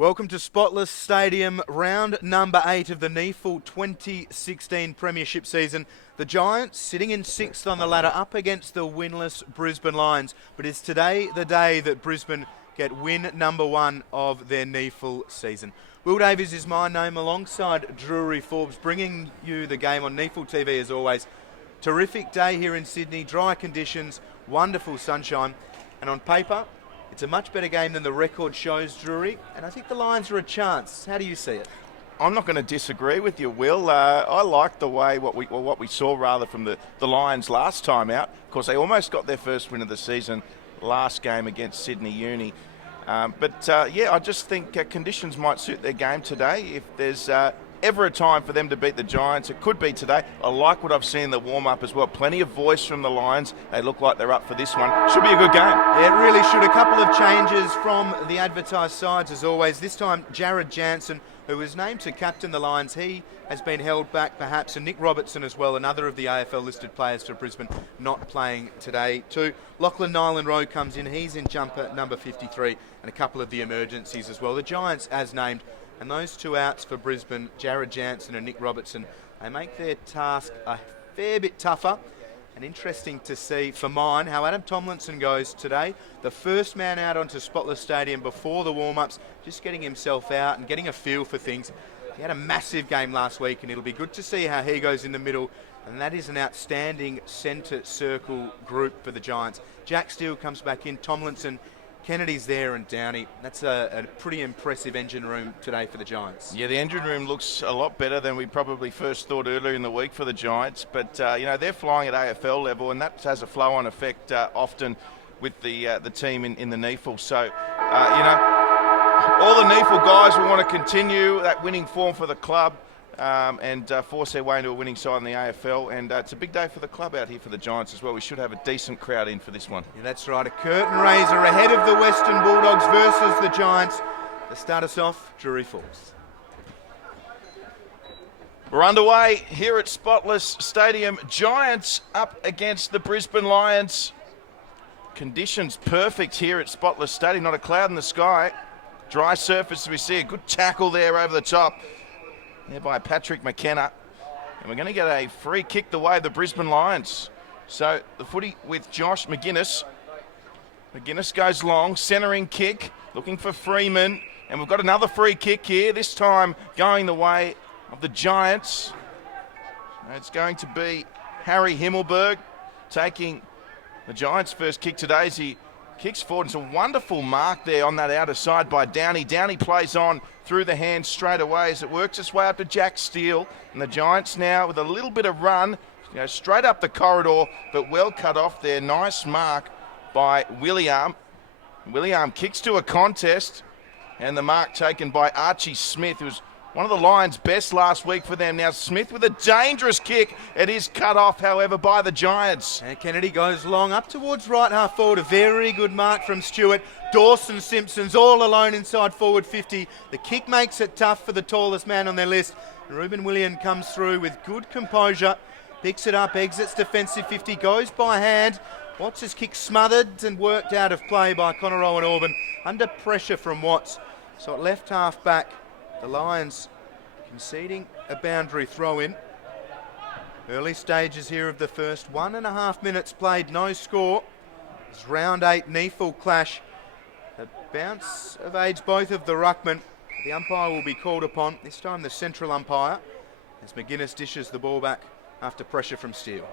Welcome to Spotless Stadium, round number 8 of the NEAFL 2016 Premiership season. The Giants sitting in 6th on the ladder up against the winless Brisbane Lions. But is today the day that Brisbane get win number 1 of their NEAFL season? Will Davies is my name alongside Drury Forbes, bringing you the game on NEAFL TV as always. Terrific day here in Sydney, dry conditions, wonderful sunshine, and on paper, it's a much better game than the record shows, Drury, and I think the Lions are a chance. How do you see it? I'm not going to disagree with you, Will. I like the way what we saw rather from the Lions last time out. Of course, they almost got their first win of the season last game against Sydney Uni. I just think conditions might suit their game today. If there's ever a time for them to beat the Giants, it could be today. I like what I've seen in the warm-up as well. Plenty of voice from the Lions. They look like they're up for this one. Should be a good game. Yeah, it really should. A couple of changes from the advertised sides as always. This time, Jared Jansen, who was named to captain the Lions, he has been held back perhaps, and Nick Robertson as well, another of the AFL listed players for Brisbane, not playing today too. Lachlan Nyland-Rowe comes in. He's in jumper number 53, and a couple of the emergencies as well. The Giants, as named, and those two outs for Brisbane, Jared Jansen and Nick Robertson, they make their task a fair bit tougher. And interesting to see for mine how Adam Tomlinson goes today. The first man out onto Spotless Stadium before the warm-ups, just getting himself out and getting a feel for things. He had a massive game last week, and it'll be good to see how he goes in the middle. And that is an outstanding centre circle group for the Giants. Jack Steele comes back in, Tomlinson, Kennedy's there, and Downey. That's a pretty impressive engine room today for the Giants. Yeah, the engine room looks a lot better than we probably first thought earlier in the week for the Giants. But, they're flying at AFL level, and that has a flow-on effect often with the team in the NEAFL. So, all the NEAFL guys will want to continue that winning form for the club and force their way into a winning side in the AFL. And it's a big day for the club out here for the Giants as well. We should have a decent crowd in for this one. Yeah, that's right. A curtain raiser ahead of the Western Bulldogs versus the Giants. To start us off, Drury Forbes. We're underway here at Spotless Stadium. Giants up against the Brisbane Lions. Conditions perfect here at Spotless Stadium. Not a cloud in the sky. Dry surface. We see a good tackle there over the top. There by Patrick McKenna. And we're going to get a free kick the way of the Brisbane Lions. So the footy with Josh McGuinness. McGuinness goes long, centering kick, looking for Freeman. And we've got another free kick here, this time going the way of the Giants. It's going to be Harry Himmelberg taking the Giants' first kick today as he kicks forward. It's a wonderful mark there on that outer side by Downey. Downey plays on through the hands straight away as it works its way up to Jack Steele. And the Giants now with a little bit of run, straight up the corridor, but well cut off there. Nice mark by William. William kicks to a contest, and the mark taken by Archie Smith, who was one of the Lions' best last week for them. Now Smith with a dangerous kick. It is cut off, however, by the Giants. And Kennedy goes long up towards right half forward. A very good mark from Stewart. Dawson Simpson's all alone inside forward 50. The kick makes it tough for the tallest man on their list. Ruben William comes through with good composure. Picks it up, exits defensive 50, goes by hand. Watts' his kick smothered and worked out of play by Connor Owen-Orban. Under pressure from Watts. So at left half back, the Lions conceding a boundary throw-in. Early stages here of the first 1.5 minutes played, no score. It's round 8 NEAFL clash. A bounce of age both of the ruckman. The umpire will be called upon, this time the central umpire, as McGuinness dishes the ball back after pressure from Steele.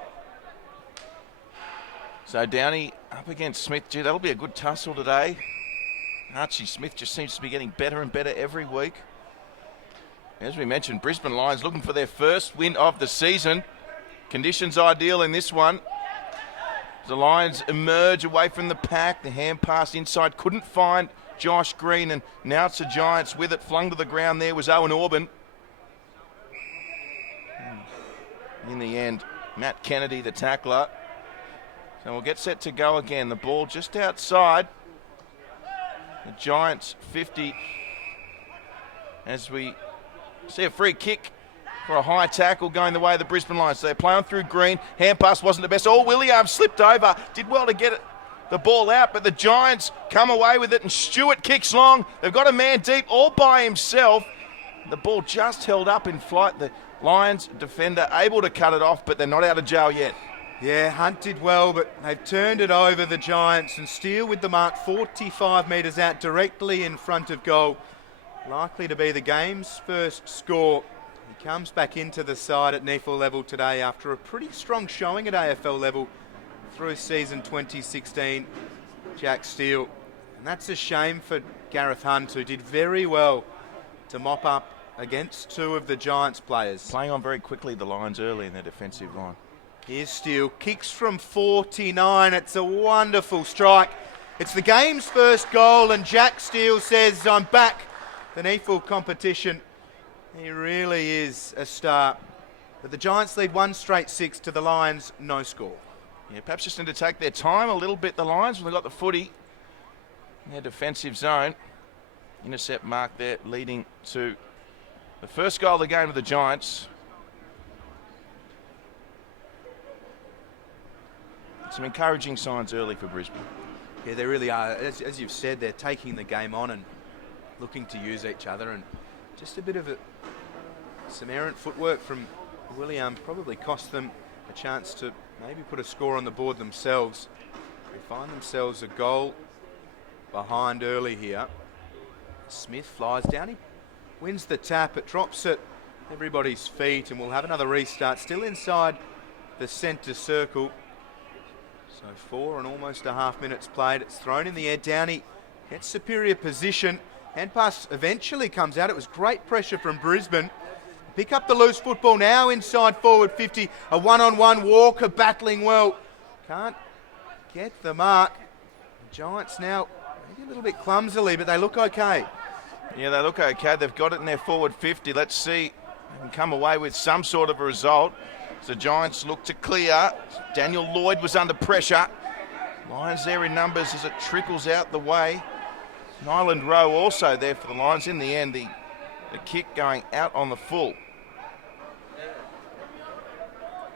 So Downey up against Smith. Gee, that'll be a good tussle today. Archie Smith just seems to be getting better and better every week. As we mentioned, Brisbane Lions looking for their first win of the season. Conditions ideal in this one. The Lions emerge away from the pack. The hand pass inside couldn't find Josh Green, and now it's the Giants with it. Flung to the ground there was Owen-Orban. In the end, Matt Kennedy, the tackler. So we'll get set to go again. The ball just outside the Giants 50 as we see a free kick for a high tackle going the way of the Brisbane Lions. So they play on through Green. Hand pass wasn't the best. Oh, Williams slipped over. Did well to get it the ball out, but the Giants come away with it, and Stewart kicks long. They've got a man deep all by himself. The ball just held up in flight. The Lions defender able to cut it off, but they're not out of jail yet. Yeah, Hunt did well, but they've turned it over, the Giants, and Steele with the mark 45 metres out directly in front of goal. Likely to be the game's first score. He comes back into the side at NEAFL level today after a pretty strong showing at AFL level through season 2016, Jack Steele. And that's a shame for Gareth Hunt, who did very well to mop up against two of the Giants players. Playing on very quickly, the Lions early in their defensive line. Here's Steele, kicks from 49. It's a wonderful strike. It's the game's first goal, and Jack Steele says, I'm back. The NEAFL competition. He really is a star. But the Giants lead 1 straight 6 to the Lions, no score. Yeah, perhaps just need to take their time a little bit, the Lions, when they've got the footy in their defensive zone. Intercept mark there, leading to the first goal of the game of the Giants. Some encouraging signs early for Brisbane. Yeah, they really are. As you've said, they're taking the game on and looking to use each other, and just a bit of some errant footwork from William probably cost them a chance to maybe put a score on the board themselves. They find themselves a goal behind early here. Smith flies down, he wins the tap, it drops at everybody's feet, and we'll have another restart, still inside the centre circle. So 4 and almost a half minutes played. It's thrown in the air. Downey gets superior position. Hand pass eventually comes out. It was great pressure from Brisbane. Pick up the loose football now inside forward 50. A one-on-one. Walker battling well. Can't get the mark. The Giants now maybe a little bit clumsily, but they look okay. Yeah, they look okay. They've got it in their forward 50. Let's see if they can come away with some sort of a result. The Giants look to clear. Daniel Lloyd was under pressure. Lions there in numbers as it trickles out the way. Nyland Rowe also there for the Lions. In the end, the kick going out on the full.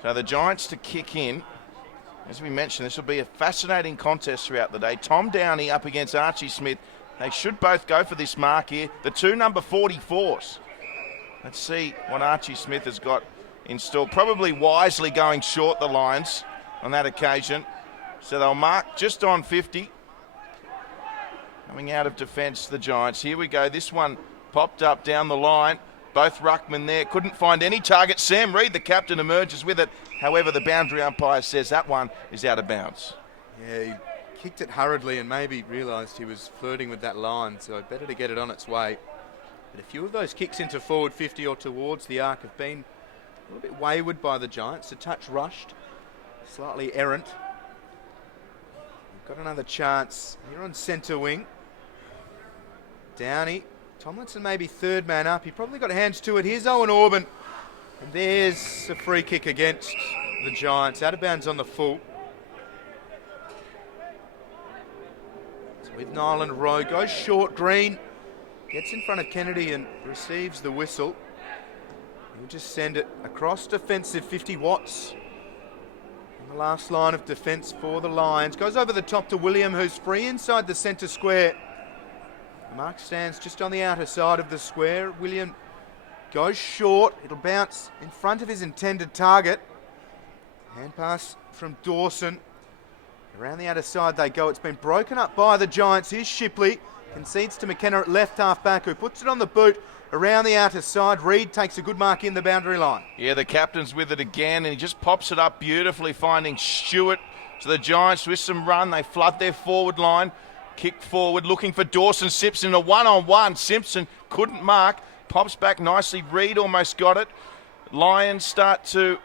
So the Giants to kick in. As we mentioned, this will be a fascinating contest throughout the day. Tom Downey up against Archie Smith. They should both go for this mark here. The two number 44s. Let's see what Archie Smith has got installed. Probably wisely going short, the Lions, on that occasion. So they'll mark just on 50. Coming out of defence, the Giants. Here we go. This one popped up down the line. Both ruckmen there. Couldn't find any target. Sam Reid, the captain, emerges with it. However, the boundary umpire says that one is out of bounds. Yeah, he kicked it hurriedly and maybe realised he was flirting with that line, so better to get it on its way. But a few of those kicks into forward 50 or towards the arc have been a little bit wayward by the Giants, a touch rushed, slightly errant. We've got another chance here on centre wing. Downey, Tomlinson maybe third man up, he probably got hands to it. Here's Owen Orban, and there's a free kick against the Giants, out of bounds on the full. So with Nyland Rowe, goes short, Green gets in front of Kennedy and receives the whistle. He'll just send it across defensive 50. Watts on the last line of defence for the Lions. Goes over the top to William, who's free inside the centre square. The mark stands just on the outer side of the square. William goes short. It'll bounce in front of his intended target. Hand pass from Dawson. Around the outer side they go. It's been broken up by the Giants. Here's Shipley. Concedes to McKenna at left half back, who puts it on the boot. Around the outer side, Reid takes a good mark in the boundary line. Yeah, the captain's with it again, and he just pops it up beautifully, finding Stewart. So the Giants with some run, they flood their forward line. Kick forward, looking for Dawson. Simpson, a one-on-one. Simpson couldn't mark. Pops back nicely. Reid almost got it. Lions start to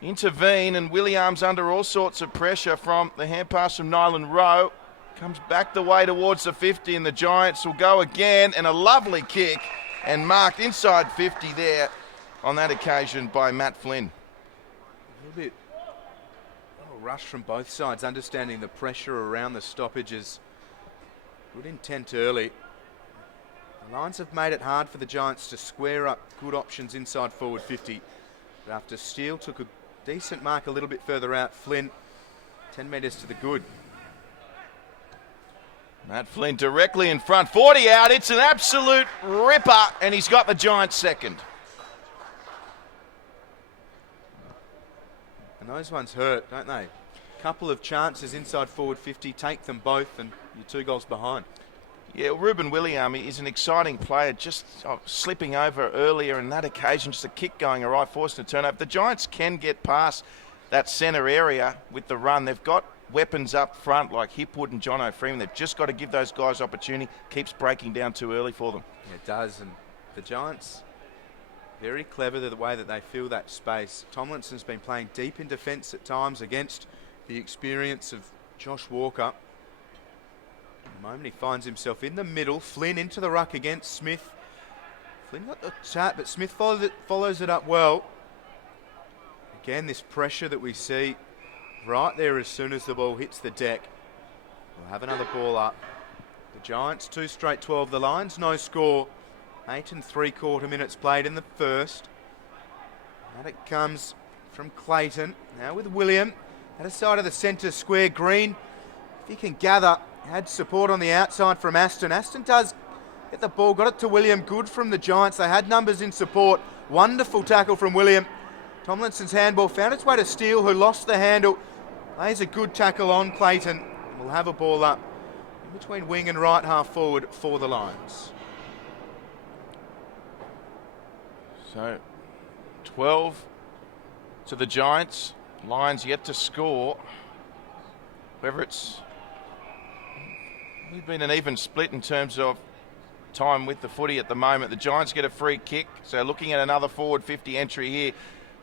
intervene, and Williams under all sorts of pressure from the hand pass from Nyland Rowe. Comes back the way towards the 50, and the Giants will go again, and a lovely kick, and marked inside 50 there on that occasion by Matt Flynn. A little bit rush from both sides, understanding the pressure around the stoppages. Good intent early. The Lions have made it hard for the Giants to square up good options inside forward 50. But after Steele took a decent mark a little bit further out, Flynn 10 metres to the good. Matt Flynn directly in front. 40 out. It's an absolute ripper, and he's got the Giants second. And those ones hurt, don't they? Couple of chances inside forward 50, take them both, and you're 2 goals behind. Yeah, Ruben William is an exciting player, just slipping over earlier, and that occasion, just a kick going all right, forcing a turnover. The Giants can get past that centre area with the run. They've got weapons up front like Hipwood and Jono Freeman. They've just got to give those guys opportunity. Keeps breaking down too early for them. Yeah, it does, and the Giants, very clever the way that they fill that space. Tomlinson's been playing deep in defence at times against the experience of Josh Walker. At the moment he finds himself in the middle. Flynn into the ruck against Smith. Flynn got the tap, but Smith follows it up well. Again, this pressure that we see right there as soon as the ball hits the deck. We'll have another ball up. The Giants 2 straight 12. The Lions no score. 8 3/4 minutes played in the first. And it comes from Clayton. Now with William. At the side of the centre square. Green, if he can gather, had support on the outside from Aston. Aston does get the ball, got it to William. Good from the Giants. They had numbers in support. Wonderful tackle from William. Tomlinson's handball found its way to Steele, who lost the handle. Lays a good tackle on Clayton. We'll have a ball up in between wing and right half forward for the Lions. So 12 to the Giants. Lions yet to score. Whether it's been an even split in terms of time with the footy at the moment. The Giants get a free kick, so looking at another forward 50 entry here.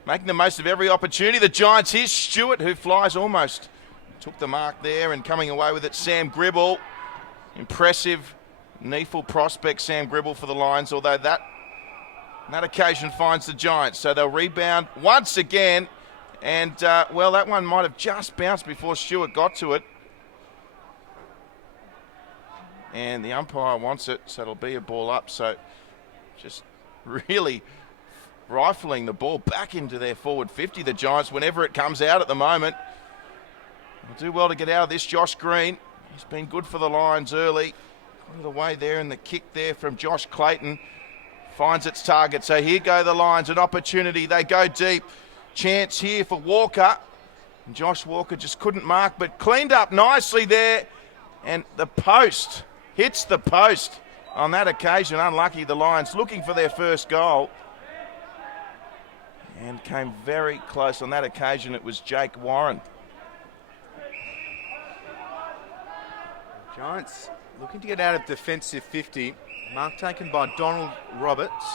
Making the most of every opportunity. The Giants, here's Stewart, who flies almost. Took the mark there and coming away with it. Sam Gribble. Impressive NEAFL prospect, Sam Gribble, for the Lions, although that occasion finds the Giants. So they'll rebound once again. And, well, that one might have just bounced before Stewart got to it. And the umpire wants it, so it'll be a ball up. So just really rifling the ball back into their forward 50, the Giants, whenever it comes out at the moment. They'll do well to get out of this. Josh Green, he's been good for the Lions early. All the way there, and the kick there from Josh Clayton finds its target. So here go the Lions, an opportunity. They go deep. Chance here for Walker. And Josh Walker just couldn't mark, but cleaned up nicely there. And the post, hits the post on that occasion. Unlucky, the Lions looking for their first goal. And came very close on that occasion. It was Jake Warren. Giants looking to get out of defensive 50. Mark taken by Donald Roberts.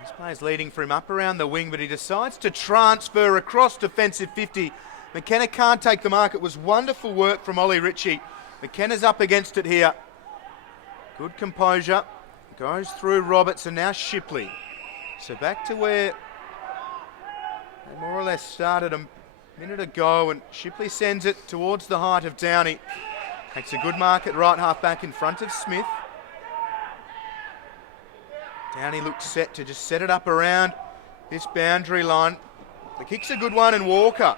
This player's leading for him up around the wing, but he decides to transfer across defensive 50. McKenna can't take the mark. It was wonderful work from Ollie Ritchie. McKenna's up against it here. Good composure. Goes through Roberts and now Shipley. So back to where they more or less started a minute ago, and Shipley sends it towards the height of Downey. Takes a good mark at right half back in front of Smith. Downey looks set to just set it up around this boundary line. The kick's a good one, and Walker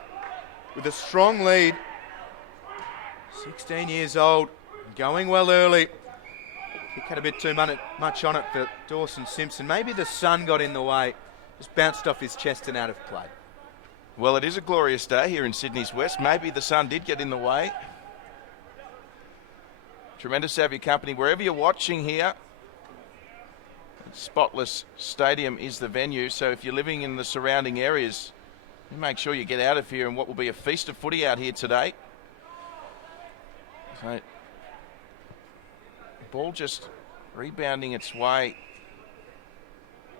with a strong lead. 16 years old, going well early. Kick had a bit too much on it for Dawson Simpson. Maybe the sun got in the way. Just bounced off his chest and out of play. Well, it is a glorious day here in Sydney's West. Maybe the sun did get in the way. Tremendous to have your company wherever you're watching here. Spotless Stadium is the venue, so if you're living in the surrounding areas, you make sure you get out of here, and what will be a feast of footy out here today. So, the ball just rebounding its way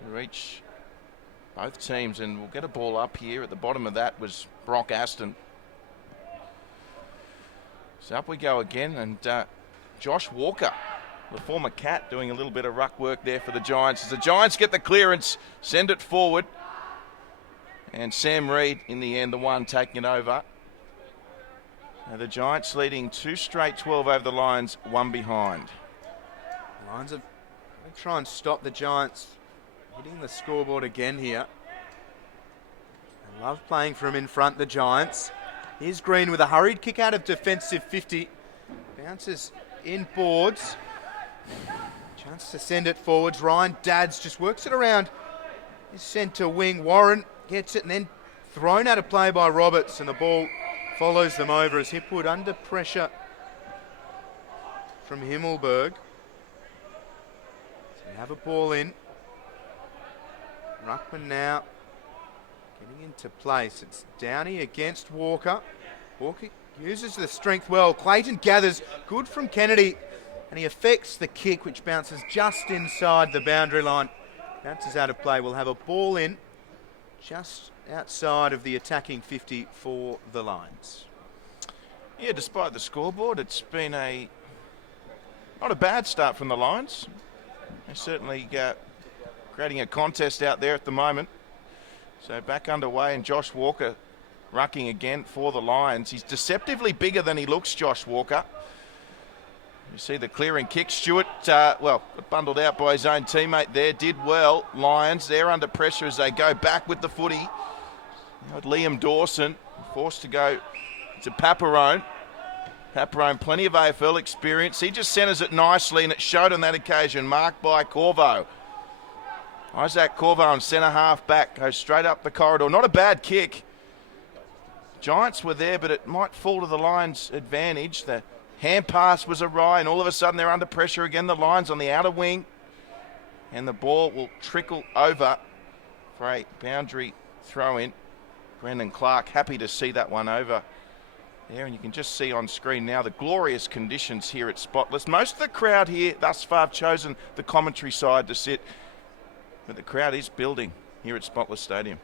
to reach both teams, and we'll get a ball up here. At the bottom of that was Brock Aston. So up we go again, and Josh Walker, the former Cat, doing a little bit of ruck work there for the Giants. As the Giants get the clearance, send it forward. And Sam Reid, in the end, the one taking it over. Now the Giants leading 2 straight 12 over the Lions, 1 behind. The Lions are going to try and stop the Giants hitting the scoreboard again here. Love playing from in front, the Giants. Here's Green with a hurried kick out of defensive 50. Bounces in boards. Chance to send it forwards. Ryan Dadds just works it around his centre wing. Warren gets it and then thrown out of play by Roberts, and the ball follows them over as Hipwood under pressure from Himmelberg. So we have a ball in. Ruckman now getting into place. It's Downey against Walker. Walker uses the strength well. Clayton gathers. Good from Kennedy. And he affects the kick, which bounces just inside the boundary line. Bounces out of play. We'll have a ball in just outside of the attacking 50 for the Lions. Yeah, despite the scoreboard, it's been not a bad start from the Lions. They're certainly creating a contest out there at the moment. So back underway, and Josh Walker rucking again for the Lions. He's deceptively bigger than he looks, Josh Walker. You see the clearing kick. Stewart, bundled out by his own teammate there. Did well. Lions, they're under pressure as they go back with the footy. Now Liam Dawson forced to go to Paparone. Paparone, plenty of AFL experience. He just centres it nicely, and it showed on that occasion. Marked by Corvo. Isaac Corvo on centre half back. Goes straight up the corridor. Not a bad kick. Giants were there, but it might fall to the Lions' advantage. The hand pass was awry, and all of a sudden they're under pressure again. The Lions on the outer wing. And the ball will trickle over for a boundary throw-in. Brendan Clark happy to see that one over there. And you can just see on screen now the glorious conditions here at Spotless. Most of the crowd here thus far have chosen the commentary side to sit. But the crowd is building here at Spotless Stadium.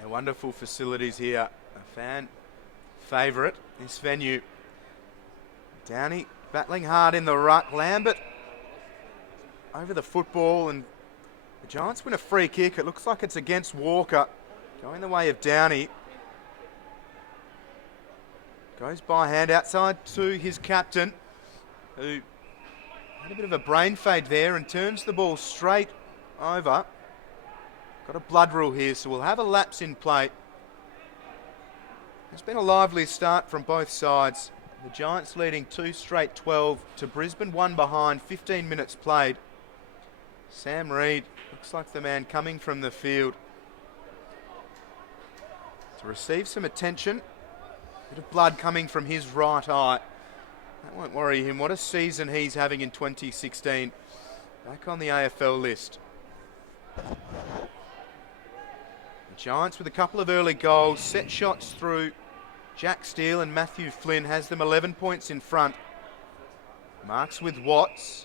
Yeah, wonderful facilities here. A fan favourite, this venue. Downey battling hard in the ruck. Lambert over the football, and the Giants win a free kick. It looks like it's against Walker. Going the way of Downey. Goes by hand outside to his captain, who had a bit of a brain fade there and turns the ball straight over. Got a blood rule here, so we'll have a lapse in play. It's been a lively start from both sides. The Giants leading 2 straight 12 to Brisbane, 1 behind, 15 minutes played. Sam Reid looks like the man coming from the field to receive some attention. Bit of blood coming from his right eye. That won't worry him. What a season he's having in 2016. Back on the AFL list. The Giants with a couple of early goals. Set shots through Jack Steele, and Matthew Flynn has them 11 points in front. Marks with Watts.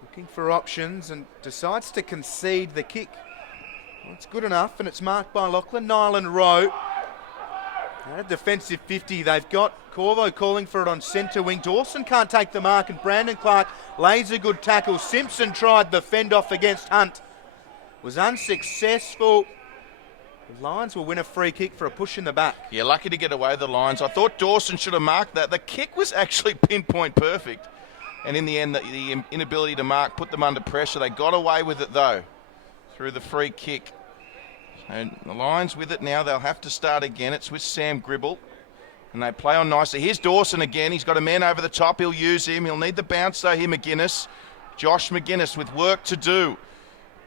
Looking for options and decides to concede the kick. Well, it's good enough, and it's marked by Lachlan Nyland Rowe. At a defensive 50, they've got Corvo calling for it on centre wing. Dawson can't take the mark, and Brandon Clark lays a good tackle. Simpson tried the fend off against Hunt. Was unsuccessful. The Lions will win a free kick for a push in the back. Yeah, lucky to get away the Lions. I thought Dawson should have marked that. The kick was actually pinpoint perfect. And in the end, the inability to mark put them under pressure. They got away with it, though, through the free kick. And the Lions with it now. They'll have to start again. It's with Sam Gribble. And they play on nicely. Here's Dawson again. He's got a man over the top. He'll use him. He'll need the bounce, though, here, McGuinness. Josh McGuinness with work to do.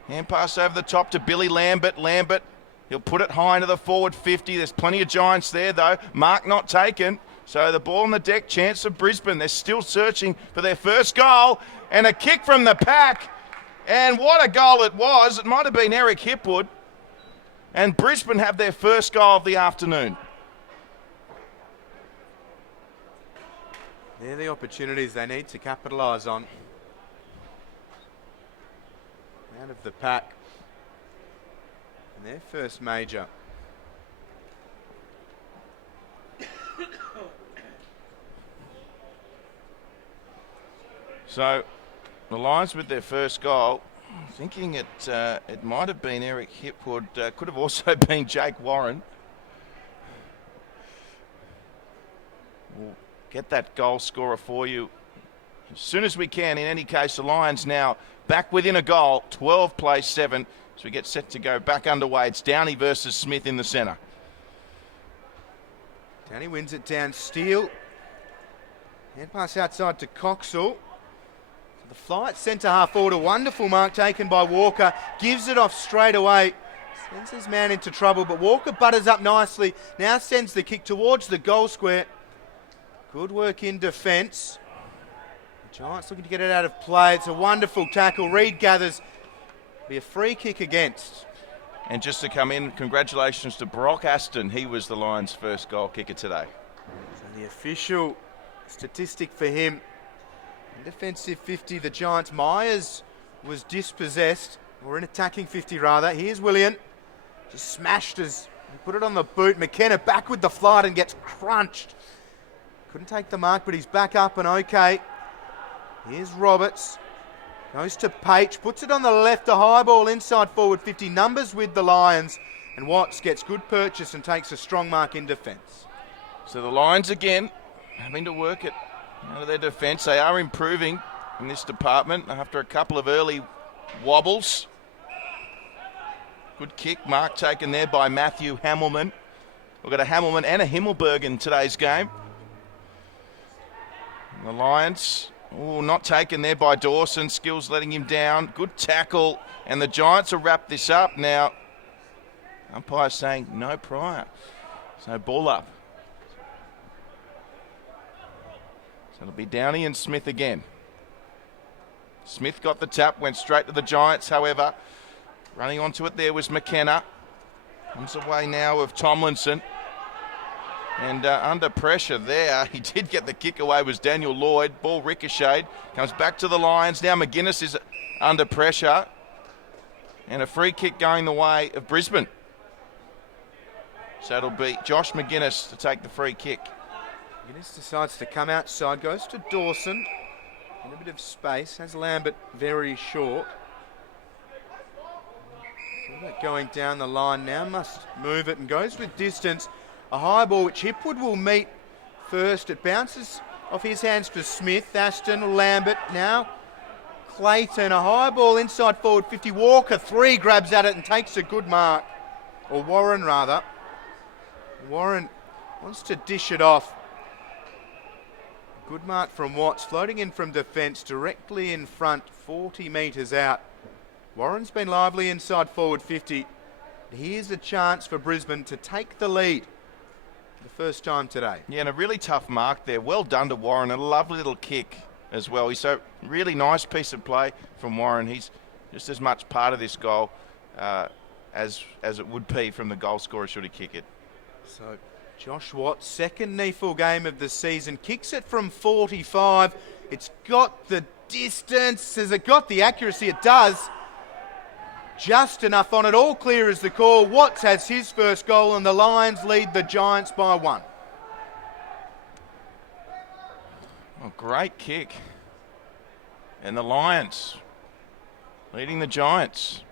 Hand pass over the top to Billy Lambert. Lambert, he'll put it high into the forward 50. There's plenty of Giants there, though. Mark not taken. So the ball on the deck, chance of Brisbane. They're still searching for their first goal. And a kick from the pack. And what a goal it was. It might have been Eric Hipwood. And Brisbane have their first goal of the afternoon. They're the opportunities they need to capitalise on. Out of the pack. And their first major. So the Lions with their first goal. Thinking it might have been Eric Hipwood. Could have also been Jake Warren. We'll get that goal scorer for you as soon as we can. In any case, the Lions now back within a goal, 12 plays 7, as we get set to go back underway. It's Downey versus Smith in the centre. Downey wins it down. Steele. Hand pass outside to Coxall. So the flight centre half forward. A wonderful mark taken by Walker. Gives it off straight away. Sends his man into trouble, but Walker butters up nicely. Now sends the kick towards the goal square. Good work in defence. The Giants looking to get it out of play. It's a wonderful tackle. Reid gathers. Be a free kick against. And just to come in, congratulations to Brock Aston. He was the Lions' first goal kicker today. So the official statistic for him, in defensive 50, the Giants. Myers was dispossessed, or in attacking 50 rather. Here's William. Just smashed as he put it on the boot. McKenna back with the flight and gets crunched. Couldn't take the mark, but he's back up and okay. Here's Roberts. Goes to Page, puts it on the left, a high ball inside forward 50, numbers with the Lions, and Watts gets good purchase and takes a strong mark in defence. So the Lions again having to work it out of their defence. They are improving in this department after a couple of early wobbles. Good kick, mark taken there by Matthew Hamilman. We've got a Hamilman and a Himmelberg in today's game. And the Lions... Oh, not taken there by Dawson. Skills letting him down. Good tackle. And the Giants will wrap this up now. Umpire saying no prior. So ball up. So it'll be Downey and Smith again. Smith got the tap, went straight to the Giants. However, running onto it there was McKenna. Comes away now of Tomlinson. And under pressure there, he did get the kick away, was Daniel Lloyd. Ball ricocheted, comes back to the Lions. Now McGuinness is under pressure. And a free kick going the way of Brisbane. So it'll be Josh McGuinness to take the free kick. McGuinness decides to come outside, goes to Dawson. In a bit of space, has Lambert very short. Going down the line now, must move it and goes with distance. A high ball which Hipwood will meet first. It bounces off his hands for Smith. Aston, Lambert, now Clayton. A high ball inside forward 50. Walker, 3, grabs at it and takes a good mark. Or Warren rather. Warren wants to dish it off. Good mark from Watts, floating in from defence, directly in front, 40 metres out. Warren's been lively inside forward 50. Here's a chance for Brisbane to take the lead. The first time today. Yeah, and a really tough mark there. Well done to Warren. A lovely little kick as well. He's a really nice piece of play from Warren. He's just as much part of this goal as it would be from the goal scorer should he kick it. So Josh Watts, second NEAFL game of the season, kicks it from 45. It's got the distance. Has it got the accuracy? It does. Just enough on it. All clear is the call. Watts has his first goal and the Lions lead the Giants by 1. Oh, great kick. And the Lions leading the Giants.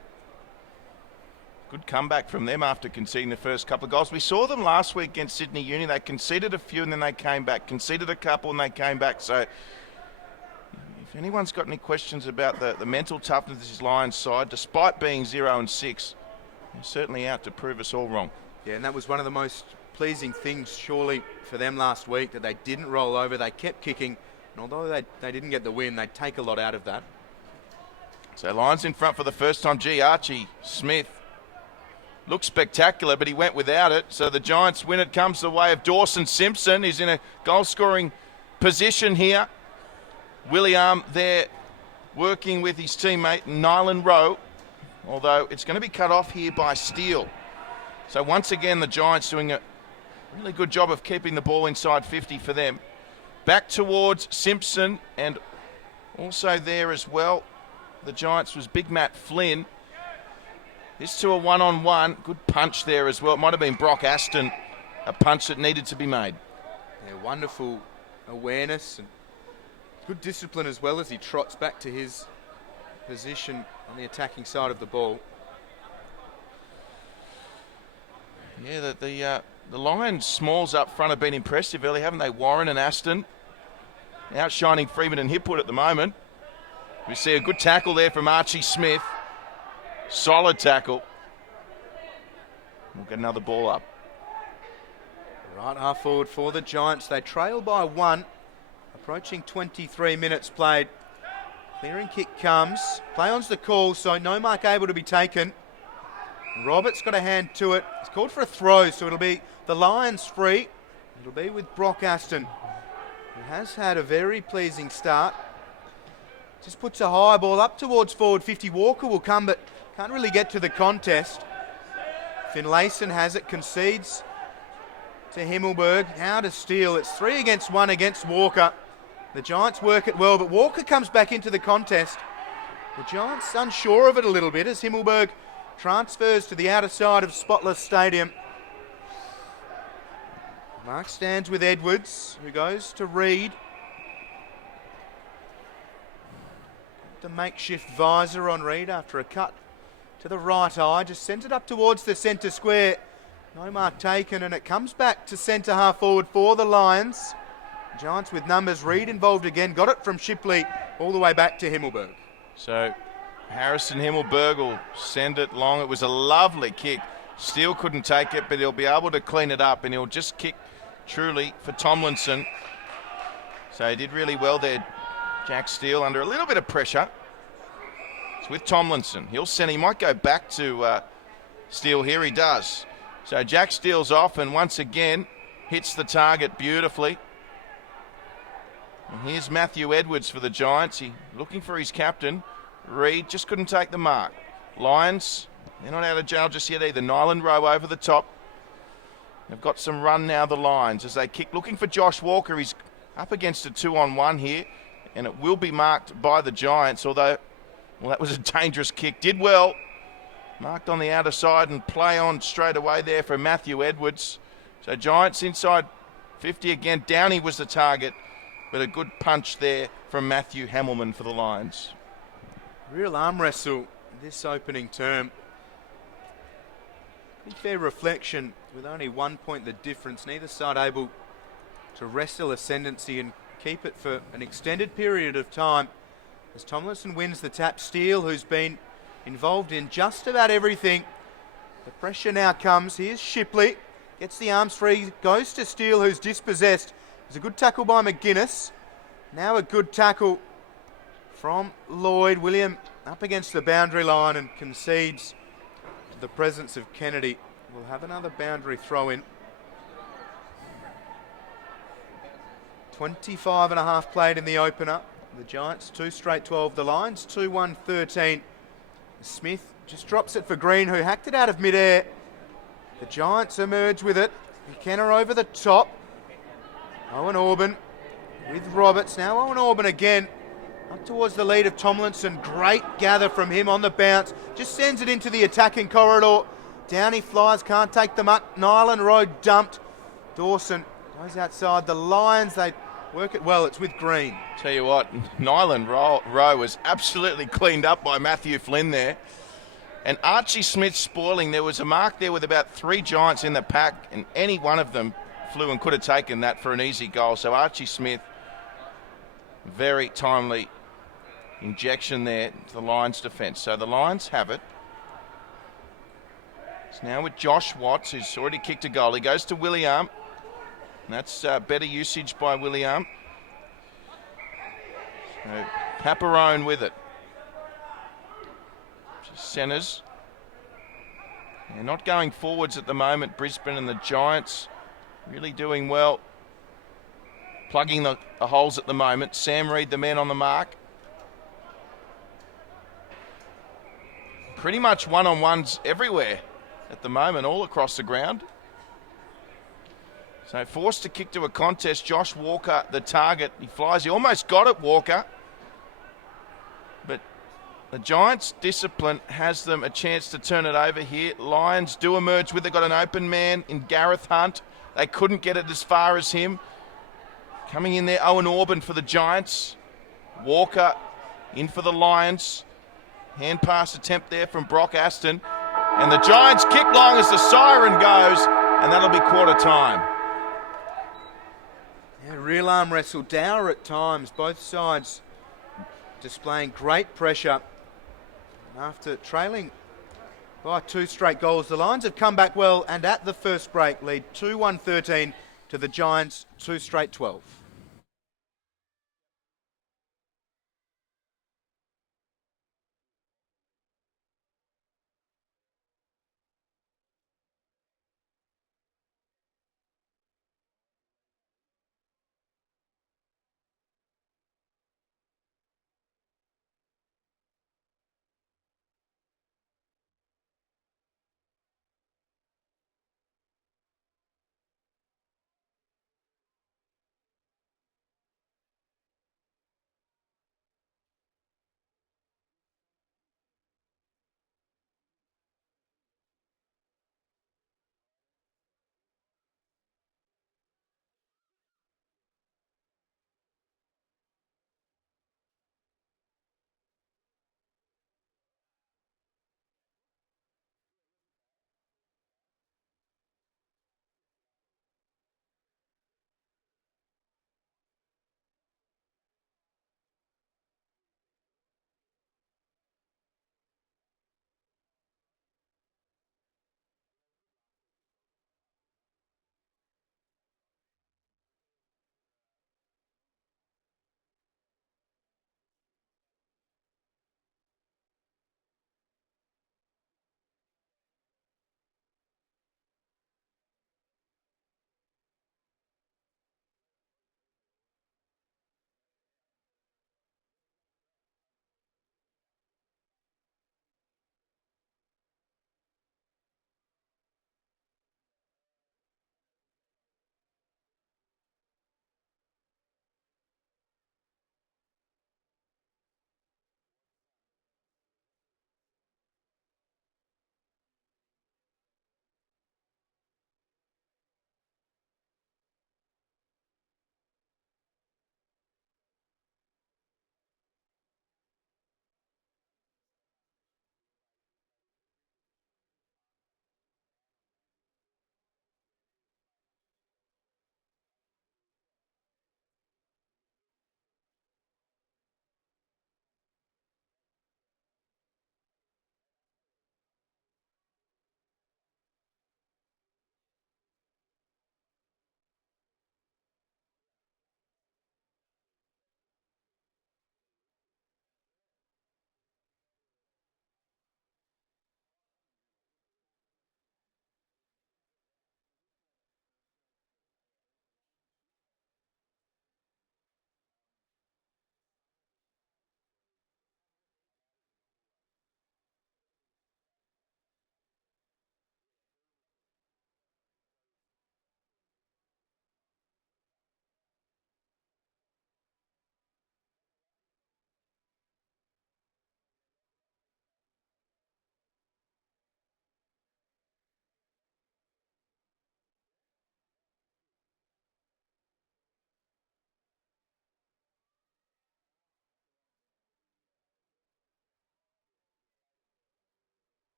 Good comeback from them after conceding the first couple of goals. We saw them last week against Sydney Uni. They conceded a few and then they came back. Conceded a couple and they came back. So if anyone's got any questions about the mental toughness of this Lions side, despite being 0-6, they're certainly out to prove us all wrong. Yeah, and that was one of the most pleasing things, surely, for them last week, that they didn't roll over. They kept kicking, and although they didn't get the win, they take a lot out of that. So Lions in front for the first time. Archie Smith looked spectacular, but he went without it. So the Giants win. It comes the way of Dawson Simpson. He's in a goal-scoring position here. William there working with his teammate Nylan Rowe, although it's going to be cut off here by Steele. So once again, the Giants doing a really good job of keeping the ball inside 50 for them. Back towards Simpson, and also there as well, the Giants was Big Matt Flynn. This to a one-on-one. Good punch there as well. It might have been Brock Aston, a punch that needed to be made. Yeah, wonderful awareness and good discipline as well as he trots back to his position on the attacking side of the ball. Yeah, the Lions smalls up front have been impressive early, haven't they? Warren and Aston. outshining Freeman and Hipwood at the moment. We see a good tackle there from Archie Smith. Solid tackle. We'll get another ball up. Right half forward for the Giants. They trail by 1. Approaching 23 minutes played. Clearing kick comes. Play on's the call, so no mark able to be taken. Roberts got a hand to it. It's called for a throw, so it'll be the Lions free. It'll be with Brock Aston, who has had a very pleasing start. Just puts a high ball up towards forward 50. Walker will come, but can't really get to the contest. Finlayson has it, concedes to Himmelberg. Now to steal. It's 3 against 1 against Walker. The Giants work it well, but Walker comes back into the contest. The Giants unsure of it a little bit as Himmelberg transfers to the outer side of Spotless Stadium. Mark stands with Edwards, who goes to Reed. The makeshift visor on Reed after a cut to the right eye. Just sent it up towards the centre square. No mark taken, and it comes back to centre half forward for the Lions. Giants with numbers. Reed involved again. Got it from Shipley all the way back to Himmelberg. So Harrison Himmelberg will send it long. It was a lovely kick. Steele couldn't take it, but he'll be able to clean it up, and he'll just kick truly for Tomlinson. So he did really well there, Jack Steele, under a little bit of pressure. It's with Tomlinson. He'll send. He might go back to Steele here. He does. So Jack Steele's off, and once again hits the target beautifully. And here's Matthew Edwards for the Giants. He looking for his captain. Reed just couldn't take the mark. Lions, they're not out of jail just yet either. Nyland Rowe over the top. They've got some run now, the Lions, as they kick. Looking for Josh Walker. He's up against a 2-on-1 here, and it will be marked by the Giants, although, well, that was a dangerous kick. Did well. Marked on the outer side and play on straight away there for Matthew Edwards. So Giants inside 50 again. Downey was the target, but a good punch there from Matthew Hamilman for the Lions. Real arm wrestle this opening term. Pretty fair reflection with only 1 point the difference. Neither side able to wrestle ascendancy and keep it for an extended period of time. As Tomlinson wins the tap, Steele, who's been involved in just about everything. The pressure now comes. Here's Shipley. Gets the arms free. Goes to Steele, who's dispossessed. There's a good tackle by McGuinness. Now a good tackle from Lloyd. William up against the boundary line and concedes to the presence of Kennedy. We'll have another boundary throw in. 25 and a half played in the opener. The Giants 2 straight 12. The Lions 2-1-13. Smith just drops it for Green, who hacked it out of midair. The Giants emerge with it. McKenna over the top. Owen Orban with Roberts. Now Owen Orban again. Up towards the lead of Tomlinson. Great gather from him on the bounce. Just sends it into the attacking corridor. Down he flies, can't take them up. Nyland Road dumped. Dawson goes outside. The Lions, they work it well. It's with Green. Tell you what, Nyland Rowe was absolutely cleaned up by Matthew Flynn there. And Archie Smith spoiling. There was a mark there with about 3 Giants in the pack, and any one of them flew and could have taken that for an easy goal. So Archie Smith, very timely injection there to the Lions defence. So the Lions have it. It's now with Josh Watts, who's already kicked a goal. He goes to William. And that's better usage by William. So Paparone with it. Just centres. They're not going forwards at the moment, Brisbane, and the Giants really doing well. Plugging the holes at the moment. Sam Reid, the man on the mark. Pretty much one-on-ones everywhere at the moment, all across the ground. So forced to kick to a contest. Josh Walker, the target. He flies. He almost got it, Walker. But the Giants' discipline has them a chance to turn it over here. Lions do emerge with it. Got an open man in Gareth Hunt. They couldn't get it as far as him. Coming in there, Owen Orban for the Giants. Walker in for the Lions. Hand pass attempt there from Brock Aston. And the Giants kick long as the siren goes, and that'll be quarter time. Yeah, real arm wrestle, dour at times, both sides displaying great pressure. After trailing by 2 straight goals, the Lions have come back well and at the first break lead 2-1-13 to the Giants 2 straight 12.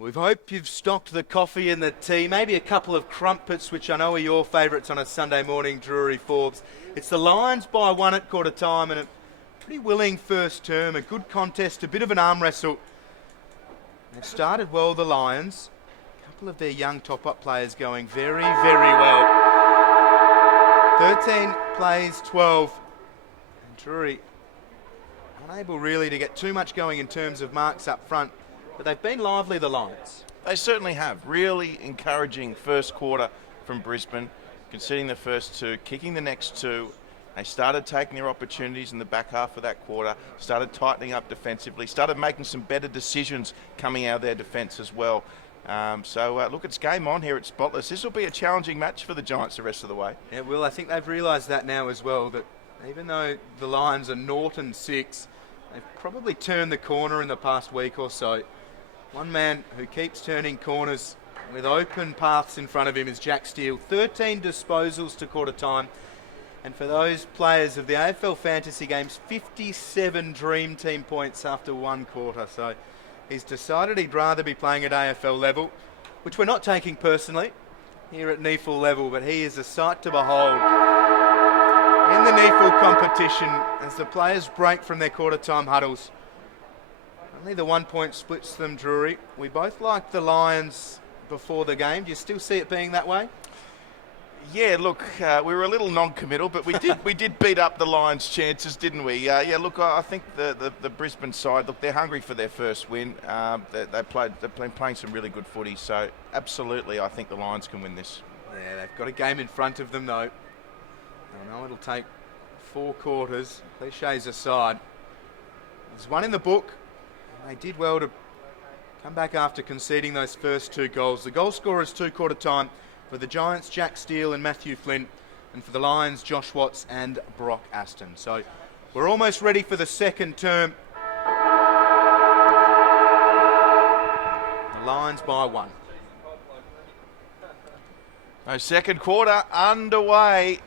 We hope you've stocked the coffee and the tea, maybe a couple of crumpets, which I know are your favourites on a Sunday morning, Drury Forbes. It's the Lions by 1 at quarter time, and pretty willing first term, a good contest, a bit of an arm wrestle. They've started well, the Lions. A couple of their young top-up players going very, very well. 13 plays 12. And Drury unable really to get too much going in terms of marks up front. But they've been lively, the Lions. They certainly have. Really encouraging first quarter from Brisbane, conceding the first two, kicking the next two. They started taking their opportunities in the back half of that quarter, started tightening up defensively, started making some better decisions coming out of their defence as well. Look, it's game on here at Spotless. This will be a challenging match for the Giants the rest of the way. Yeah, Will, I think they've realised that now as well, that even though the Lions are 0-6, they've probably turned the corner in the past week or so. One man who keeps turning corners with open paths in front of him is Jack Steele. 13 disposals to quarter time. And for those players of the AFL fantasy games, 57 Dream Team points after one quarter. So he's decided he'd rather be playing at AFL level, which we're not taking personally here at NEAFL level, but he is a sight to behold in the NEAFL competition as the players break from their quarter time huddles. Only the 1 point splits them, Drury. We both liked the Lions before the game. Do you still see it being that way? Yeah, look, we were a little non-committal, but we did beat up the Lions' chances, didn't we? I think the Brisbane side, look, they're hungry for their first win. They've been playing some really good footy, so absolutely, I think the Lions can win this. Yeah, they've got a game in front of them, though. I know it'll take 4 quarters, cliches aside. There's one in the book. They did well to come back after conceding those first 2 goals. The goal scorers 2 quarter time. For the Giants, Jack Steele and Matthew Flint. And for the Lions, Josh Watts and Brock Aston. So we're almost ready for the second term. The Lions by 1. So second quarter underway.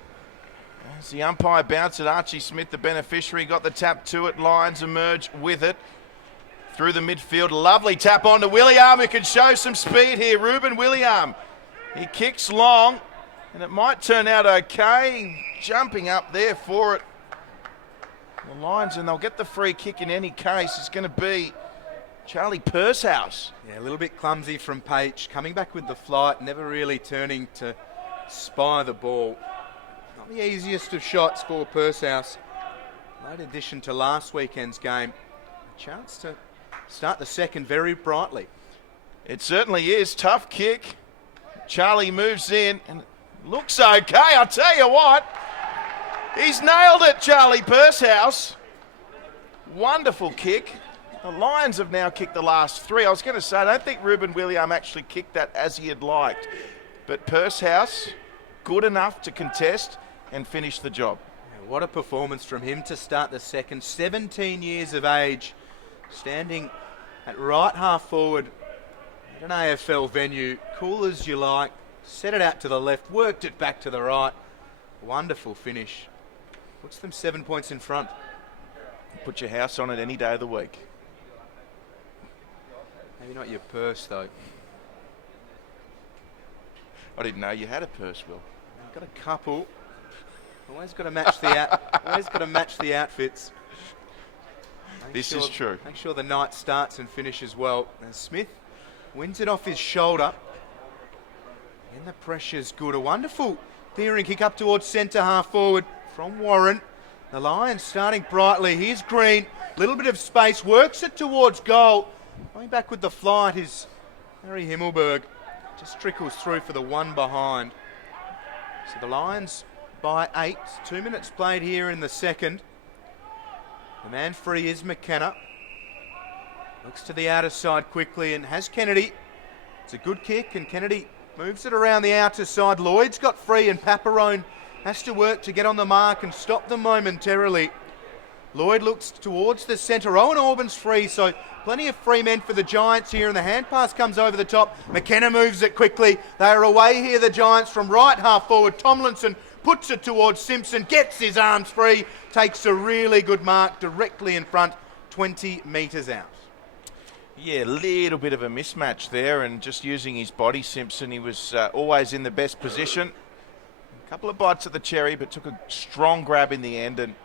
As the umpire bounced at Archie Smith, the beneficiary, got the tap to it. Lions emerge with it. Through the midfield, lovely tap on to William, who can show some speed here. Ruben William. He kicks long, and it might turn out okay. Jumping up there for it. The Lions, and they'll get the free kick in any case. It's going to be Charlie Pursehouse. Yeah, a little bit clumsy from Page. Coming back with the flight, never really turning to spy the ball. Not the easiest of shots for Pursehouse. Late addition to last weekend's game. A chance to start the second very brightly. It certainly is. Tough kick. Charlie moves in and looks okay. I'll tell you what, he's nailed it, Charlie Pursehouse. Wonderful kick. The Lions have now kicked the last 3. I was going to say, I don't think Ruben William actually kicked that as he had liked. But Pursehouse, good enough to contest and finish the job. What a performance from him to start the second. 17 years of age, standing at right half forward. An AFL venue, cool as you like, set it out to the left, worked it back to the right. Wonderful finish. Puts them 7 points in front. Put your house on it any day of the week. Maybe not your purse, though. I didn't know you had a purse, Will. I've got a couple. Always got to match the outfits. This is true. Make sure the night starts and finishes well. And Smith wins it off his shoulder. And the pressure's good. A wonderful clearing kick up towards centre half forward from Warren. The Lions starting brightly. Here's Green. Little bit of space. Works it towards goal. Going back with the flight is Harry Himmelberg. Just trickles through for the one behind. So the Lions by 8. 2 minutes played here in the second. The man free is McKenna. Looks to the outer side quickly and has Kennedy. It's a good kick and Kennedy moves it around the outer side. Lloyd's got free and Paparone has to work to get on the mark and stop them momentarily. Lloyd looks towards the centre. Owen Auburn's free, so plenty of free men for the Giants here, and the hand pass comes over the top. McKenna moves it quickly. They are away here, the Giants, from right half forward. Tomlinson puts it towards Simpson, gets his arms free, takes a really good mark directly in front, 20 metres out. Yeah, a little bit of a mismatch there, and just using his body, Simpson, he was always in the best position. A couple of bites at the cherry, but took a strong grab in the end, and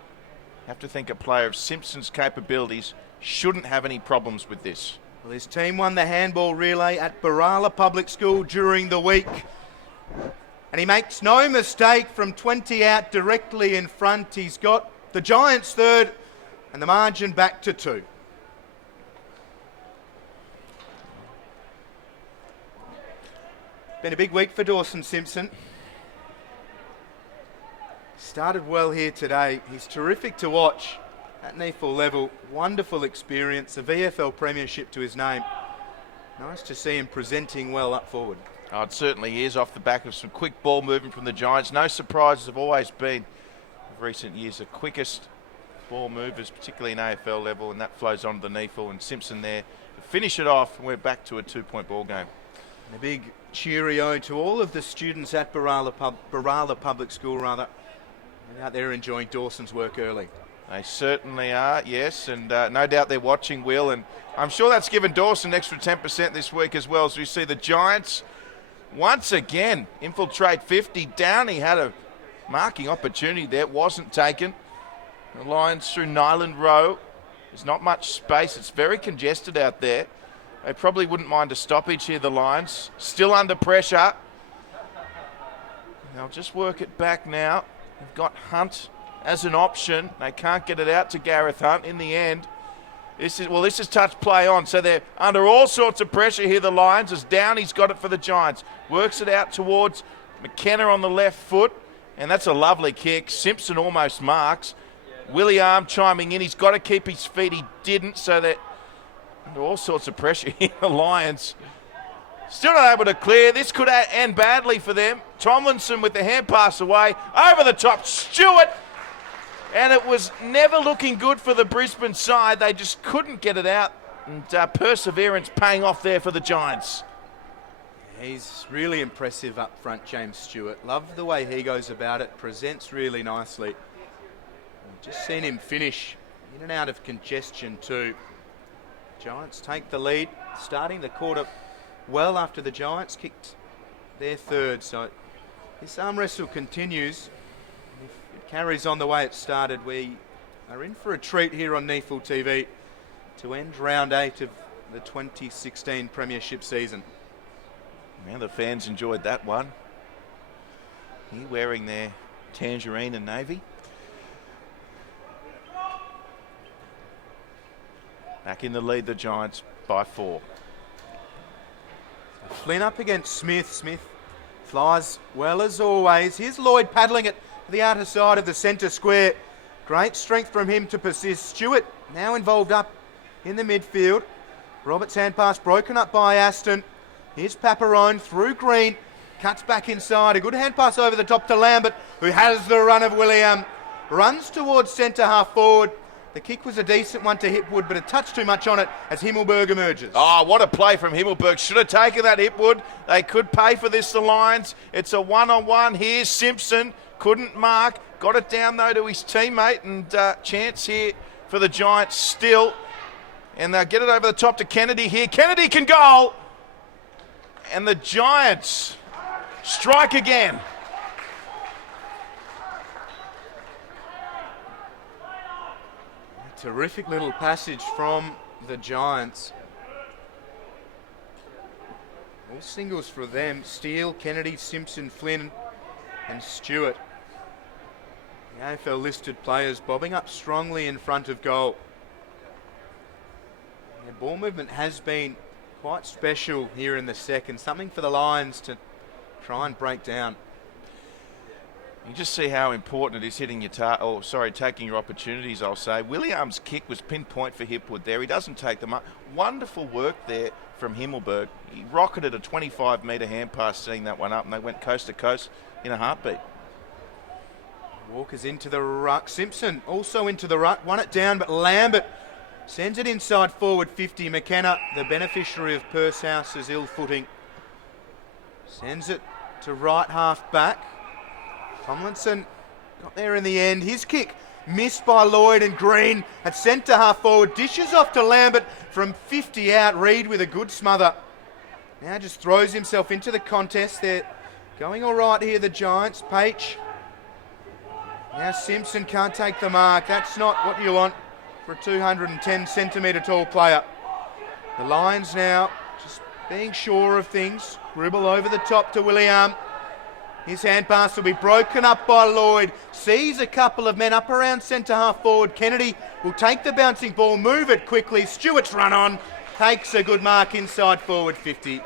You have to think a player of Simpson's capabilities shouldn't have any problems with this. Well, his team won the handball relay at Barala Public School during the week. And he makes no mistake from 20 out directly in front. He's got the Giants third and the margin back to 2. Been a big week for Dawson Simpson. Started well here today. He's terrific to watch at NEAFL level. Wonderful experience, a VFL premiership to his name. Nice to see him presenting well up forward. Oh, it certainly is, off the back of some quick ball movement from the Giants. No surprises have always been, of recent years, the quickest ball movers, particularly in AFL level, and that flows on to the NEAFL, and Simpson there to finish it off, and we're back to a 2-point ball game. And a big cheerio to all of the students at Barala Public School, rather. They're out there enjoying Dawson's work early. They certainly are, yes, and no doubt they're watching, Will, and I'm sure that's given Dawson an extra 10% this week as well, as we see the Giants once again infiltrate 50. Downey had a marking opportunity there, wasn't taken. The Lions through Nyland Row. There's not much space, it's very congested out there. They probably wouldn't mind a stoppage here, the Lions. Still under pressure. They'll just work it back now. They've got Hunt as an option. They can't get it out to Gareth Hunt in the end. This is touch play on, so they're under all sorts of pressure here, the Lions, as Downey's got it for the Giants. Works it out towards McKenna on the left foot, and that's a lovely kick. Simpson almost marks. William chiming in. He's got to keep his feet. He didn't, so they're under all sorts of pressure here, the Lions. Still not able to clear. This could end badly for them. Tomlinson with the hand pass away. Over the top, Stewart. And it was never looking good for the Brisbane side. They just couldn't get it out. And perseverance paying off there for the Giants. He's really impressive up front, James Stewart. Love the way he goes about it. Presents really nicely. I've just seen him finish in and out of congestion too. Giants take the lead. Starting the quarter well after the Giants kicked their third. So this arm wrestle continues. If it carries on the way it started, we are in for a treat here on NEAFL TV to end round 8 of the 2016 Premiership season. Now the fans enjoyed that one. He wearing their tangerine and navy. Back in the lead, the Giants by 4. Flynn up against Smith. Smith flies well as always. Here's Lloyd paddling it to the outer side of the centre square. Great strength from him to persist. Stewart now involved up in the midfield. Roberts' hand pass broken up by Aston. Here's Paparone through Green. Cuts back inside. A good hand pass over the top to Lambert, who has the run of William. Runs towards centre half forward. The kick was a decent one to Hipwood, but a touch too much on it as Himmelberg emerges. Oh, what a play from Himmelberg. Should have taken that, Hipwood. They could pay for this, the Lions. It's a one-on-one. Here's Simpson. Couldn't mark. Got it down, though, to his teammate. And chance here for the Giants still. And they'll get it over the top to Kennedy here. Kennedy can goal. And the Giants strike again. Terrific little passage from the Giants. All singles for them. Steele, Kennedy, Simpson, Flynn and Stewart. The AFL listed players bobbing up strongly in front of goal. The ball movement has been quite special here in the second. Something for the Lions to try and break down. You just see how important it is hitting your taking your opportunities, I'll say. Williams' kick was pinpoint for Hipwood there. He doesn't take them up. Wonderful work there from Himmelberg. He rocketed a 25-metre hand pass, setting that one up, and they went coast to coast in a heartbeat. Walker's into the ruck. Simpson also into the ruck. Won it down, but Lambert sends it inside forward 50. McKenna, the beneficiary of Purshouse's ill footing, sends it to right half back. Tomlinson got there in the end. His kick missed by Lloyd, and Green at centre half forward dishes off to Lambert from 50 out. Reid with a good smother. Now just throws himself into the contest. They're going all right here, the Giants. Paich Now Simpson can't take the mark. That's not what you want for a 210 centimetre tall player. The Lions now just being sure of things. Gribble over the top to William. His hand pass will be broken up by Lloyd. Sees a couple of men up around centre half forward. Kennedy will take the bouncing ball, move it quickly. Stewart's run on. Takes a good mark inside forward 50.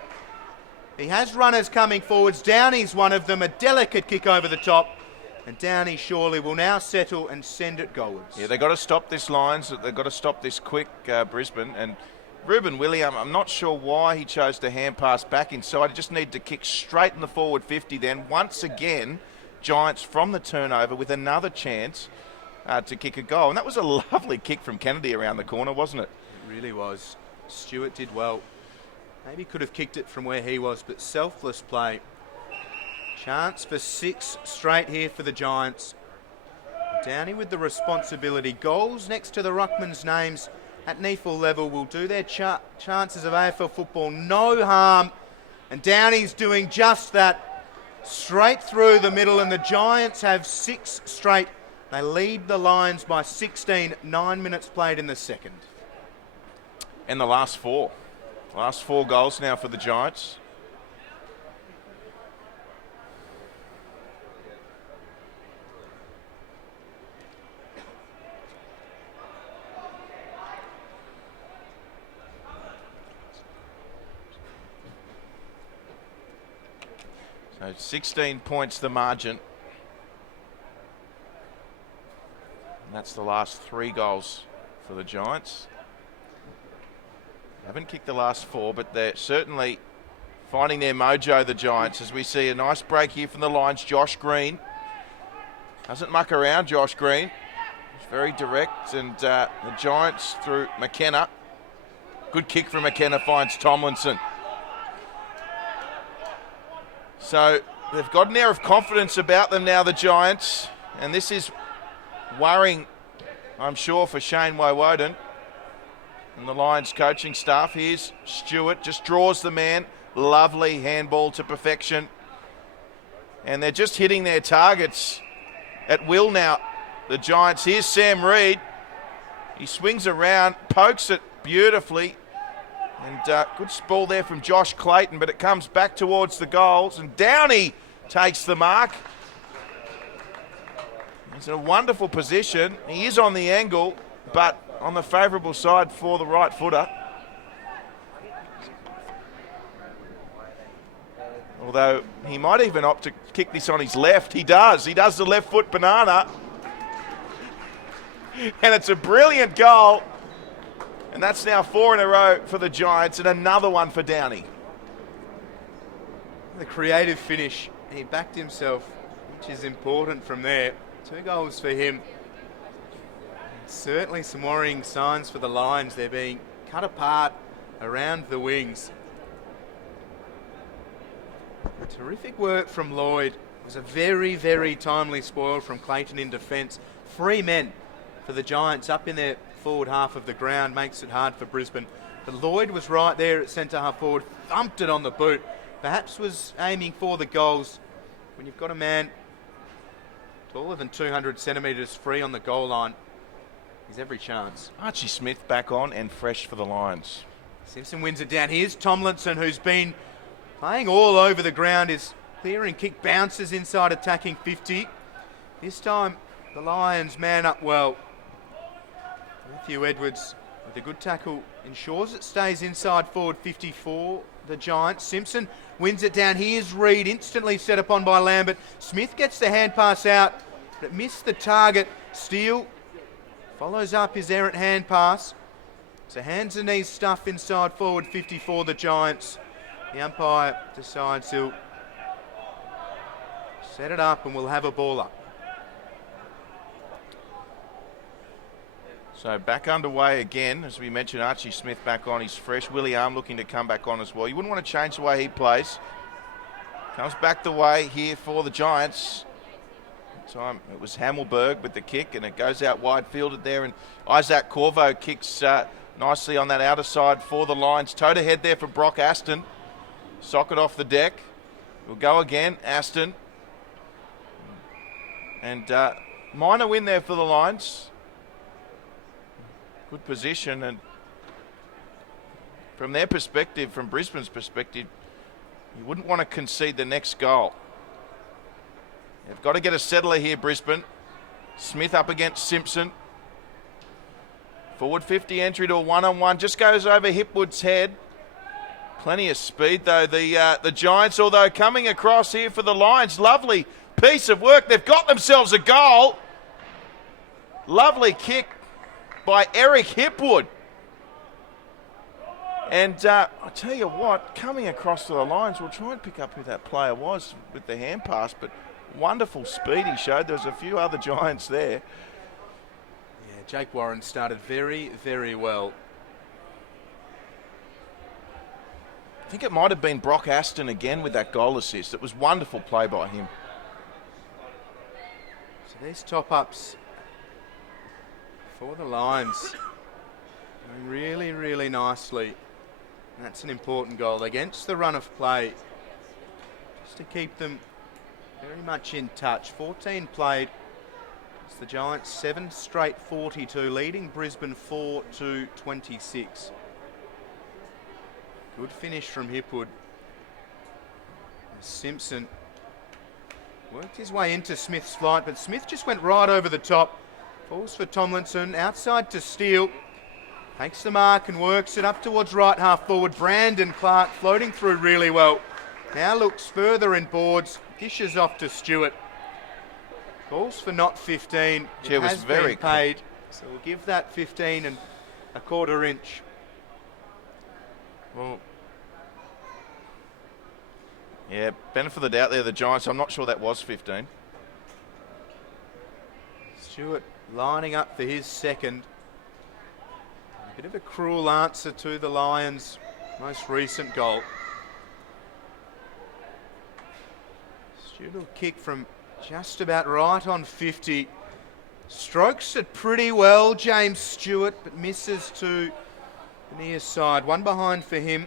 He has runners coming forwards. Downey's one of them. A delicate kick over the top. And Downey surely will now settle and send it goalwards. Yeah, they've got to stop this Lions. They've got to stop this quick, Brisbane. And Ruben William, I'm not sure why he chose to hand pass back inside. He just needed to kick straight in the forward 50 then. Once again, Giants from the turnover with another chance to kick a goal. And that was a lovely kick from Kennedy around the corner, wasn't it? It really was. Stewart did well. Maybe could have kicked it from where he was, but selfless play. Chance for 6 straight here for the Giants. Downey with the responsibility. Goals next to the ruckman's names at NEAFL level will do their chances of AFL football no harm. And Downey's doing just that. Straight through the middle, and the Giants have 6 straight. They lead the Lions by 16, 9 minutes played in the second. And the last 4. Last 4 goals now for the Giants. So 16 points the margin. And that's the last 3 goals for the Giants. Haven't kicked the last 4, but they're certainly finding their mojo, the Giants, as we see a nice break here from the Lions. Josh Green. Doesn't muck around, Josh Green. He's very direct, and the Giants through McKenna. Good kick from McKenna, finds Tomlinson. So they've got an air of confidence about them now, the Giants, and this is worrying, I'm sure, for Shane Woden and the Lions coaching staff. Here's Stewart, just draws the man. Lovely handball to perfection. And they're just hitting their targets at will now, the Giants. Here's Sam Reid. He swings around, pokes it beautifully. And good ball there from Josh Clayton, but it comes back towards the goals. And Downey takes the mark. He's in a wonderful position. He is on the angle, but on the favourable side for the right footer. Although he might even opt to kick this on his left. He does. He does the left foot banana. And it's a brilliant goal. And that's now 4 in a row for the Giants, and another one for Downey. The creative finish. He backed himself, which is important from there. 2 goals for him. Certainly some worrying signs for the Lions. They're being cut apart around the wings. Terrific work from Lloyd. It was a very, very timely spoil from Clayton in defence. 3 men for the Giants up in their forward half of the ground, makes it hard for Brisbane. But Lloyd was right there at centre half forward, thumped it on the boot. Perhaps was aiming for the goals. When you've got a man taller than 200 centimetres free on the goal line, he's every chance. Archie Smith back on and fresh for the Lions. Simpson wins it down. Here's Tomlinson, who's been playing all over the ground, is clearing kick, bounces inside attacking 50. This time the Lions man up well. Matthew Edwards with a good tackle ensures it stays inside forward 54. The Giants. Simpson wins it down. Here's Reid, instantly set upon by Lambert. Smith gets the hand pass out, but it missed the target. Steele follows up his errant hand pass. So hands and knees stuff inside forward 54, the Giants. The umpire decides he'll set it up and we'll have a ball up. So back underway again, as we mentioned, Archie Smith back on. He's fresh. Willie Arm looking to come back on as well. You wouldn't want to change the way he plays. Comes back the way here for the Giants. Time it was Hammelberg with the kick, and it goes out wide, fielded there, and Isaac Corvo kicks nicely on that outer side for the Lions. Toe to head there for Brock Aston. Socket off the deck. We'll go again, Aston. And Minor win there for the Lions. Good position, and from their perspective, from Brisbane's perspective, you wouldn't want to concede the next goal. They've got to get a settler here, Brisbane. Smith up against Simpson. Forward 50 entry to a one-on-one. Just goes over Hipwood's head. Plenty of speed, though. The Giants, although coming across here for the Lions. Lovely piece of work. They've got themselves a goal. Lovely kick by Eric Hipwood. And I tell you what, coming across to the Lions, we'll try and pick up who that player was with the hand pass, but wonderful speed he showed. There was a few other Giants there. Yeah, Jake Warren started very, very well. I think it might have been Brock Aston again with that goal assist. It was wonderful play by him. So these top-ups for the Lions going really, really nicely. And that's an important goal against the run of play, just to keep them very much in touch. 14 played. It's the Giants 7 straight 42, leading Brisbane 4-26. Good finish from Hipwood. Simpson worked his way into Smith's flight, but Smith just went right over the top. Falls for Tomlinson, outside to Steele. Takes the mark and works it up towards right half forward. Brandon Clark floating through really well. Now looks further in boards, dishes off to Stewart. Calls for not 15. It was has very been paid, so we'll give that 15 and a quarter inch. Well, yeah, benefit of the doubt there, the Giants. I'm not sure that was 15. Stewart lining up for his second. A bit of a cruel answer to the Lions' most recent goal. Stewart will kick from just about right on 50. Strokes it pretty well, James Stewart, but misses to the near side. One behind for him.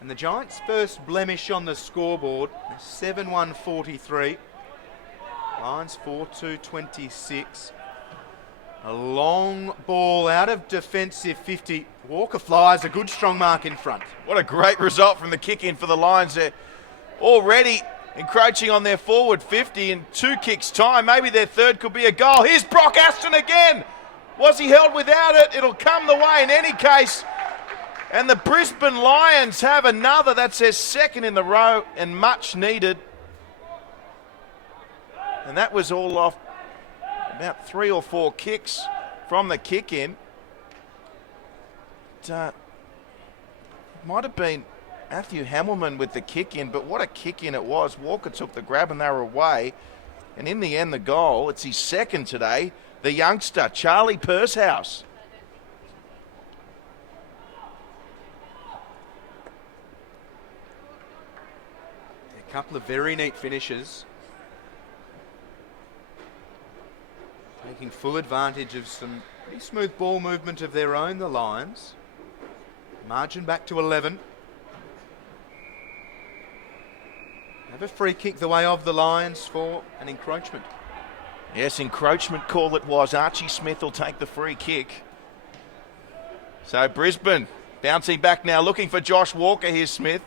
And the Giants' first blemish on the scoreboard, 7-1-43. Lions 4-2-26. A long ball out of defensive 50. Walker flies, a good strong mark in front. What a great result from the kick-in for the Lions there. Already encroaching on their forward 50 in 2 kicks' time. Maybe their third could be a goal. Here's Brock Aston again. Was he held without it? It'll come the way in any case. And the Brisbane Lions have another. That's their second in the row and much needed. And that was all off about 3 or 4 kicks from the kick-in. It might have been Matthew Hamilman with the kick-in, but what a kick-in it was. Walker took the grab and they were away. And in the end, the goal, it's his second today, the youngster, Charlie Pursehouse. A couple of very neat finishes. Taking full advantage of some pretty smooth ball movement of their own, the Lions. Margin back to 11. Have a free kick the way of the Lions for an encroachment. Yes, encroachment call it was. Archie Smith will take the free kick. So Brisbane bouncing back now, looking for Josh Walker here, Smith.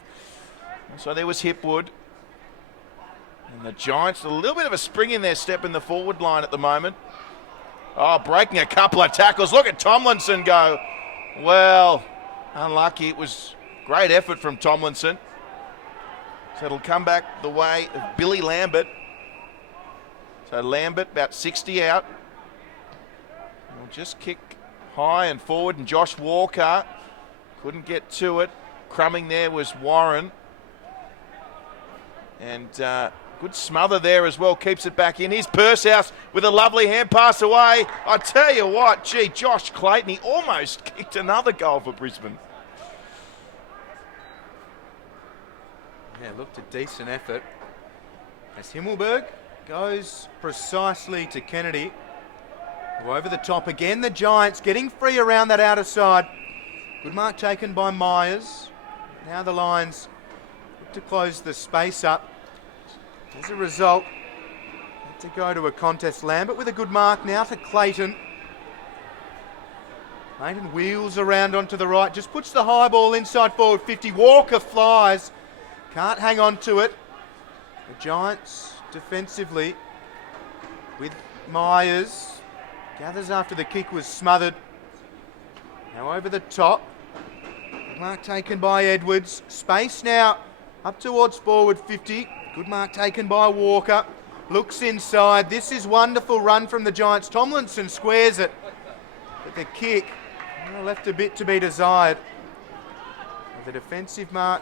So there was Hipwood. And the Giants, a little bit of a spring in their step in the forward line at the moment. Oh, breaking a couple of tackles. Look at Tomlinson go. Well, unlucky. It was great effort from Tomlinson. So it'll come back the way of Billy Lambert. So Lambert about 60 out. Will just kick high and forward, and Josh Walker couldn't get to it. Crumbing there was Warren. And good smother there as well, keeps it back in. Here's Pursehouse with a lovely hand pass away. I tell you what, gee, Josh Clayton, he almost kicked another goal for Brisbane. Yeah, looked a decent effort. As Himmelberg goes precisely to Kennedy. Go over the top again, the Giants getting free around that outer side. Good mark taken by Myers. Now the Lions look to close the space up. As a result, to go to a contest. Lambert with a good mark now to Clayton. Clayton wheels around onto the right, just puts the high ball inside forward 50. Walker flies, can't hang on to it. The Giants defensively with Myers. Gathers after the kick was smothered. Now over the top. Mark taken by Edwards. Space now up towards forward 50. Good mark taken by Walker. Looks inside. This is wonderful run from the Giants. Tomlinson squares it. But the kick left a bit to be desired. The defensive mark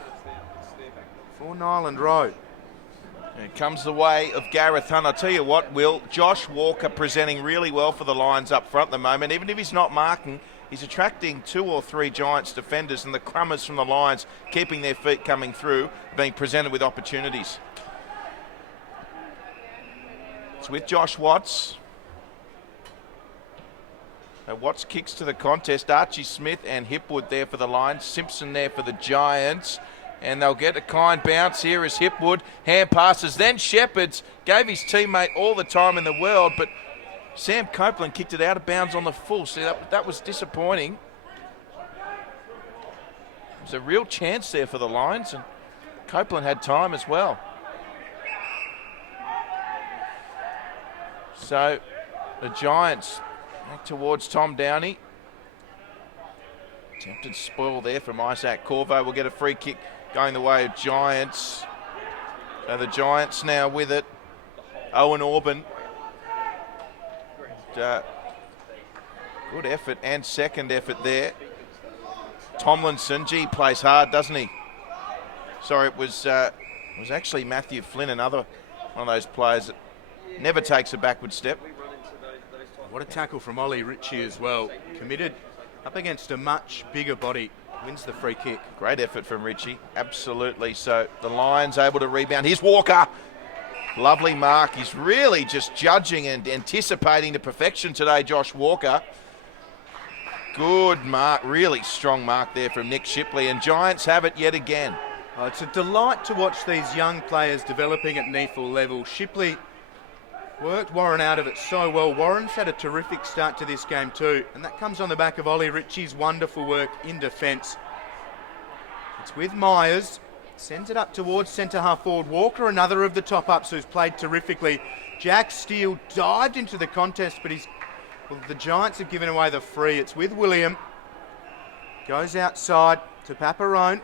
for Nyland Road. It comes the way of Gareth Hunt. I'll tell you what, Will, Josh Walker presenting really well for the Lions up front at the moment. Even if he's not marking, he's attracting 2 or 3 Giants defenders, and the crummers from the Lions keeping their feet coming through, being presented with opportunities. It's with Josh Watts. Watts kicks to the contest. Archie Smith and Hipwood there for the Lions. Simpson there for the Giants. And they'll get a kind bounce here as Hipwood hand passes. Then Shepherds gave his teammate all the time in the world, but Sam Copeland kicked it out of bounds on the full. See, that was disappointing. It was a real chance there for the Lions, and Copeland had time as well. So the Giants back towards Tom Downey. Attempted spoil there from Isaac Corvo. Will get a free kick going the way of Giants. So the Giants now with it. Owen Orban. Good effort and second effort there. Tomlinson, gee, plays hard, doesn't he? Sorry, it was actually Matthew Flynn, another one of those players that never takes a backward step. What a tackle from Ollie Ritchie as well. Committed up against a much bigger body. Wins the free kick. Great effort from Ritchie, absolutely. So the Lions able to rebound. Here's Walker. Lovely mark. He's really just judging and anticipating to perfection today, Josh Walker. Good mark, really strong mark there from Nick Shipley, and Giants have it yet again. Oh, it's a delight to watch these young players developing at NEAFL level. Shipley worked Warren out of it so well. Warren's had a terrific start to this game too, and that comes on the back of Ollie Ritchie's wonderful work in defence. It's with Myers. Sends it up towards centre half forward. Walker, another of the top-ups who's played terrifically. Jack Steele dived into the contest, but the Giants have given away the free. It's with William. Goes outside to Paparone.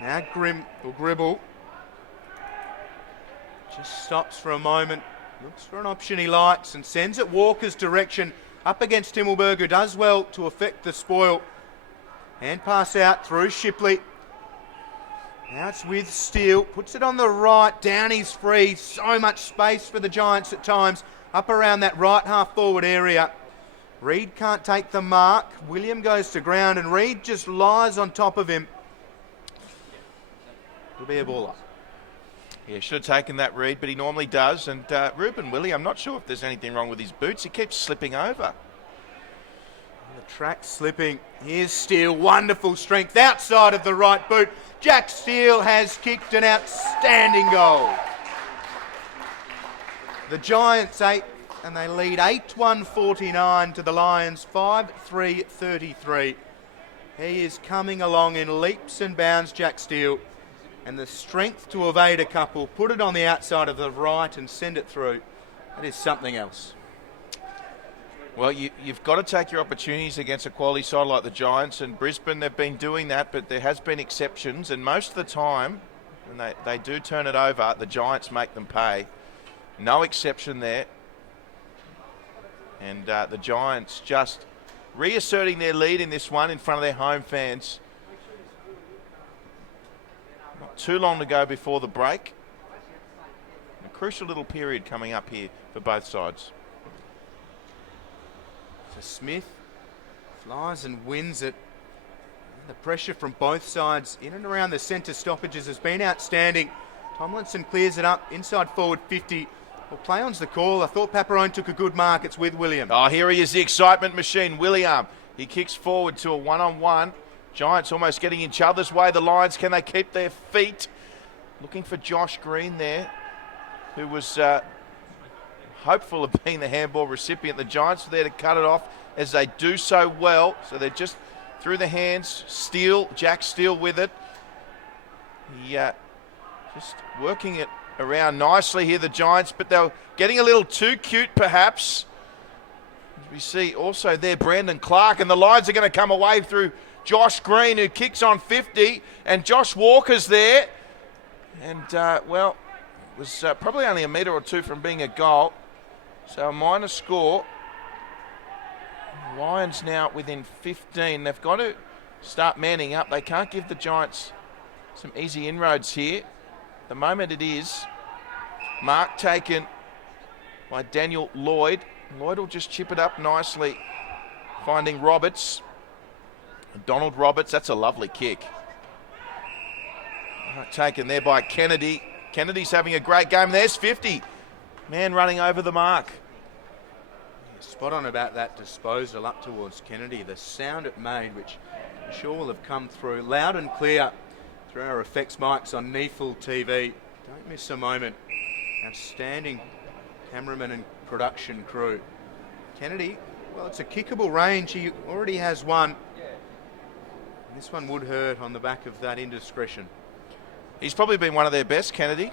Now Gribble. Just stops for a moment. Looks for an option he likes and sends it Walker's direction. Up against Himmelberg, who does well to affect the spoil. Hand pass out through Shipley. Now it's with Steele, puts it on the right, Downey's free, so much space for the Giants at times, up around that right half forward area. Reid can't take the mark, William goes to ground and Reid just lies on top of him. It'll be a ball up. Yeah, should have taken that Reid, but he normally does. And Ruben Willie, I'm not sure if there's anything wrong with his boots, he keeps slipping over. The track slipping. Here's Steele, wonderful strength outside of the right boot. Jack Steele has kicked an outstanding goal. The Giants 8, and they lead 8-1-49 to the Lions 5-3-33. He is coming along in leaps and bounds, Jack Steele, and the strength to evade a couple, put it on the outside of the right and send it through. That is something else. Well, you've got to take your opportunities against a quality side like the Giants, and Brisbane, they've been doing that, but there has been exceptions, and most of the time, when they do turn it over, the Giants make them pay. No exception there. And the Giants just reasserting their lead in this one in front of their home fans. Not too long to go before the break. A crucial little period coming up here for both sides. So Smith flies and wins it. The pressure from both sides in and around the centre stoppages has been outstanding. Tomlinson clears it up inside forward 50. Well, play on's the call. I thought Paparone took a good mark. It's with William. Oh, here he is, the excitement machine, William. He kicks forward to a one-on-one. Giants almost getting each other's way. The Lions, can they keep their feet? Looking for Josh Green there, who was hopeful of being the handball recipient. The Giants are there to cut it off as they do so well. So they're just through the hands. Jack Steele with it. Just working it around nicely here, the Giants, but they're getting a little too cute perhaps. We see also there Brandon Clark, and the Lions are going to come away through Josh Green, who kicks on 50, and Josh Walker's there. And, well, it was probably only a metre or two from being a goal. So a minor score. Lions now within 15. They've got to start manning up. They can't give the Giants some easy inroads here. At the moment it is. Mark taken by Daniel Lloyd. Lloyd will just chip it up nicely, finding Roberts. Donald Roberts, that's a lovely kick. Taken there by Kennedy. Kennedy's having a great game. There's 50. Man running over the mark. Spot on about that disposal up towards Kennedy. The sound it made, which I'm sure will have come through loud and clear through our effects mics on NEAFL TV. Don't miss a moment. Outstanding cameraman and production crew. Kennedy, well, it's a kickable range. He already has one. And this one would hurt on the back of that indiscretion. He's probably been one of their best, Kennedy.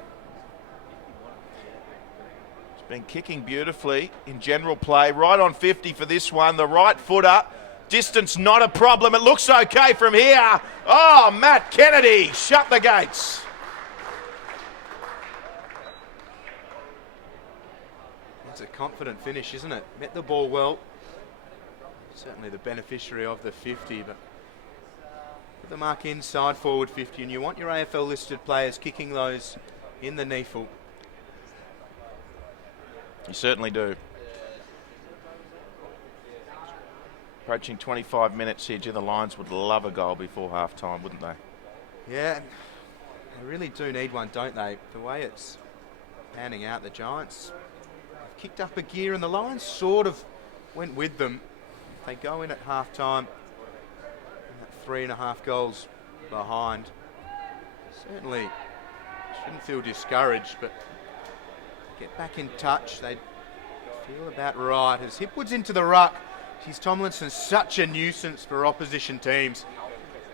He's been kicking beautifully in general play. Right on 50 for this one. The right footer. Distance not a problem. It looks okay from here. Oh, Matt Kennedy, shut the gates. It's a confident finish, isn't it? Met the ball well. Certainly the beneficiary of the 50, but put the mark inside forward 50, and you want your AFL listed players kicking those in the NEAFL. You certainly do. Approaching 25 minutes here. Gee, the Lions would love a goal before half-time, wouldn't they? Yeah, they really do need one, don't they? The way it's panning out, the Giants have kicked up a gear, and the Lions sort of went with them. They go in at half-time, 3.5 goals behind. Certainly shouldn't feel discouraged, but get back in touch. They feel about right as Hipwood's into the ruck. Geez, Tomlinson's such a nuisance for opposition teams.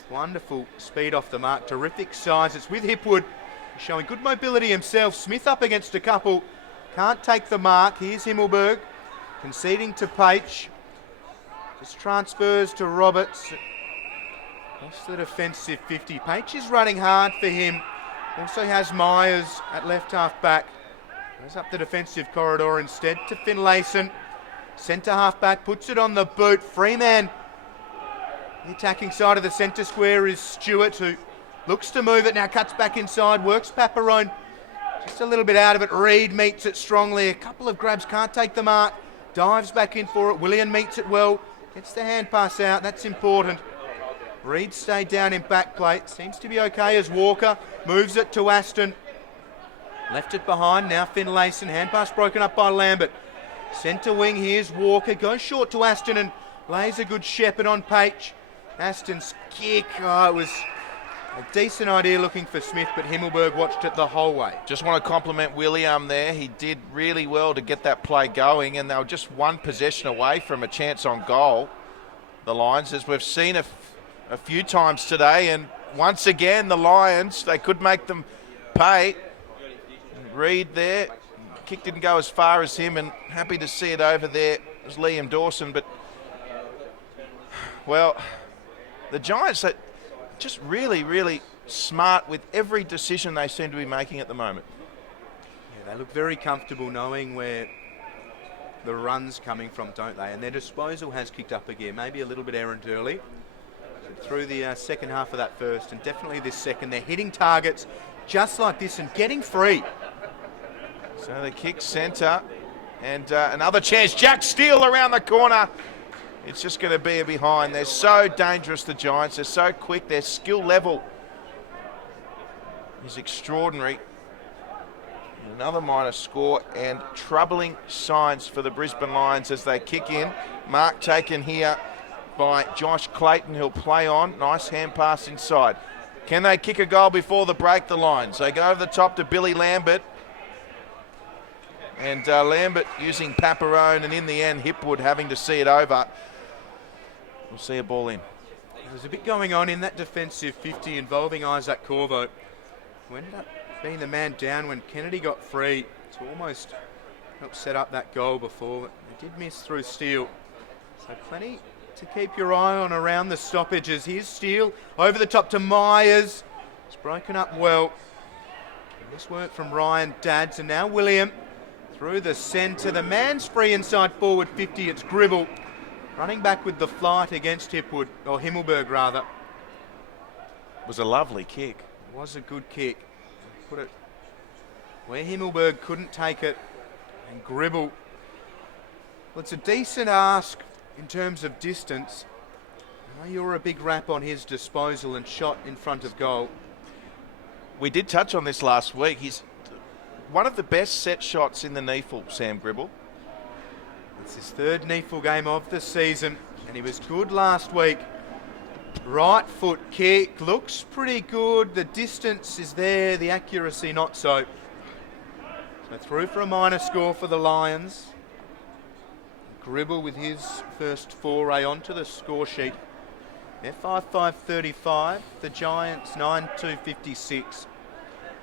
Wonderful speed off the mark, terrific size. It's with Hipwood, showing good mobility himself. Smith up against a couple, can't take the mark. Here's Himmelberg, conceding to Paich. Just transfers to Roberts. That's the defensive 50. Paich is running hard for him. Also has Myers at left half back. Goes up the defensive corridor instead to Finlayson. Centre half back puts it on the boot. Freeman. The attacking side of the centre square is Stewart, who looks to move it now, cuts back inside, works Paparone. Just a little bit out of it. Reed meets it strongly. A couple of grabs, can't take the mark. Dives back in for it. William meets it well. Gets the hand pass out. That's important. Reed stayed down in back plate. Seems to be okay as Walker moves it to Aston. Left it behind. Now Finlayson. Hand pass broken up by Lambert. Centre wing, here's Walker. Goes short to Aston and lays a good shepherd on Paich. Aston's kick. Oh, it was a decent idea looking for Smith, but Himmelberg watched it the whole way. Just want to compliment William there. He did really well to get that play going, and they were just one possession away from a chance on goal. The Lions, as we've seen a few times today, and once again the Lions, they could make them pay. Reed there. Kick didn't go as far as him, and happy to see it over there was Liam Dawson. But, well, the Giants are just really, really smart with every decision they seem to be making at the moment. Yeah, they look very comfortable knowing where the run's coming from, don't they? And their disposal has kicked up a gear, maybe a little bit errant early. Through the second half of that first, and definitely this second, they're hitting targets just like this and getting free. So the kick centre, and another chance. Jack Steele around the corner. It's just going to be a behind. They're so dangerous, the Giants. They're so quick. Their skill level is extraordinary. Another minor score, and troubling signs for the Brisbane Lions as they kick in. Mark taken here by Josh Clayton, who'll play on. Nice hand pass inside. Can they kick a goal before the break, the Lions? They go over the top to Billy Lambert. And Lambert using Paparone, and in the end, Hipwood having to see it over. We'll see a ball in. There was a bit going on in that defensive 50 involving Isaac Corvo, who ended up being the man down when Kennedy got free to almost help set up that goal before, but they did miss through Steele. So plenty to keep your eye on around the stoppages. Here's Steele over the top to Myers. It's broken up well. This work from Ryan Dadds, and now William through the centre. The man's free inside forward 50. It's Gribble running back with the flight against Hipwood, or Himmelberg rather. It was a lovely kick. It was a good kick. Put it where Himmelberg couldn't take it, and Gribble. Well, it's a decent ask in terms of distance. I know you're a big rap on his disposal and shot in front of goal. We did touch on this last week. He's one of the best set shots in the NEAFL, Sam Gribble. It's his third NEAFL game of the season, and he was good last week. Right foot kick, looks pretty good. The distance is there, the accuracy not so. So through for a minor score for the Lions. Gribble with his first foray onto the score sheet. They're 5-5-35, the Giants 9-2-56.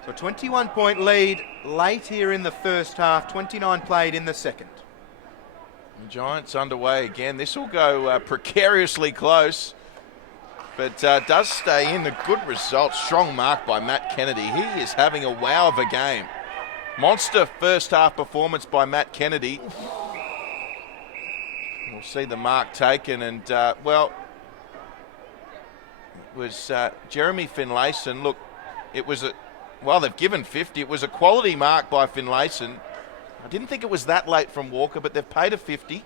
So a 21-point lead late here in the first half, 29 played in the second. The Giants underway again. This will go precariously close, but does stay in. A good result. Strong mark by Matt Kennedy. He is having a wow of a game. Monster first half performance by Matt Kennedy. We'll see the mark taken, and well, it was Jeremy Finlayson. Look, it was they've given 50. It was a quality mark by Finlayson. I didn't think it was that late from Walker, but they've paid a 50.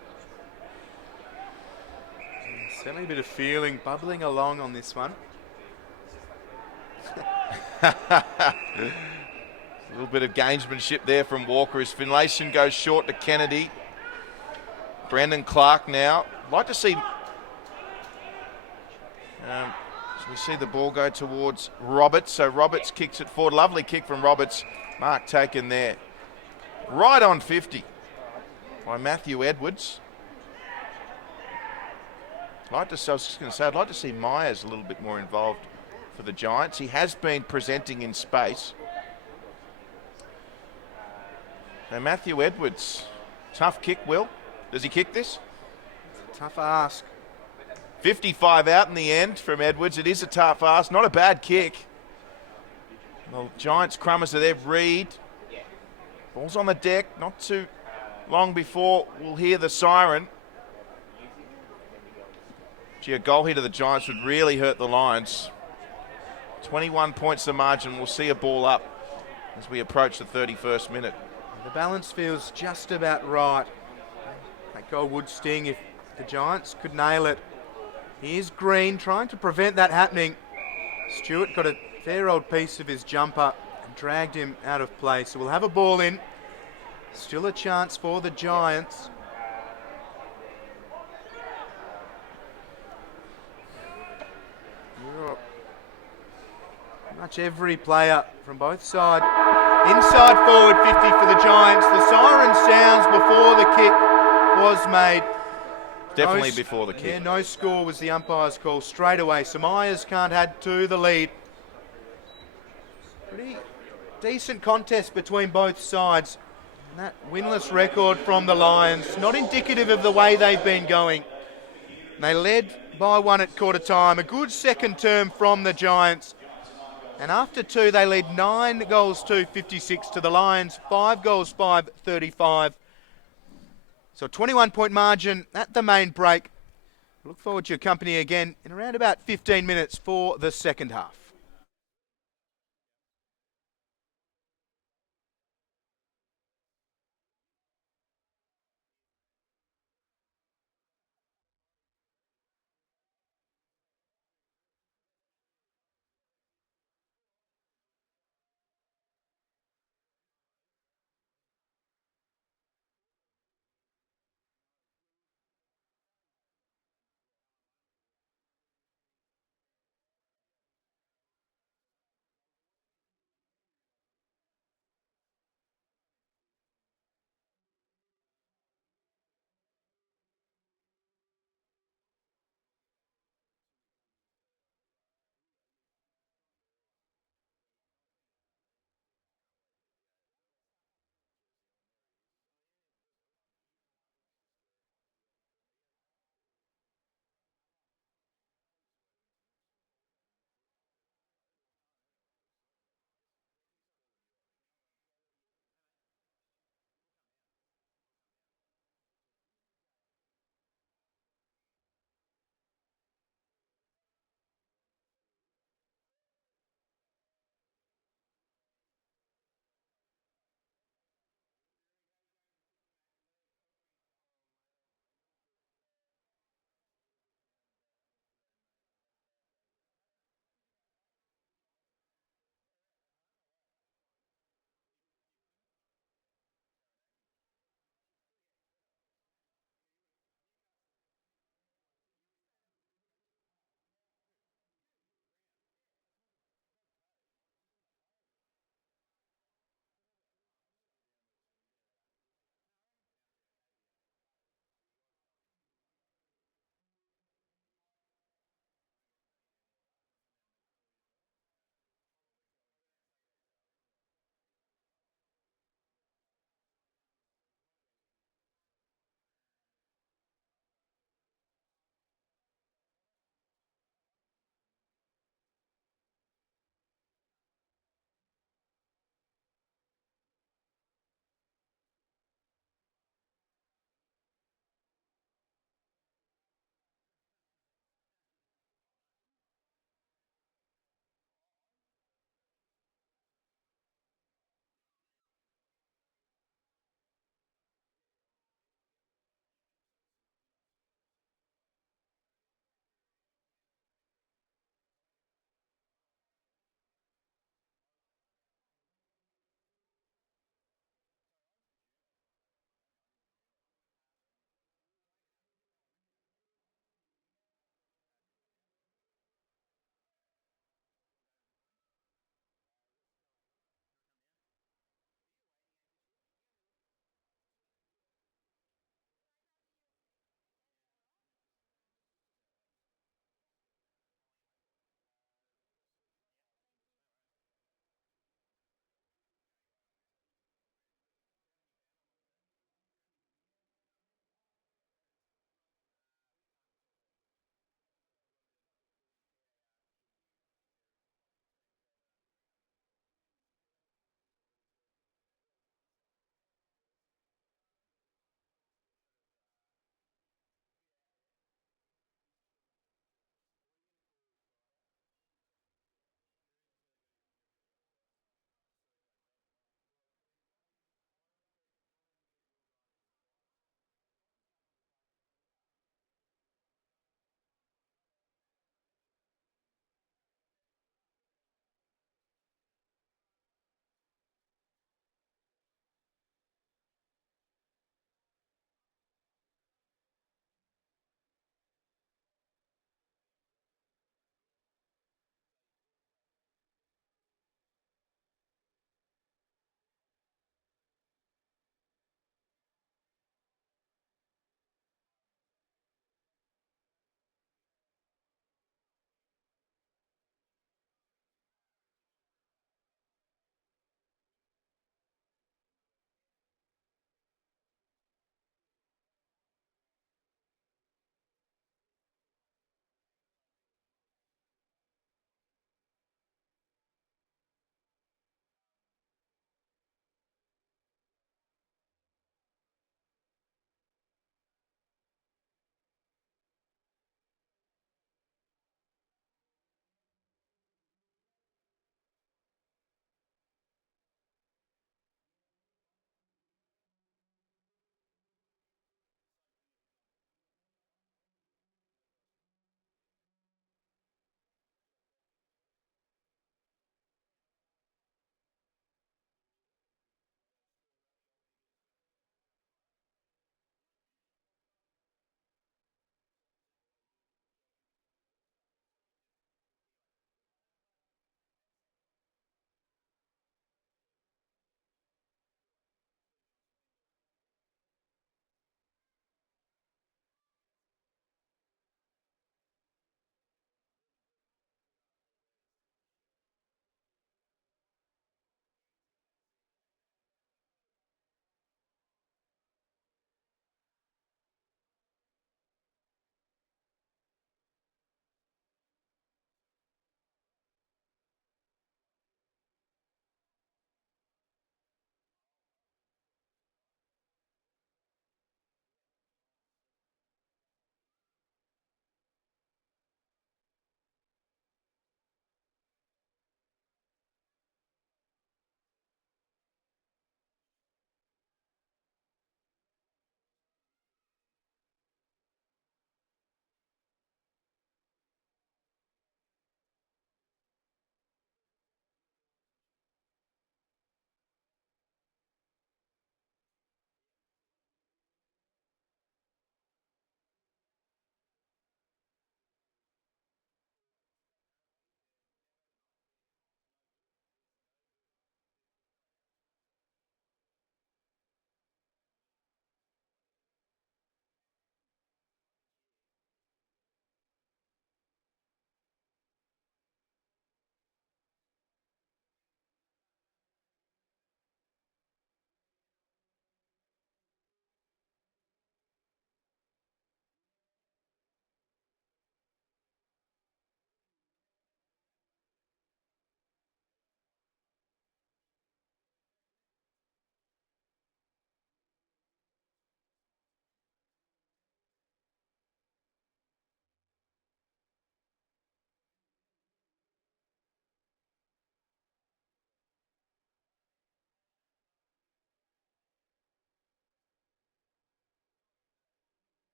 Certainly a bit of feeling bubbling along on this one. A little bit of gamesmanship there from Walker as Finlayson goes short to Kennedy. Brandon Clark now. Like to see. So we see the ball go towards Roberts. So Roberts kicks it forward. Lovely kick from Roberts. Mark taken there. Right on 50 by Matthew Edwards. I was just going to say, I'd like to see Myers a little bit more involved for the Giants. He has been presenting in space. So Matthew Edwards, tough kick, Will. Does he kick this? It's a tough ask. 55 out in the end from Edwards. It is a tough ask. Not a bad kick. The Giants crummers are there. Reed. Ball's on the deck. Not too long before we'll hear the siren. Gee, a goal here to the Giants would really hurt the Lions. 21 points the margin. We'll see a ball up as we approach the 31st minute. The balance feels just about right. That goal would sting if the Giants could nail it. Here's Green trying to prevent that happening. Stewart got a fair old piece of his jumper and dragged him out of play. So we'll have a ball in. Still a chance for the Giants. Pretty much every player from both sides. Inside forward 50 for the Giants. The siren sounds before the kick was made. Definitely before the kick. Yeah, no score was the umpire's call straight away. So Myers can't add to the lead. Pretty decent contest between both sides. And that winless record from the Lions, not indicative of the way they've been going. They led by one at quarter time. A good second term from the Giants. And after two, they lead 9-2-56 to the Lions, 5-5-35. So a 21-point margin at the main break. Look forward to your company again in around about 15 minutes for the second half.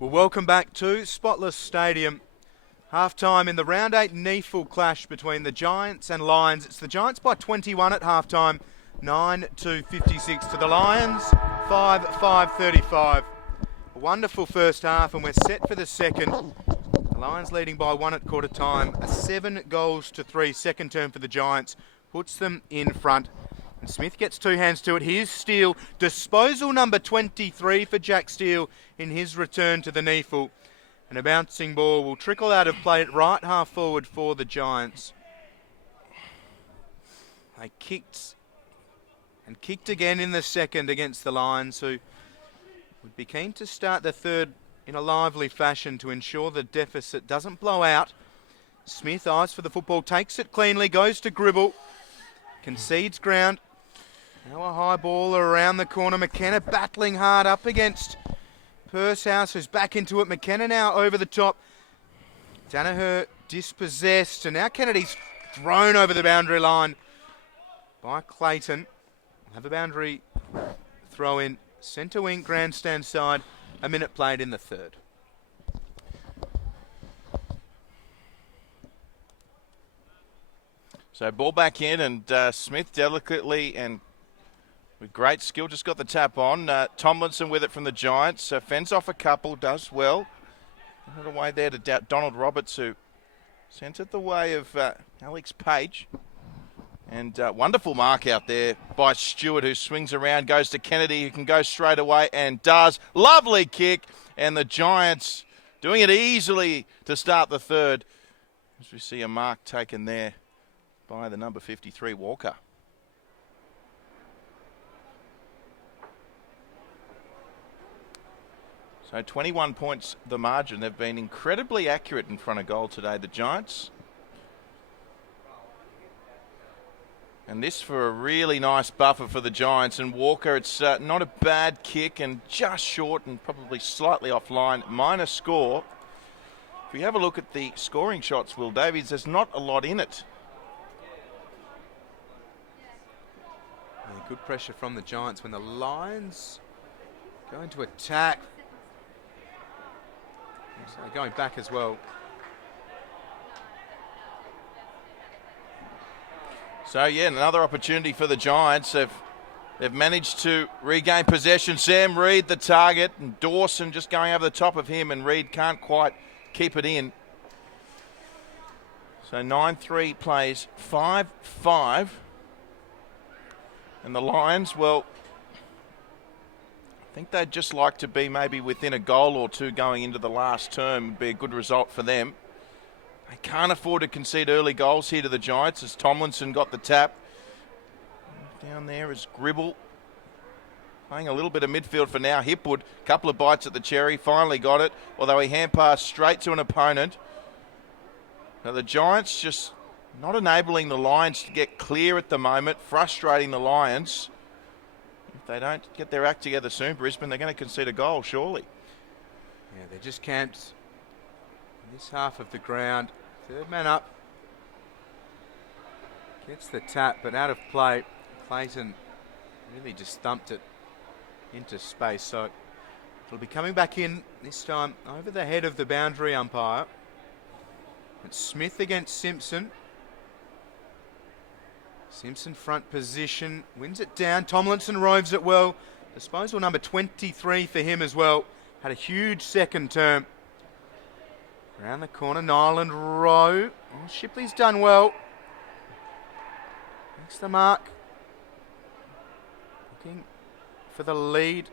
Well, welcome back to Spotless Stadium. Half-time in the Round 8 NEAFL clash between the Giants and Lions. It's the Giants by 21 at half-time, 9-56 to the Lions, 5-35. A wonderful first half, and we're set for the second. The Lions leading by 1 at quarter-time. A 7-3 second term for the Giants puts them in front. And Smith gets two hands to it. Here's Steele. Disposal number 23 for Jack Steele in his return to the NEAFL. And a bouncing ball will trickle out of play at right half forward for the Giants. They kicked and kicked again in the second against the Lions, who would be keen to start the third in a lively fashion to ensure the deficit doesn't blow out. Smith eyes for the football, takes it cleanly, goes to Gribble, concedes ground. Now a high ball around the corner. McKenna battling hard up against Pursehouse, who's back into it. McKenna now over the top. Danaher dispossessed, and now Kennedy's thrown over the boundary line by Clayton. We'll have a boundary throw in centre wing grandstand side. A minute played in the third. So ball back in, and Smith delicately and with great skill just got the tap on. Tomlinson with it from the Giants. Fends off a couple, does well. Put it away there to Donald Roberts, who sent it the way of Alex Page. And wonderful mark out there by Stewart, who swings around, goes to Kennedy, who can go straight away and does. Lovely kick, and the Giants doing it easily to start the third. As we see a mark taken there by the number 53, Walker. So 21 points the margin. They've been incredibly accurate in front of goal today, the Giants. And this for a really nice buffer for the Giants. And Walker, it's not a bad kick and just short and probably slightly offline. Minor score. If we have a look at the scoring shots, Will Davies, there's not a lot in it. Yeah, good pressure from the Giants when the Lions go into attack. So going back as well. So, yeah, another opportunity for the Giants. They've managed to regain possession. Sam Reid, the target, and Dawson just going over the top of him, and Reid can't quite keep it in. So 9-3 plays 5-5. And the Lions, well, I think they'd just like to be maybe within a goal or two going into the last term. Would be a good result for them. They can't afford to concede early goals here to the Giants as Tomlinson got the tap. Down there is Gribble. Playing a little bit of midfield for now. Hipwood, a couple of bites at the cherry, finally got it, although he hand-passed straight to an opponent. Now the Giants just not enabling the Lions to get clear at the moment, frustrating the Lions. If they don't get their act together soon, Brisbane, they're going to concede a goal, surely. Yeah, they're just camped in this half of the ground. Third man up. Gets the tap, but out of play. Clayton really just thumped it into space. So it'll be coming back in, this time over the head of the boundary umpire. It's Smith against Simpson. Simpson front position, wins it down. Tomlinson roves it well. Disposal number 23 for him as well. Had a huge second term. Around the corner, Nyland Rowe. Oh, Shipley's done well. Makes the mark. Looking for the lead.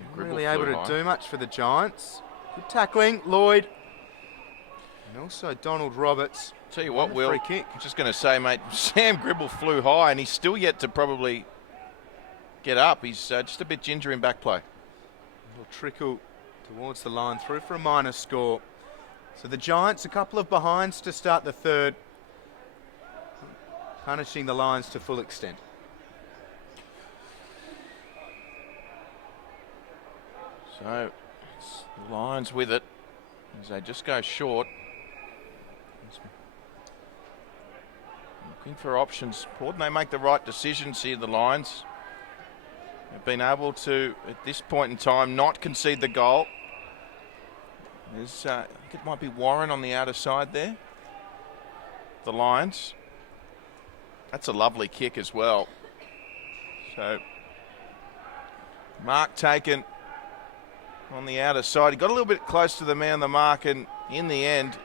Not really able to do much for the Giants. Good tackling, Lloyd. And also Donald Roberts. Tell you what, Will, free kick. I'm just going to say, mate, Sam Gribble flew high and he's still yet to probably get up. He's just a bit ginger in back play. A little trickle towards the line, through for a minor score. So the Giants, a couple of behinds to start the third, punishing the Lions to full extent. So it's the Lions with it as they just go short. Looking for options. Important they make the right decisions here, the Lions. have been able to, at this point in time, not concede the goal. There's, I think it might be Warren on the outer side there. The Lions. That's a lovely kick as well. So, mark taken on the outer side. He got a little bit close to the man on the mark, and in the end,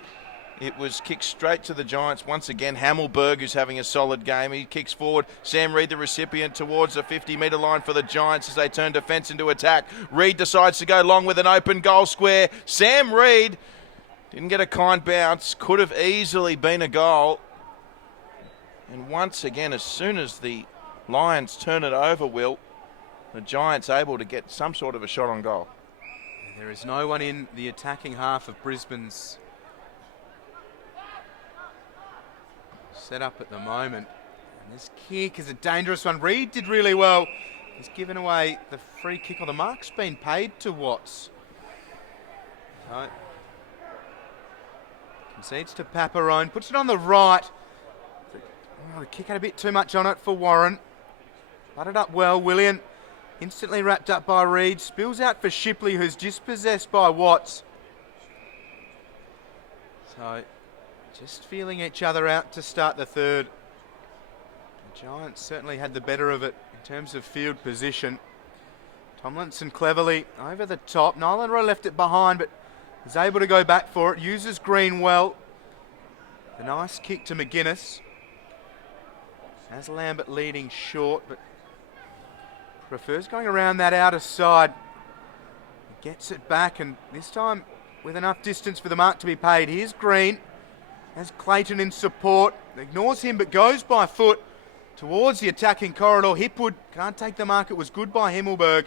it was kicked straight to the Giants. Once again, Hammelberg, who's having a solid game. He kicks forward. Sam Reid, the recipient, towards the 50-metre line for the Giants as they turn defence into attack. Reid decides to go long with an open goal square. Sam Reid didn't get a kind bounce. Could have easily been a goal. And once again, as soon as the Lions turn it over, Will, the Giants able to get some sort of a shot on goal. There is no one in the attacking half of Brisbane's set up at the moment. And this kick is a dangerous one. Reid did really well. He's given away the free kick, or the mark's been paid to Watts. So, concedes to Paparone, puts it on the right. Oh, the kick had a bit too much on it for Warren. Butted up well. William instantly wrapped up by Reid. Spills out for Shipley, who's dispossessed by Watts. So, just feeling each other out to start the third. The Giants certainly had the better of it in terms of field position. Tomlinson cleverly over the top. Nyland Rowe left it behind, but is able to go back for it. Uses Green well. A nice kick to McGuinness. Has Lambert leading short, but prefers going around that outer side. Gets it back, and this time with enough distance for the mark to be paid. Here's Green. Has Clayton in support. Ignores him, but goes by foot towards the attacking corridor. Hipwood can't take the mark. It was good by Himmelberg.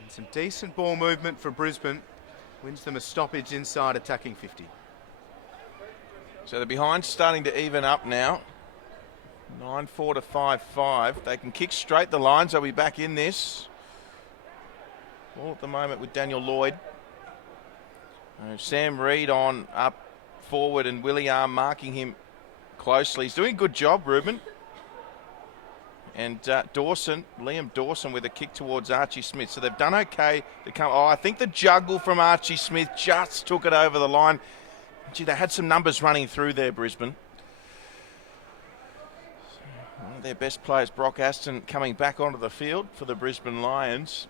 And some decent ball movement for Brisbane. Wins them a stoppage inside attacking 50. So the behind's starting to even up now. 9-4 to 5-5. They can kick straight the lines. They'll be back in this. All at the moment with Daniel Lloyd. Sam Reid on up forward, and Willie Arm marking him closely. He's doing a good job, Ruben. And Liam Dawson with a kick towards Archie Smith. So they've done okay to come. Oh, I think the juggle from Archie Smith just took it over the line. Gee, they had some numbers running through there, Brisbane. One of their best players, Brock Aston, coming back onto the field for the Brisbane Lions.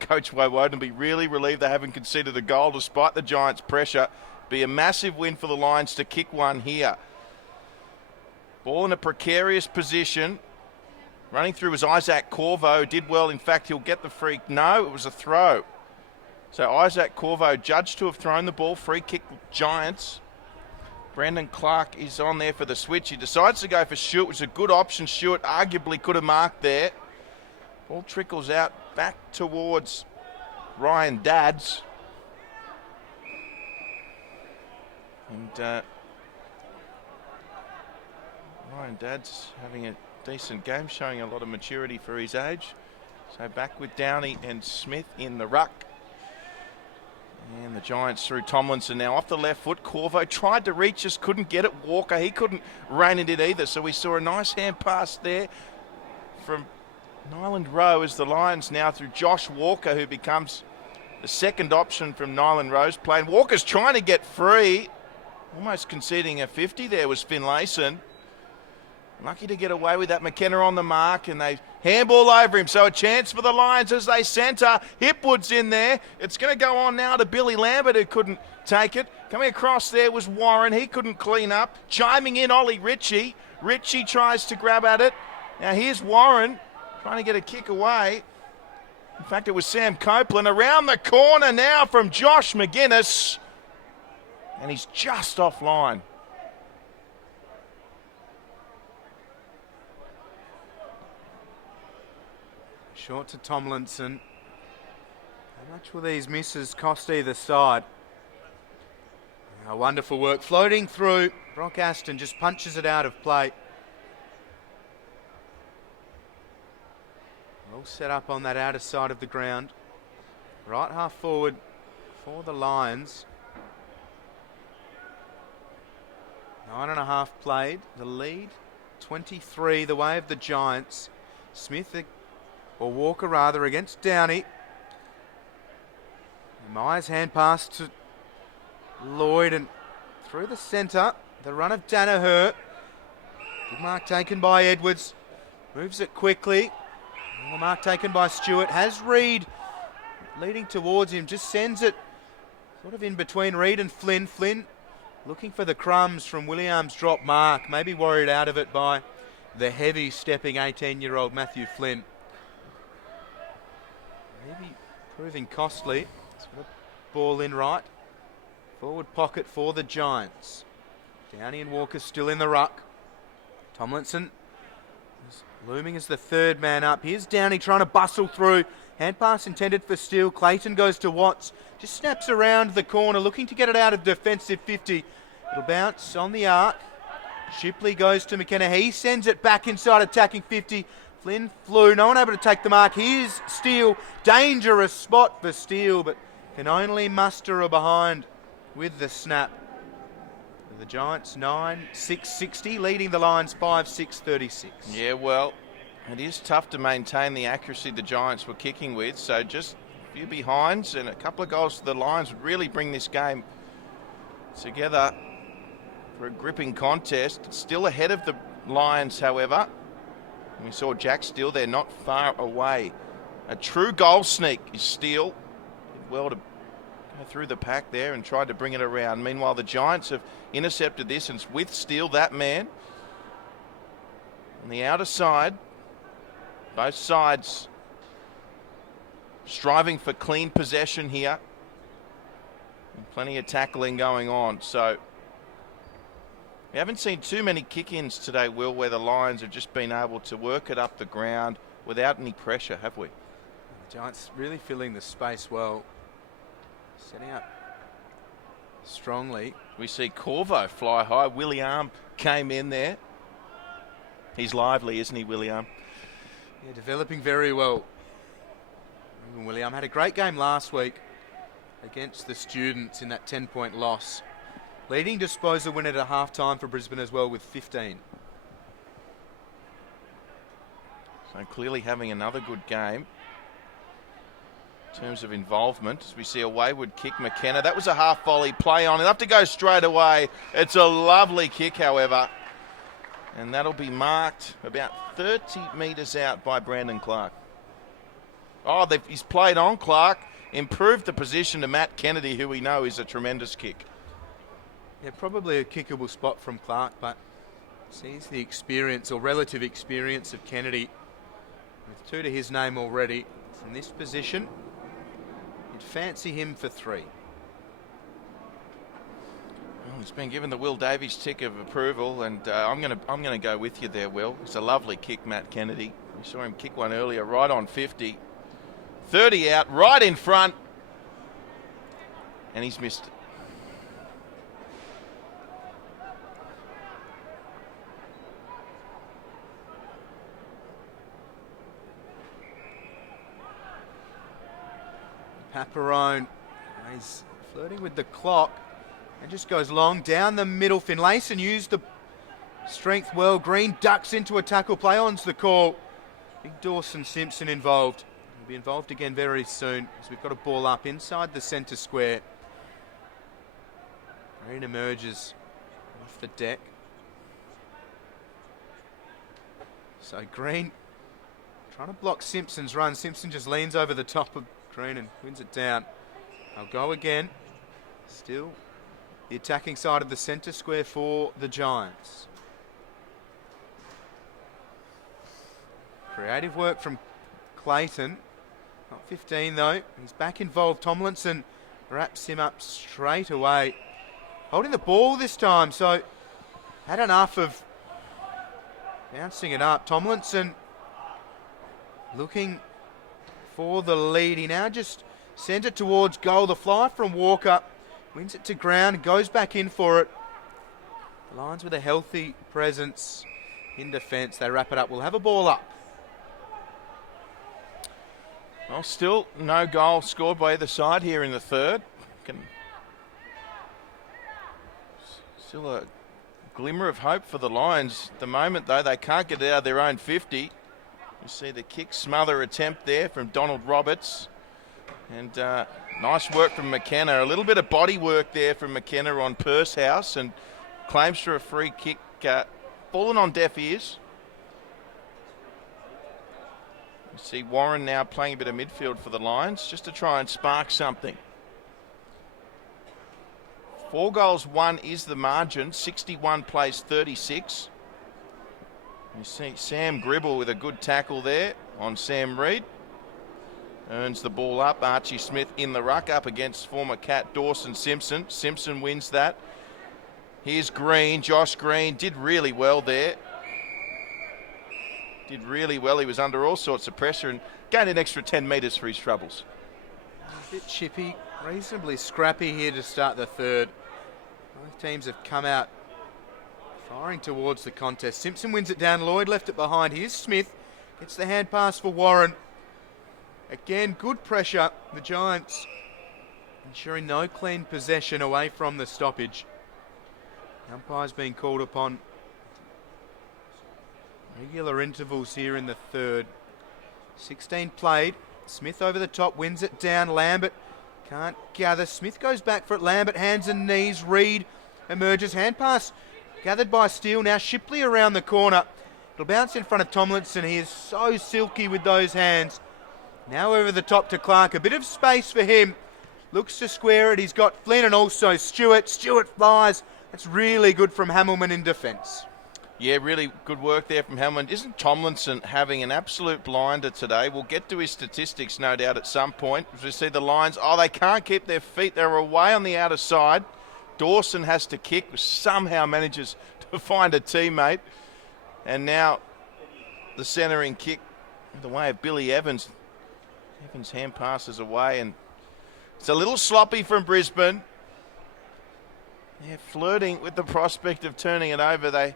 Coach Woden will be really relieved they haven't conceded a goal despite the Giants' pressure. Be a massive win for the Lions to kick one here. Ball in a precarious position. Running through was Isaac Corvo. Did well. In fact, he'll get the free. No, it was a throw. So Isaac Corvo judged to have thrown the ball. Free kick Giants. Brandon Clark is on there for the switch. He decides to go for Stewart, which is a good option. Stewart arguably could have marked there. Ball trickles out back towards Ryan Dadds. And Ryan Dadds having a decent game, showing a lot of maturity for his age. So back with Downey and Smith in the ruck. And the Giants through Tomlinson now off the left foot. Corvo tried to reach, just couldn't get it. Walker, he couldn't rein it in either. So we saw a nice hand pass there from Nyland Rowe as the Lions now through Josh Walker, who becomes the second option from Nyland Rowe's playing. Walker's trying to get free. Almost conceding a 50 there was Finlayson. Lucky to get away with that. McKenna on the mark, and they handball over him. So a chance for the Lions as they centre. Hipwood's in there. It's going to go on now to Billy Lambert, who couldn't take it. Coming across there was Warren. He couldn't clean up. Chiming in, Ollie Ritchie. Ritchie tries to grab at it. Now here's Warren trying to get a kick away. In fact, it was Sam Copeland. Around the corner now from Josh McGuinness. And he's just offline. Short to Tomlinson. How much will these misses cost either side? Wonderful work. Floating through. Brock Aston just punches it out of play. All set up on that outer side of the ground. Right half forward for the Lions. 9.5 played. The lead 23 the way of the Giants. Smith, or Walker rather, against Downey. Myers hand pass to Lloyd and through the centre. The run of Danaher. Good mark taken by Edwards. Moves it quickly. The mark taken by Stewart. Has Reid leading towards him. Just sends it sort of in between Reid and Flynn. Flynn looking for the crumbs from Williams' drop mark. Maybe worried out of it by the heavy stepping 18-year-old Matthew Flynn. Maybe proving costly. Sort of ball in right. Forward pocket for the Giants. Downey and Walker still in the ruck. Tomlinson is looming as the third man up. Here's Downey trying to bustle through. Hand pass intended for Steele. Clayton goes to Watts. Just snaps around the corner, looking to get it out of defensive 50. It'll bounce on the arc. Shipley goes to McKenna. He sends it back inside attacking 50. Flynn flew. No one able to take the mark. Here's Steele. Dangerous spot for Steele, but can only muster a behind with the snap. The Giants 9-6-60, leading the Lions 5-6-36. Yeah, well, it is tough to maintain the accuracy the Giants were kicking with, so just a few behinds and a couple of goals to the Lions would really bring this game together for a gripping contest. It's still ahead of the Lions, however. We saw Jack Steele there not far away. A true goal sneak is Steele. Did well to go through the pack there and tried to bring it around. Meanwhile, the Giants have intercepted this, and it's with Steele, that man. On the outer side, both sides striving for clean possession here. And plenty of tackling going on. So we haven't seen too many kick-ins today, Will, where the Lions have just been able to work it up the ground without any pressure, have we? The Giants really filling the space well. Setting up strongly. We see Corvo fly high. William came in there. He's lively, isn't he, William? Yeah, developing very well. William had a great game last week against the Students in that 10-point loss. Leading disposal win at a half-time for Brisbane as well with 15. So clearly having another good game in terms of involvement, as we see a wayward kick. McKenna, that was a half volley play on. It'll have to go straight away. It's a lovely kick, however, and that'll be marked about 30 metres out by Brandon Clark. Oh, he's played on Clark, improved the position to Matt Kennedy, who we know is a tremendous kick. Yeah, probably a kickable spot from Clark, but sees the experience or relative experience of Kennedy with 2 to his name already from this position. You'd fancy him for 3. Well, he's been given the Will Davies tick of approval, and I'm gonna go with you there, Will. It's a lovely kick, Matt Kennedy. We saw him kick one earlier, right on 50. 30 out, right in front, and he's missed it. Paparone, he's flirting with the clock and just goes long down the middle. Finlayson used the strength well. Green ducks into a tackle. Play on's the call. Big Dawson Simpson involved. He'll be involved again very soon as we've got a ball up inside the centre square. Green emerges off the deck. So Green trying to block Simpson's run. Simpson just leans over the top of Green and wins it down. I'll go again. Still the attacking side of the centre square for the Giants. Creative work from Clayton. Not 15 though. He's back involved. Tomlinson wraps him up straight away. Holding the ball this time, so had enough of bouncing it up. Tomlinson looking for the lead. He now just sends it towards goal. The fly from Walker wins it to ground, goes back in for it. The Lions with a healthy presence in defence. They wrap it up. We'll have a ball up. Well, still no goal scored by either side here in the third. Still a glimmer of hope for the Lions. At the moment, though, they can't get out of their own 50. You see the kick smother attempt there from Donald Roberts. And nice work from McKenna. A little bit of body work there from McKenna on Pursehouse, and claims for a free kick, fallen on deaf ears. You see Warren now playing a bit of midfield for the Lions just to try and spark something. 4 goals, 1 is the margin. 61 plays 36. You see Sam Gribble with a good tackle there on Sam Reid. Earns the ball up. Archie Smith in the ruck up against former Cat Dawson Simpson. Simpson wins that. Here's Green. Josh Green did really well there. Did really well. He was under all sorts of pressure and gained an extra 10 metres for his troubles. A bit chippy, reasonably scrappy here to start the third. Both teams have come out firing towards the contest. Simpson wins it down. Lloyd left it behind. Here's Smith. Gets the hand pass for Warren. Again, good pressure. The Giants ensuring no clean possession away from the stoppage. The umpire's been called upon. Regular intervals here in the third. 16 played. Smith over the top, wins it down. Lambert can't gather. Smith goes back for it. Lambert, hands and knees. Reid emerges. Hand pass gathered by Steele. Now Shipley around the corner. It'll bounce in front of Tomlinson. He is so silky with those hands. Now over the top to Clark. A bit of space for him. Looks to square it. He's got Flynn and also Stewart. Stewart flies. That's really good from Hamilman in defence. Yeah, really good work there from Hamilman. Isn't Tomlinson having an absolute blinder today? We'll get to his statistics, no doubt, at some point. As we see the Lions, they can't keep their feet. They're away on the outer side. Dawson has to kick, somehow manages to find a teammate. And now the centering kick the way of Billy Evans. Evans' hand passes away, and it's a little sloppy from Brisbane. They're flirting with the prospect of turning it over.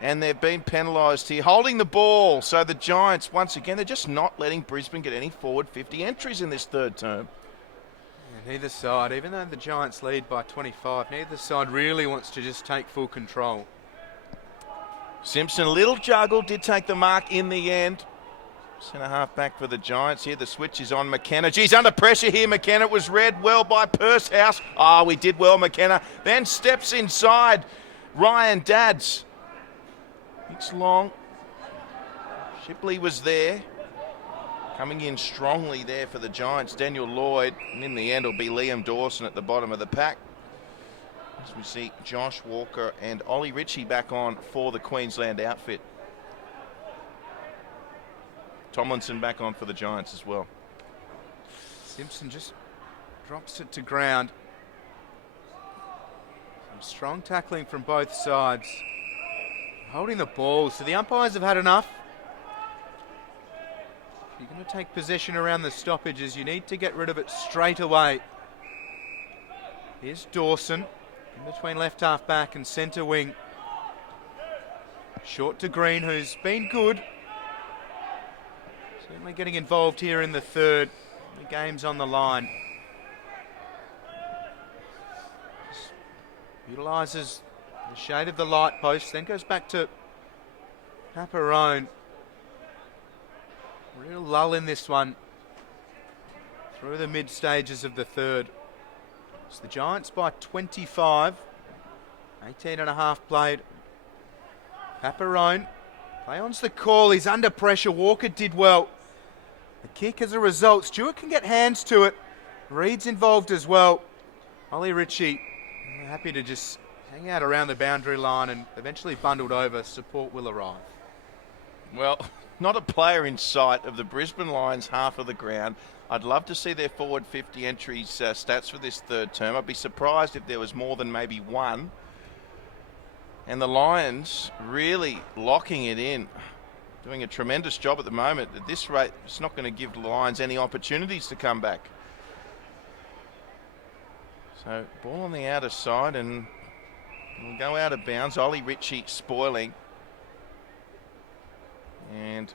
And they've been penalised here. Holding the ball. So the Giants, once again, they're just not letting Brisbane get any forward 50 entries in this third term. Yeah, neither side, even though the Giants lead by 25, neither side really wants to just take full control. Simpson, a little juggle, did take the mark in the end. Centre half back for the Giants here. The switch is on McKenna. Geez, under pressure here. McKenna was read well by Pursehouse. We did well, McKenna. Then steps inside. Ryan Dadds. It's long. Shipley was there. Coming in strongly there for the Giants. Daniel Lloyd. And in the end, it'll be Liam Dawson at the bottom of the pack. As we see Josh Walker and Ollie Ritchie back on for the Queensland outfit. Tomlinson back on for the Giants as well. Simpson just drops it to ground. Some strong tackling from both sides. Holding the ball, so the umpires have had enough. If you're going to take possession around the stoppages, you need to get rid of it straight away. Here's Dawson, in between left half back and centre wing. Short to Green, who's been good. Certainly getting involved here in the third. The game's on the line. Utilises the shade of the light post, then goes back to Paparone. Real lull in this one. Through the mid stages of the third. It's the Giants by 25. 18 and a half played. Paparone. Play on's the call. He's under pressure. Walker did well. The kick as a result. Stewart can get hands to it. Reid's involved as well. Ollie Ritchie happy to just hang out around the boundary line, and eventually bundled over. Support will arrive. Well, not a player in sight of the Brisbane Lions half of the ground. I'd love to see their forward 50 entries stats for this third term. I'd be surprised if there was more than maybe one. And the Lions really locking it in. Doing a tremendous job at the moment. At this rate, it's not going to give the Lions any opportunities to come back. So, ball on the outer side, and we'll go out of bounds. Ollie Ritchie spoiling. And,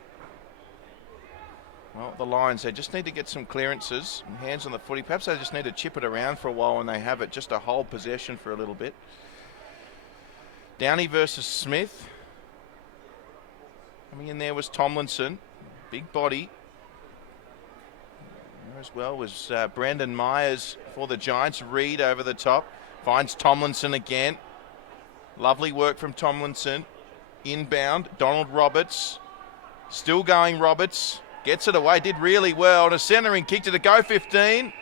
well, the Lions, they just need to get some clearances. Hands on the footy. Perhaps they just need to chip it around for a while when they have it, just to hold possession for a little bit. Downey versus Smith. Coming in there was Tomlinson. Big body. There as well was Brandon Myers for the Giants. Reed over the top. Finds Tomlinson again. Lovely work from Tomlinson. Inbound. Donald Roberts. Still going Roberts. Gets it away. Did really well. And a centering kick to the go 15.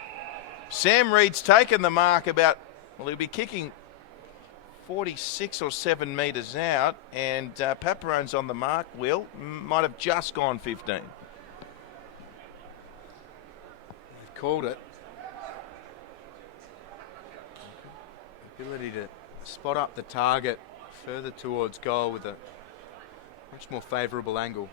Sam Reed's taken the mark about, well, he'll be kicking 46 or 7 metres out. And Paparone's on the mark, Will. Might have just gone 15. They've called it. Ability to spot up the target further towards goal with a much more favourable angle.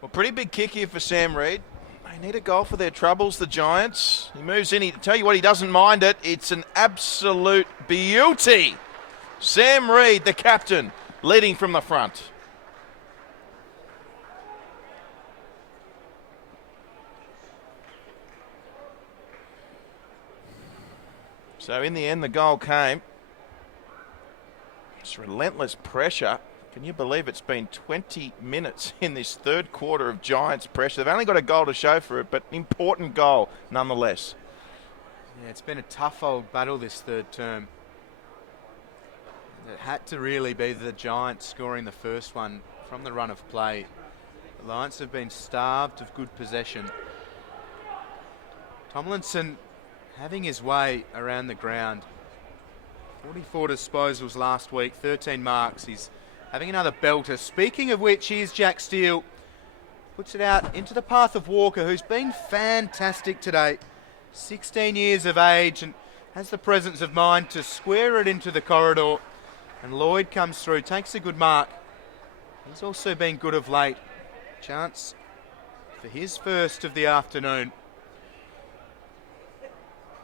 Well, pretty big kick here for Sam Reed. They need a goal for their troubles, the Giants. He moves in. Tell you what, he doesn't mind it. It's an absolute beauty. Sam Reed, the captain, leading from the front. So in the end, the goal came. It's relentless pressure. Can you believe it's been 20 minutes in this third quarter of Giants pressure? They've only got a goal to show for it, but an important goal nonetheless. Yeah, it's been a tough old battle this third term. It had to really be the Giants scoring the first one from the run of play. The Lions have been starved of good possession. Tomlinson having his way around the ground. 44 disposals last week, 13 marks. He's having another belter. Speaking of which, here's Jack Steele. Puts it out into the path of Walker, who's been fantastic today. 16 years of age and has the presence of mind to square it into the corridor. And Lloyd comes through, takes a good mark. He's also been good of late. Chance for his first of the afternoon.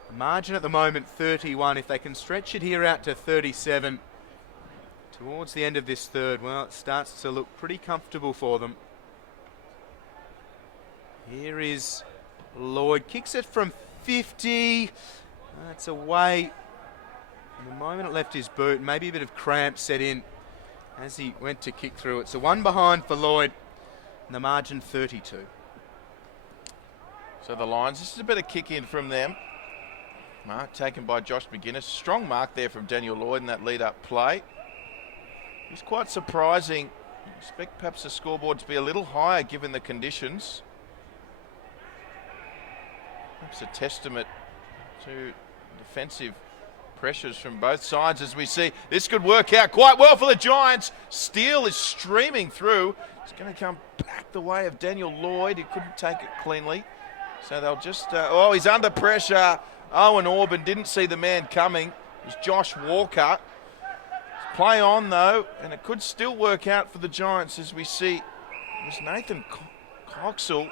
The margin at the moment, 31. If they can stretch it here out to 37 towards the end of this third, well, it starts to look pretty comfortable for them. Here is Lloyd. Kicks it from 50. That's away. And the moment it left his boot, maybe a bit of cramp set in as he went to kick through it. So one behind for Lloyd. And the margin, 32. So the Lions, this is a bit of kick in from them. Mark taken by Josh McGuinness. Strong mark there from Daniel Lloyd in that lead-up play. It's quite surprising. I expect perhaps the scoreboard to be a little higher given the conditions. Perhaps a testament to defensive pressures from both sides as we see. This could work out quite well for the Giants. Steele is streaming through. It's going to come back the way of Daniel Lloyd. He couldn't take it cleanly. So they'll just... he's under pressure. Owen Orban didn't see the man coming. It was Josh Walker. Play on though, and it could still work out for the Giants as we see. It was Nathan Coxell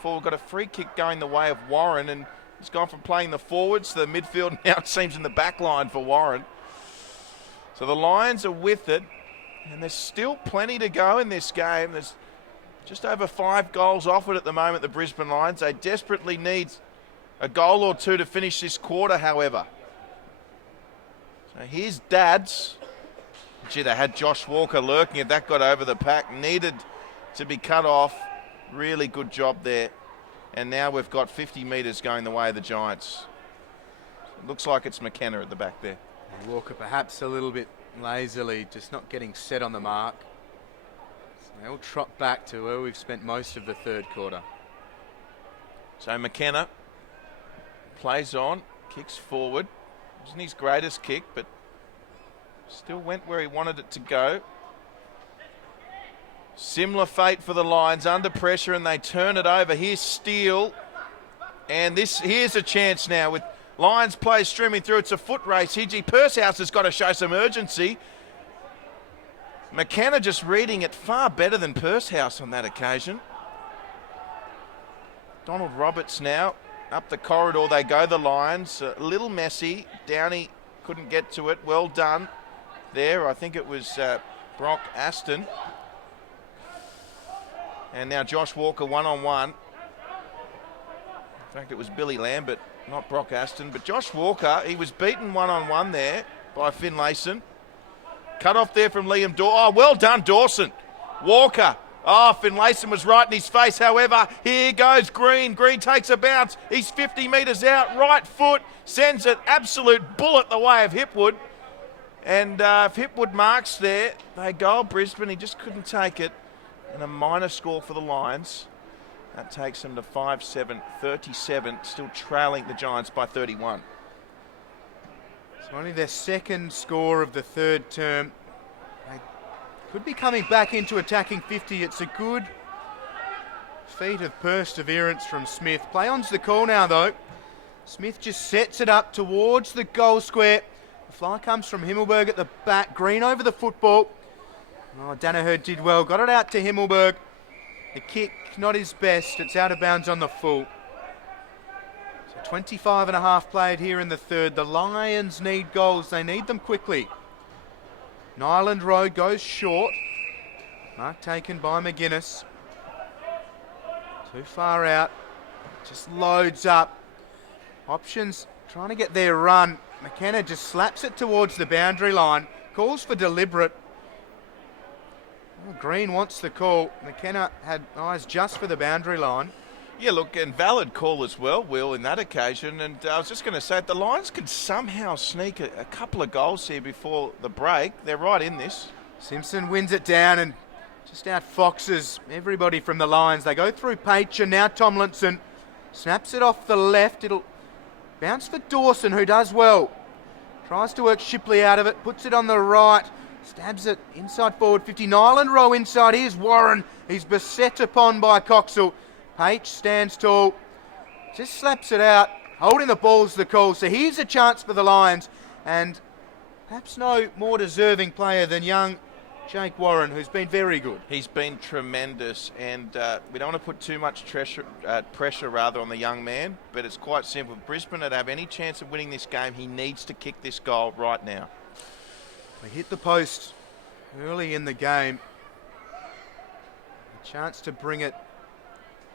forward, got a free kick going the way of Warren, and he's gone from playing the forwards to the midfield. Now it seems in the back line for Warren. So the Lions are with it, and there's still plenty to go in this game. There's just over 5 goals offered at the moment, the Brisbane Lions. They desperately need a goal or two to finish this quarter, however. So here's Dads. Gee, they had Josh Walker lurking. If that got over the pack, needed to be cut off. Really good job there. And now we've got 50 metres going the way of the Giants. It looks like it's McKenna at the back there. And Walker perhaps a little bit lazily, just not getting set on the mark. So they'll trot back to where we've spent most of the third quarter. So McKenna plays on, kicks forward. Wasn't his greatest kick, but still went where he wanted it to go. Similar fate for the Lions, under pressure, and they turn it over. Here's Steele, and here's a chance now with Lions players streaming through. It's a foot race. Hiji Pursehouse has got to show some urgency. McKenna just reading it far better than Pursehouse on that occasion. Donald Roberts now. Up the corridor they go, the Lions. A little messy. Downey couldn't get to it. Well done there. I think it was Brock Aston. And now Josh Walker one-on-one. In fact, it was Billy Lambert, not Brock Aston. But Josh Walker, he was beaten one-on-one there by Finlayson. Cut off there from Liam Dawson. Oh, well done, Dawson. Walker. Oh, Finlayson was right in his face. However, here goes Green. Green takes a bounce. He's 50 metres out. Right foot sends an absolute bullet the way of Hipwood. And if Hipwood marks there, they go Brisbane. He just couldn't take it. And a minor score for the Lions. That takes them to 5-7, 37, still trailing the Giants by 31. It's only their second score of the third term. They could be coming back into attacking 50. It's a good feat of perseverance from Smith. Play on's the call now, though. Smith just sets it up towards the goal square. The fly comes from Himmelberg at the back. Green over the football. Oh, Danaher did well. Got it out to Himmelberg. The kick, not his best. It's out of bounds on the full. So 25 and a half played here in the third. The Lions need goals. They need them quickly. Nyland Road goes short. Mark taken by McGuinness. Too far out. Just loads up. Options trying to get their run. McKenna just slaps it towards the boundary line. Calls for deliberate. Well, Green wants the call. McKenna had eyes just for the boundary line. Yeah, look, and valid call as well, Will, in that occasion. And I was just going to say, if the Lions could somehow sneak a couple of goals here before the break, they're right in this. Simpson wins it down and just outfoxes everybody from the Lions. They go through Pacher, now Tomlinson. Snaps it off the left. It'll bounce for Dawson, who does well. Tries to work Shipley out of it, puts it on the right. Stabs it inside forward 50. Nyland Rowe inside. Here's Warren. He's beset upon by Coxell. Page stands tall. Just slaps it out. Holding the ball's the call. So here's a chance for the Lions. And perhaps no more deserving player than young Jake Warren, who's been very good. He's been tremendous. And we don't want to put too much pressure on the young man. But it's quite simple. If Brisbane to have any chance of winning this game, he needs to kick this goal right now. They hit the post early in the game. A chance to bring it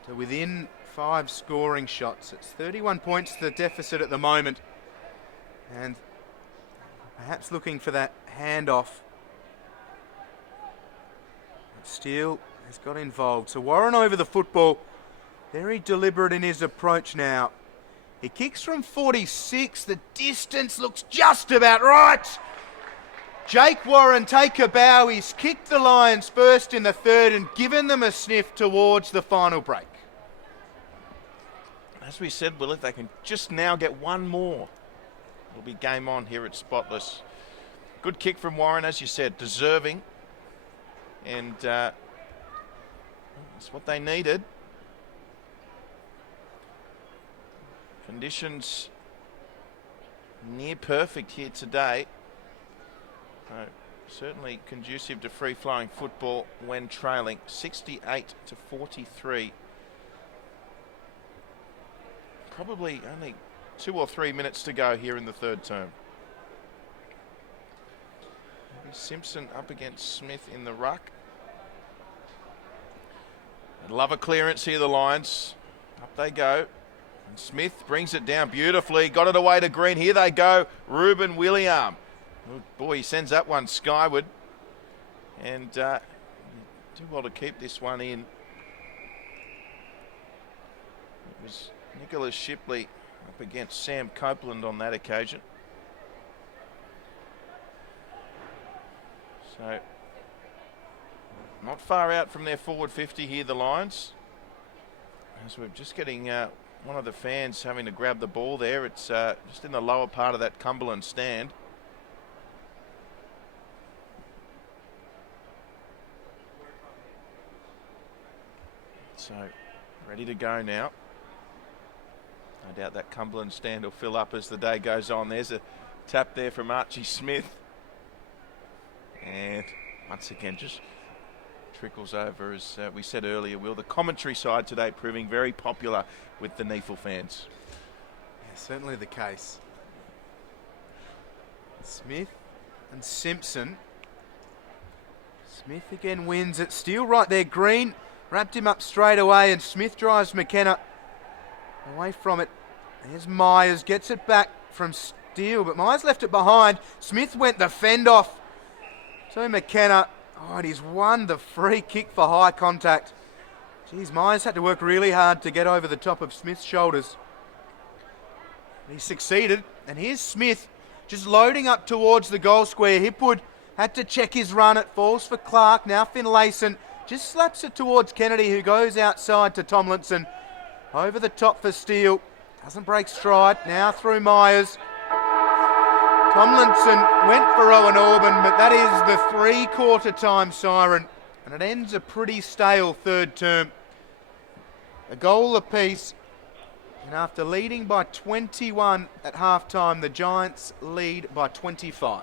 to within 5 scoring shots. It's 31 points the deficit at the moment. And perhaps looking for that handoff. But Steele has got involved. So Warren over the football. Very deliberate in his approach now. He kicks from 46. The distance looks just about right. Jake Warren take a bow. He's kicked the Lions first in the third and given them a sniff towards the final break. As we said, Will, if they can just now get one more, it'll be game on here at Spotless. Good kick from Warren, as you said, deserving. And that's what they needed. Conditions near perfect here today. Certainly conducive to free-flowing football when trailing 68-43. Probably only 2 or 3 minutes to go here in the third term. Maybe Simpson up against Smith in the ruck. I'd love a clearance here, the Lions. Up they go. And Smith brings it down beautifully. Got it away to Green. Here they go. Ruben William. Oh boy, he sends that one skyward. And do well to keep this one in. It was Nicholas Shipley up against Sam Copeland on that occasion. So, not far out from their forward 50 here, the Lions. As we're just getting one of the fans having to grab the ball there. It's just in the lower part of that Cumberland stand. So, ready to go now. No doubt that Cumberland stand will fill up as the day goes on. There's a tap there from Archie Smith. And once again, just trickles over, as we said earlier, Will. The commentary side today proving very popular with the NEAFL fans. Yeah, certainly the case. Smith and Simpson. Smith again wins it. Steele right there. Green wrapped him up straight away, and Smith drives McKenna away from it. There's Myers, gets it back from Steele, but Myers left it behind. Smith went the fend off. to McKenna. Oh, and he's won the free kick for high contact. Geez, Myers had to work really hard to get over the top of Smith's shoulders. He succeeded, and here's Smith just loading up towards the goal square. Hipwood had to check his run. It falls for Clark. Now Finlayson just slaps it towards Kennedy, who goes outside to Tomlinson. Over the top for Steele. Doesn't break stride. Now through Myers. Tomlinson went for Owen Orban, but that is the three-quarter time siren, and it ends a pretty stale third term. A goal apiece, and after leading by 21 at half-time, the Giants lead by 25.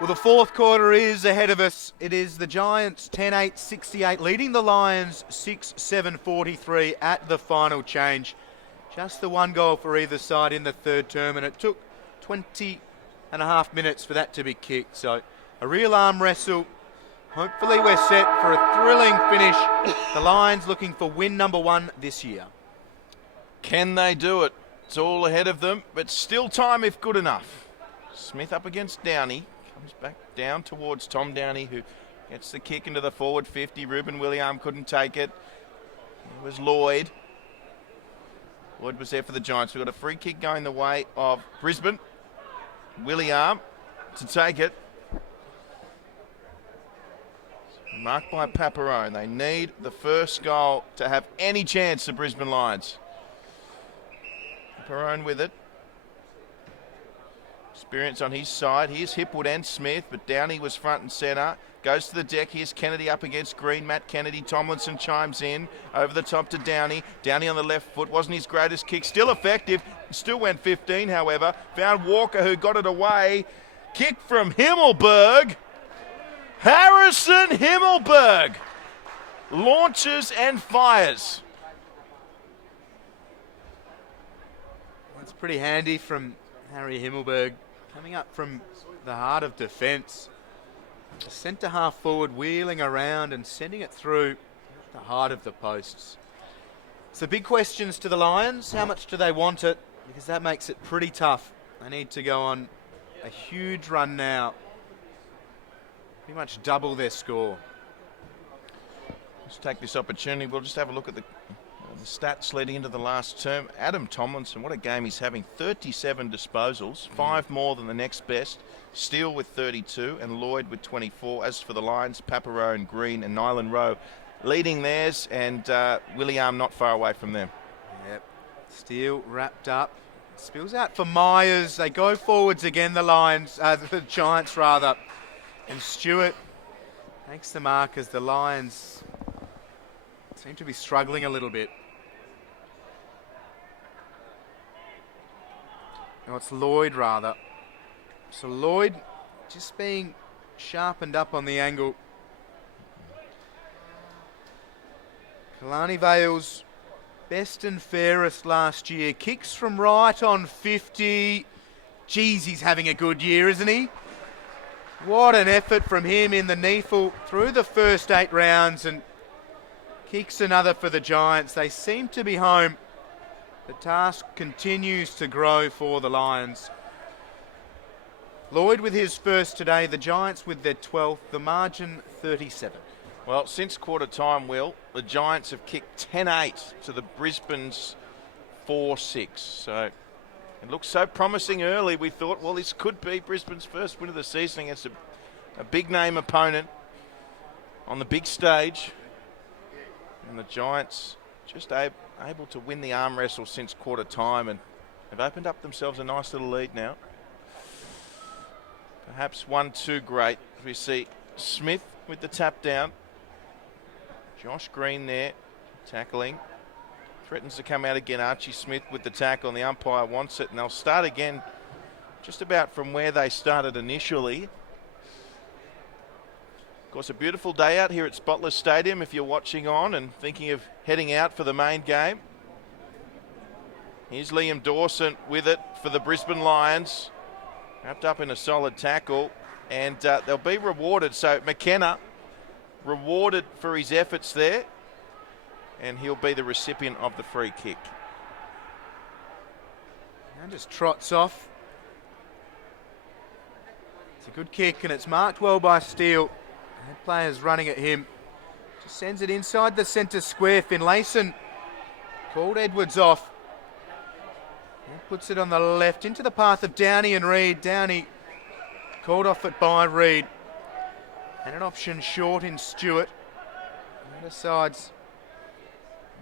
Well, the fourth quarter is ahead of us. It is the Giants 10-8-68, leading the Lions 6-7-43 at the final change. Just the one goal for either side in the third term, and it took 20 and a half minutes for that to be kicked. So a real arm wrestle. Hopefully we're set for a thrilling finish. The Lions looking for win number 1 this year. Can they do it? It's all ahead of them, but still time if good enough. Smith up against Downey. Comes back down towards Tom Downey, who gets the kick into the forward 50. Ruben William couldn't take it. It was Lloyd. Lloyd was there for the Giants. We've got a free kick going the way of Brisbane. William to take it. Marked by Paparone. They need the first goal to have any chance, the Brisbane Lions. Paparone with it. Experience on his side. Here's Hipwood and Smith, but Downey was front and centre. Goes to the deck. Here's Kennedy up against Green. Matt Kennedy. Tomlinson chimes in. Over the top to Downey. Downey on the left foot. Wasn't his greatest kick. Still effective. Still went 15, however. Found Walker, who got it away. Kick from Himmelberg. Harrison Himmelberg launches and fires. That's pretty handy from Harry Himmelberg. Coming up from the heart of defence. The centre half forward wheeling around and sending it through the heart of the posts. So big questions to the Lions. How much do they want it? Because that makes it pretty tough. They need to go on a huge run now. Pretty much double their score. Let's take this opportunity. We'll just have a look at the stats leading into the last term. Adam Tomlinson, what a game he's having. 37 disposals, 5 more than the next best. Steele with 32 and Lloyd with 24. As for the Lions, Paparone, Green and Nylan Rowe leading theirs, and William not far away from them. Yep. Steele wrapped up. Spills out for Myers. They go forwards again, the Lions, the Giants rather. And Stewart makes the mark as the Lions seem to be struggling a little bit. No, it's Lloyd rather. So Lloyd just being sharpened up on the angle. Kalani Vale's best and fairest last year. Kicks from right on 50. Geez, he's having a good year, isn't he? What an effort from him in the NEAFL through the first 8 rounds, and kicks another for the Giants. They seem to be home. The task continues to grow for the Lions. Lloyd with his first today, the Giants with their 12th, the margin 37. Well, since quarter time, Will, the Giants have kicked 10-8 to the Brisbane's 4-6. So it looks so promising early. We thought, well, this could be Brisbane's first win of the season against a big-name opponent on the big stage. And the Giants just able to win the arm wrestle since quarter time, and have opened up themselves a nice little lead now. Perhaps 1-2 great. We see Smith with the tap down. Josh Green there tackling. Threatens to come out again. Archie Smith with the tackle, and the umpire wants it, and they'll start again just about from where they started initially. Of course, a beautiful day out here at Spotless Stadium if you're watching on and thinking of heading out for the main game. Here's Liam Dawson with it for the Brisbane Lions. Wrapped up in a solid tackle, and they'll be rewarded. So McKenna rewarded for his efforts there, and he'll be the recipient of the free kick. And just trots off. It's a good kick, and it's marked well by Steele. That player's running at him. Just sends it inside the centre square. Finlayson called Edwards off. And puts it on the left into the path of Downey and Reid. Downey called off it by Reid. And an option short in Stewart. Other sides.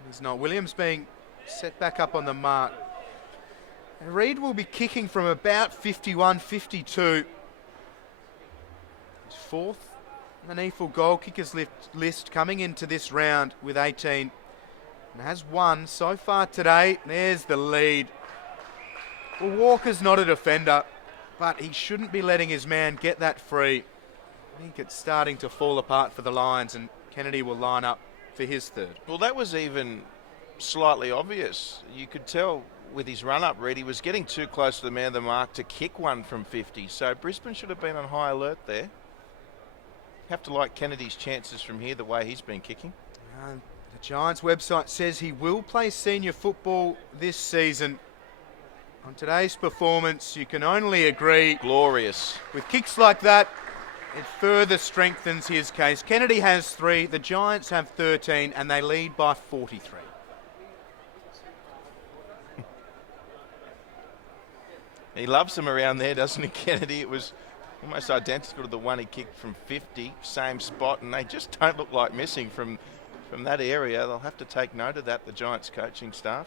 He's not. Williams being set back up on the mark. And Reid will be kicking from about 51, 52. His fourth NEAFL goal kickers list coming into this round with 18. And has one so far today. There's the lead. Well, Walker's not a defender. but he shouldn't be letting his man get that free. I think it's starting to fall apart for the Lions, and Kennedy will line up for his third. Well, that was even slightly obvious. You could tell with his run-up read he was getting too close to the man of the mark to kick one from 50. So Brisbane should have been on high alert there. Have to like Kennedy's chances from here, the way he's been kicking. The Giants website says he will play senior football this season. On today's performance, you can only agree. Glorious. With kicks like that, it further strengthens his case. Kennedy has 3, the Giants have 13, and they lead by 43. He loves them around there, doesn't he, Kennedy? It was almost identical to the one he kicked from 50, same spot, and they just don't look like missing from that area. They'll have to take note of that, the Giants coaching staff.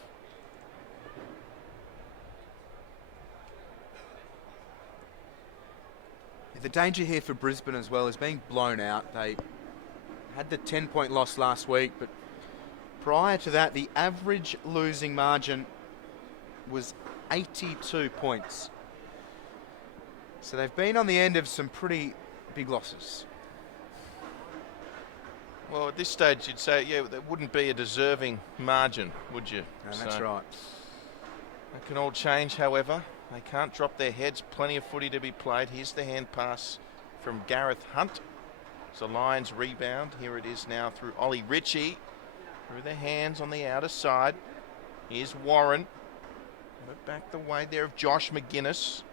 The danger here for Brisbane as well is being blown out. They had the 10-point loss last week, but prior to that, the average losing margin was 82 points. So they've been on the end of some pretty big losses. Well, at this stage, you'd say, yeah, that wouldn't be a deserving margin, would you? No, that's right. That can all change, however. They can't drop their heads. Plenty of footy to be played. Here's the hand pass from Gareth Hunt. It's a Lions rebound. Here it is now through Ollie Ritchie. Through the hands on the outer side. Here's Warren. But back the way there of Josh McGuinness.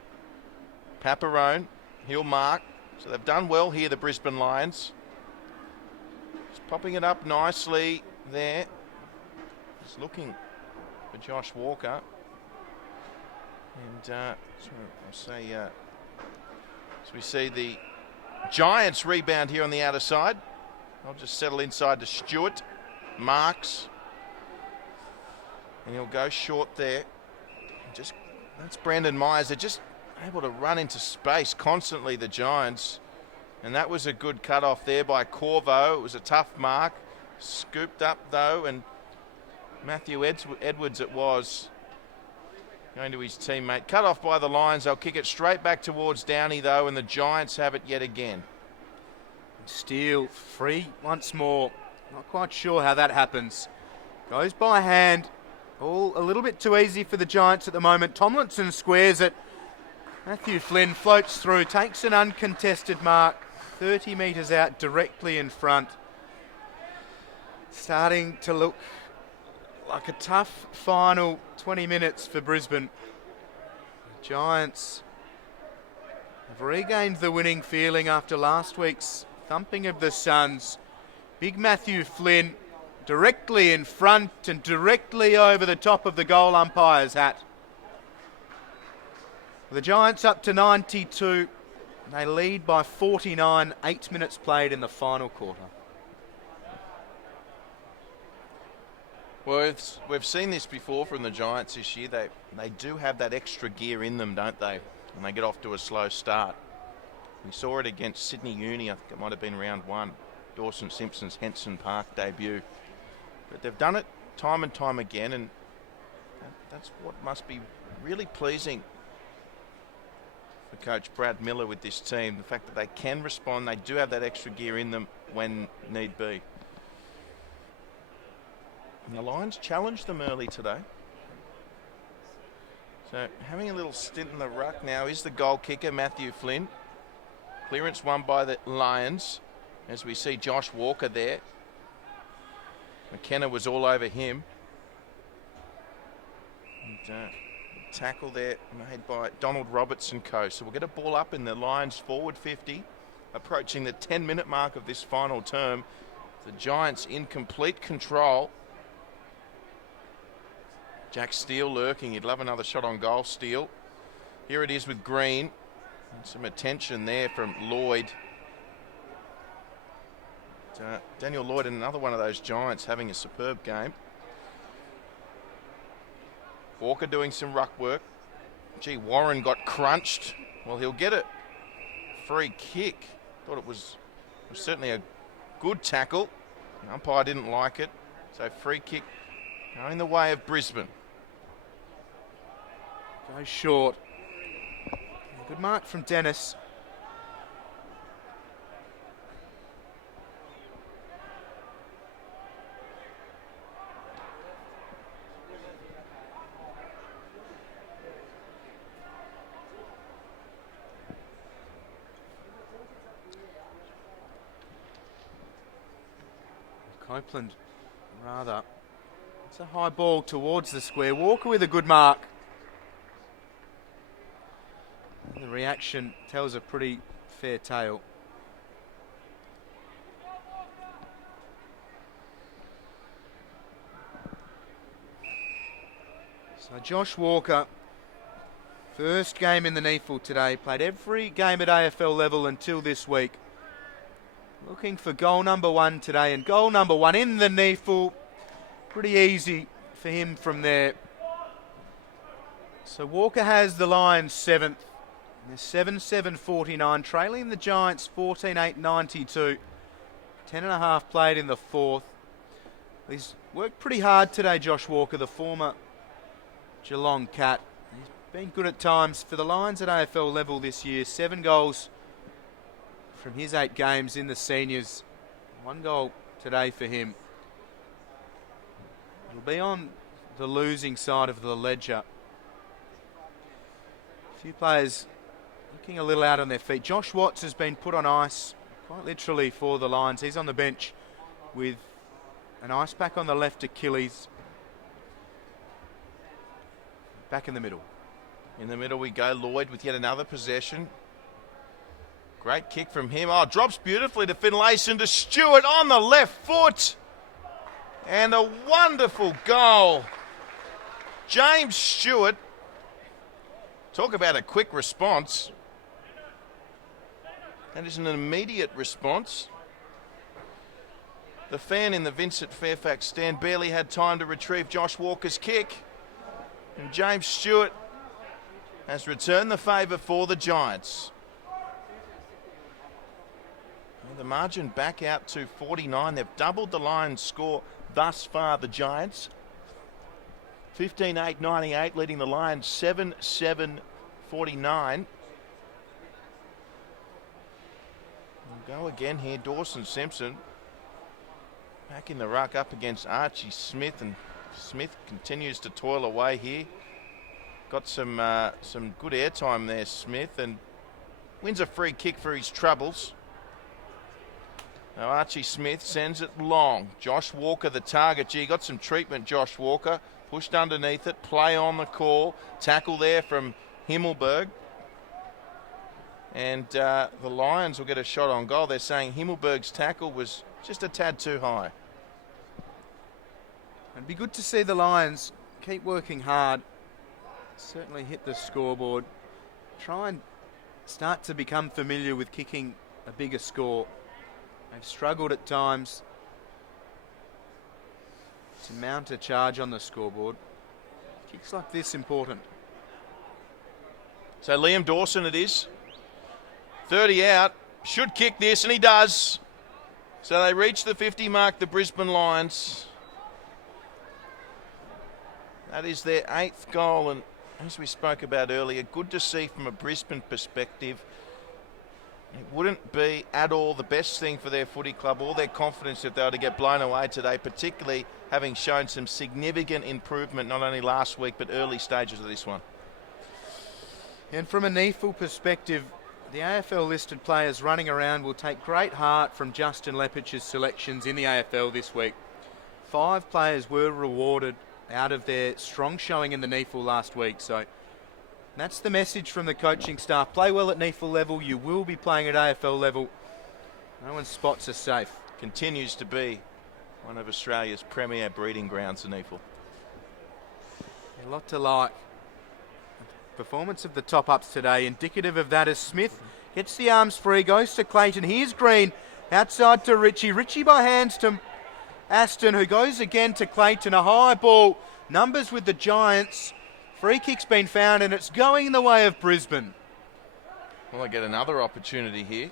Paparone. He'll mark. So they've done well here, the Brisbane Lions. Just popping it up nicely there. Just looking for Josh Walker. And so we see the Giants rebound here on the outer side. I'll just settle inside to Stewart. Marks. And he'll go short there. That's Brandon Myers. They're just able to run into space constantly, the Giants. And that was a good cut-off there by Corvo. It was a tough mark. Scooped up, though, and Matthew Edwards it was. Going to his teammate. Cut off by the Lions. They'll kick it straight back towards Downey, though, and the Giants have it yet again. Steele free once more. Not quite sure how that happens. Goes by hand. All a little bit too easy for the Giants at the moment. Tomlinson squares it. Matthew Flynn floats through, takes an uncontested mark. 30 metres out, directly in front. Starting to look like a tough final 20 minutes for Brisbane. The Giants have regained the winning feeling after last week's thumping of the Suns. Big Matthew Flynn directly in front and directly over the top of the goal umpire's hat. The Giants up to 92. They lead by 49, 8 minutes played in the final quarter. Well, we've seen this before from the Giants this year. They do have that extra gear in them, don't they? And they get off to a slow start. We saw it against Sydney Uni. I think it might have been round 1. Dawson Simpson's Henson Park debut. But they've done it time and time again, and that's what must be really pleasing for Coach Brad Miller with this team. The fact that they can respond, they do have that extra gear in them when need be. And the Lions challenged them early today. So having a little stint in the ruck now is the goal kicker, Matthew Flynn. Clearance won by the Lions, as we see Josh Walker there. McKenna was all over him. And tackle there made by Donald Robertson Co. So we'll get a ball up in the Lions forward 50, approaching the 10-minute mark of this final term. The Giants in complete control. Jack Steele lurking. He'd love another shot on goal, Steele. Here it is with Green. And some attention there from Lloyd. Daniel Lloyd and another one of those Giants having a superb game. Walker doing some ruck work. Gee, Warren got crunched. Well, he'll get it. Free kick. Thought it was certainly a good tackle. The umpire didn't like it. So free kick going the way of Brisbane. Goes short. Good mark from Dennis. Copeland, rather. It's a high ball towards the square. Walker with a good mark. The reaction tells a pretty fair tale. So Josh Walker, first game in the NEAFL today, played every game at AFL level until this week. Looking for goal number 1 today, and goal number 1 in the NEAFL. Pretty easy for him from there. So Walker has the Lions 7th. They're 7-7-49, trailing the Giants 14-8-92. 10.5 played in the 4th. He's worked pretty hard today, Josh Walker, the former Geelong Cat. He's been good at times for the Lions at AFL level this year. 7 goals from his 8 games in the seniors. 1 goal today for him. It'll be on the losing side of the ledger. A few players looking a little out on their feet. Josh Watts has been put on ice, quite literally, for the Lions. He's on the bench with an ice pack on the left Achilles. Back in the middle. In the middle we go. Lloyd with yet another possession. Great kick from him. Oh, drops beautifully to Finlayson, to Stewart on the left foot. And a wonderful goal. James Stewart. Talk about a quick response. That is an immediate response. The fan in the Vincent Fairfax stand barely had time to retrieve Josh Walker's kick. And James Stewart has returned the favour for the Giants. The margin back out to 49. They've doubled the Lions' score thus far, the Giants. 15-8-98, leading the Lions 7-7-49. We'll go again here. Dawson Simpson back in the ruck up against Archie Smith, and Smith continues to toil away here. Got some good airtime there, Smith, and wins a free kick for his troubles. Now Archie Smith sends it long. Josh Walker the target. Gee, got some treatment, Josh Walker. Pushed underneath it. Play on the call. Tackle there from Himmelberg. And the Lions will get a shot on goal. They're saying Himmelberg's tackle was just a tad too high. It'd be good to see the Lions keep working hard. Certainly hit the scoreboard. Try and start to become familiar with kicking a bigger score. They've struggled at times to mount a charge on the scoreboard. Kicks like this important. So Liam Dawson it is. 30 out. Should kick this, and he does. So they reach the 50 mark, the Brisbane Lions. That is their 8th goal, and as we spoke about earlier, good to see from a Brisbane perspective. It wouldn't be at all the best thing for their footy club or their confidence if they were to get blown away today, particularly having shown some significant improvement not only last week but early stages of this one. And from a NEAFL perspective, the AFL listed players running around will take great heart from Justin Lepich's selections in the AFL this week. 5 players were rewarded out of their strong showing in the NEAFL last week, so that's the message from the coaching staff. Play well at NEAFL level, you will be playing at AFL level. No one's spots are safe. Continues to be one of Australia's premier breeding grounds in NEAFL. A lot to like. Performance of the top-ups today, indicative of that as Smith gets the arms free, goes to Clayton. Here's Green, outside to Ritchie. Ritchie by hands to Aston, who goes again to Clayton. A high ball, numbers with the Giants. Free kick's been found, and it's going the way of Brisbane. Well, they get another opportunity here.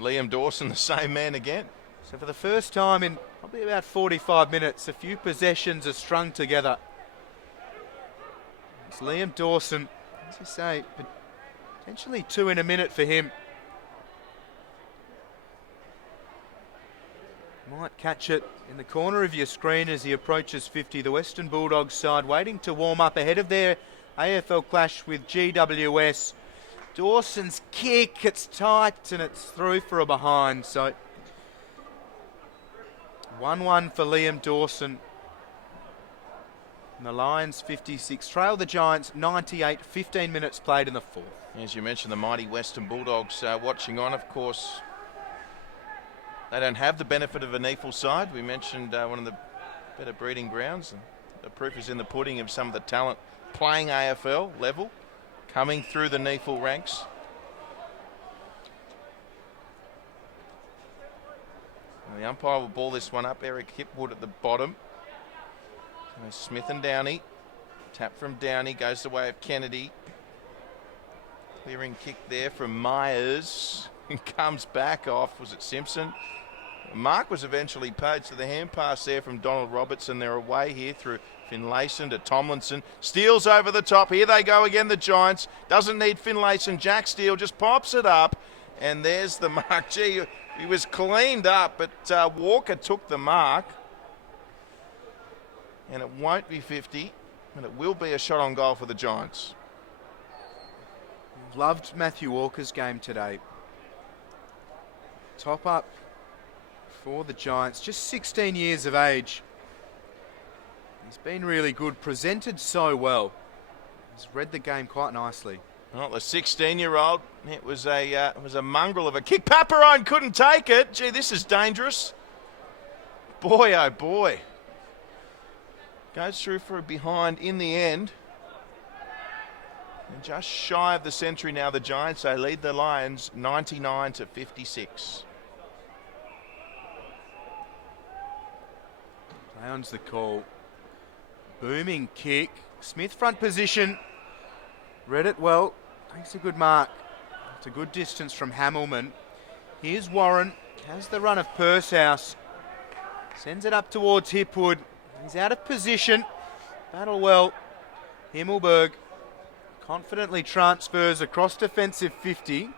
Liam Dawson, the same man again. So for the first time in probably about 45 minutes, a few possessions are strung together. It's Liam Dawson as you say, potentially 2 in a minute for him. Might catch it in the corner of your screen as he approaches 50. The Western Bulldogs side waiting to warm up ahead of their AFL clash with GWS. Dawson's kick, it's tight and it's through for a behind. So 1-1 for Liam Dawson. And the Lions 56 trail the Giants 98, 15 minutes played in the fourth. As you mentioned, the mighty Western Bulldogs watching on, of course. They don't have the benefit of a NEAFL side. We mentioned one of the better breeding grounds. And the proof is in the pudding of some of the talent playing AFL level, coming through the NEAFL ranks. And the umpire will ball this one up. Eric Hipwood at the bottom. So Smith and Downey. Tap from Downey, goes the way of Kennedy. Clearing kick there from Myers. And comes back off, was it Simpson? Mark was eventually paid, so the hand pass there from Donald Robertson. They're away here through Finlayson to Tomlinson. Steele's over the top. Here they go again, the Giants. Doesn't need Finlayson. Jack Steele just pops it up. And there's the mark. Gee, he was cleaned up, but Walker took the mark. And it won't be 50, and it will be a shot on goal for the Giants. Loved Matthew Walker's game today. Top up for the Giants, just 16 years of age. He's been really good, presented so well. He's read the game quite nicely. Well, the 16-year-old, it was a mongrel of a kick. Paparone couldn't take it. Gee, this is dangerous. Boy, oh boy. Goes through for a behind in the end. And just shy of the century now, the Giants. They lead the Lions 99 to 56. Rounds the call. Booming kick. Smith front position. Read it well. Takes a good mark. It's a good distance from Hamilman. Here's Warren. Has the run of Pursehouse. Sends it up towards Hipwood. He's out of position. Battle well. Himmelberg confidently transfers across defensive 50.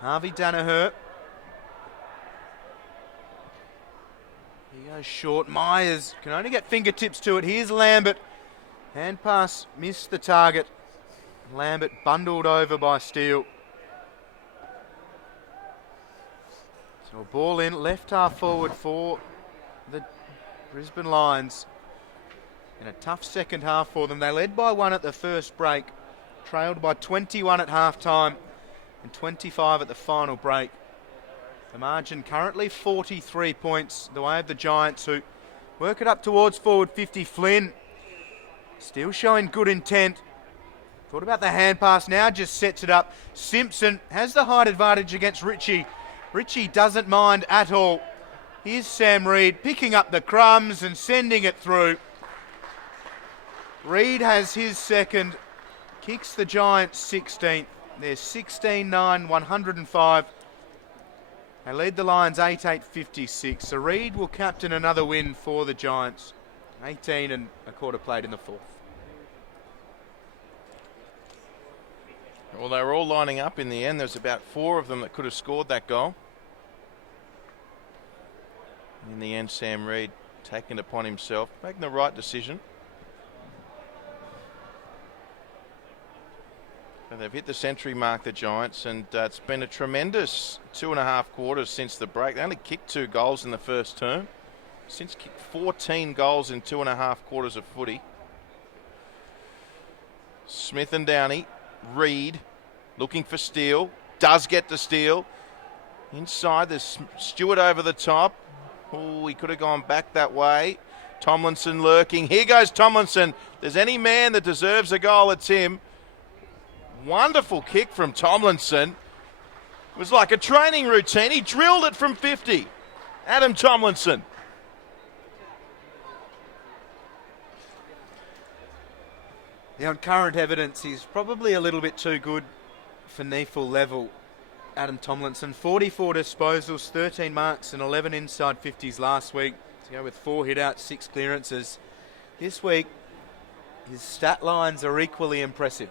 Harvey Danaher. He goes short. Myers can only get fingertips to it. Here's Lambert. Hand pass missed the target. Lambert bundled over by Steele. So a ball in, left half forward for the Brisbane Lions. In a tough second half for them. They led by 1 at the first break, trailed by 21 at half time and 25 at the final break. The margin currently 43 points the way of the Giants, who work it up towards forward 50. Flynn still showing good intent. Thought about the hand pass, now just sets it up. Simpson has the height advantage against Ritchie. Ritchie doesn't mind at all. Here's Sam Reid picking up the crumbs and sending it through. Reid has his second, kicks the Giants 16th. They're 16-9, 105. They lead the Lions 8-8, 56. So Reid will captain another win for the Giants. 18 and a quarter played in the fourth. Well, they were all lining up in the end. There's about 4 of them that could have scored that goal. In the end, Sam Reid taking it upon himself, making the right decision. But they've hit the century mark, the Giants, and it's been a tremendous 2.5 quarters since the break. They only kicked 2 goals in the first term. Since kicked 14 goals in 2.5 quarters of footy. Smith and Downey. Reid looking for Steele. Does get to Steele. Inside, there's Stewart over the top. Oh, he could have gone back that way. Tomlinson lurking. Here goes Tomlinson. If there's any man that deserves a goal, it's him. Wonderful kick from Tomlinson. It was like a training routine. He drilled it from 50. Adam Tomlinson. Now, on current evidence, he's probably a little bit too good for NEAFL level. Adam Tomlinson, 44 disposals, 13 marks and 11 inside 50s last week. To go with 4 hit-outs, 6 clearances. This week, his stat lines are equally impressive.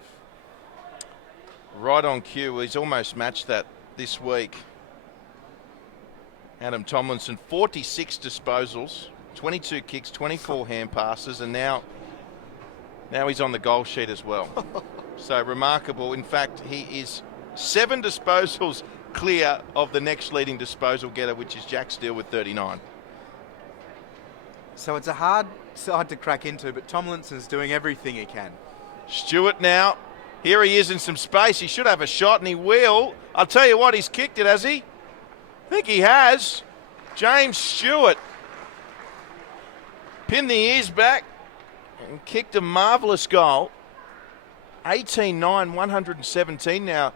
Right on cue. He's almost matched that this week. Adam Tomlinson, 46 disposals, 22 kicks, 24 hand passes, and now he's on the goal sheet as well. So remarkable. In fact, he is 7 disposals clear of the next leading disposal getter, which is Jack Steele with 39. So it's a hard side to crack into, but Tomlinson's doing everything he can. Stewart now. Here he is in some space. He should have a shot, and he will. I'll tell you what, he's kicked it, has he? I think he has. James Stewart pinned the ears back and kicked a marvellous goal. 18-9, 117 now.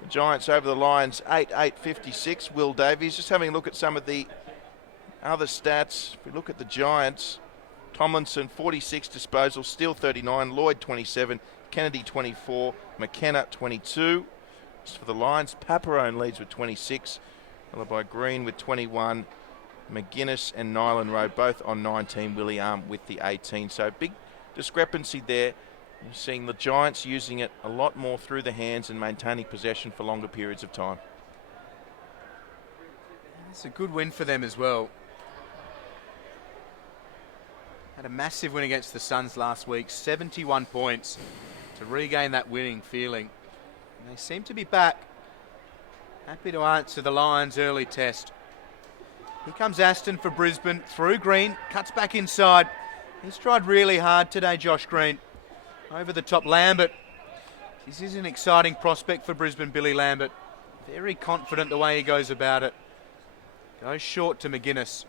The Giants over the Lions, 8-8-56. Will Davies. Just having a look at some of the other stats. If we look at the Giants, Tomlinson, 46 disposals, Steele 39, Lloyd 27, Kennedy 24, McKenna 22. As for the Lions, Paparone leads with 26, followed by Green with 21, McGuinness and Nyland Rowe both on 19, Willie Arm with the 18. So big discrepancy there. You're seeing the Giants using it a lot more through the hands and maintaining possession for longer periods of time. It's a good win for them as well. Had a massive win against the Suns last week, 71 points to regain that winning feeling. And they seem to be back. Happy to answer the Lions' early test. Here comes Aston for Brisbane, through Green, cuts back inside. He's tried really hard today, Josh Green. Over the top, Lambert. This is an exciting prospect for Brisbane, Billy Lambert. Very confident the way he goes about it. Goes short to McGuinness.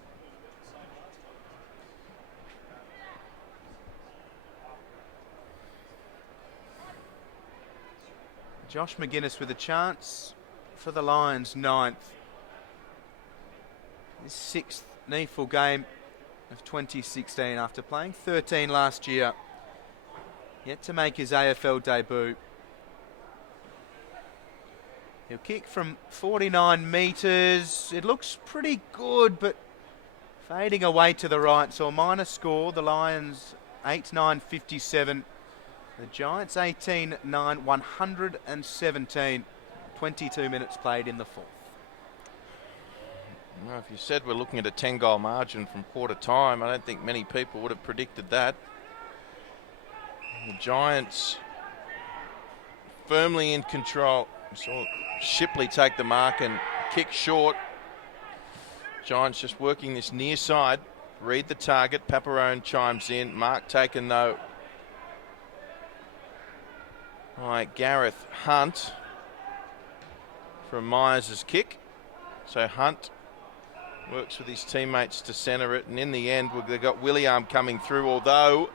Josh McGuinness with a chance for the Lions, 9th. His 6th NEAFL game of 2016 after playing 13 last year. Yet to make his AFL debut. He'll kick from 49 metres. It looks pretty good, but fading away to the right. So a minor score. The Lions 8-9-57. The Giants 18-9, 117. 22 minutes played in the 4th. Well, if you said we're looking at a 10-goal margin from quarter time, I don't think many people would have predicted that. The Giants firmly in control. We saw Shipley take the mark and kick short. Giants just working this near side. Read the target. Paparone chimes in. Mark taken though by Gareth Hunt from Myers' kick. So Hunt works with his teammates to centre it, and in the end they've got William coming through, although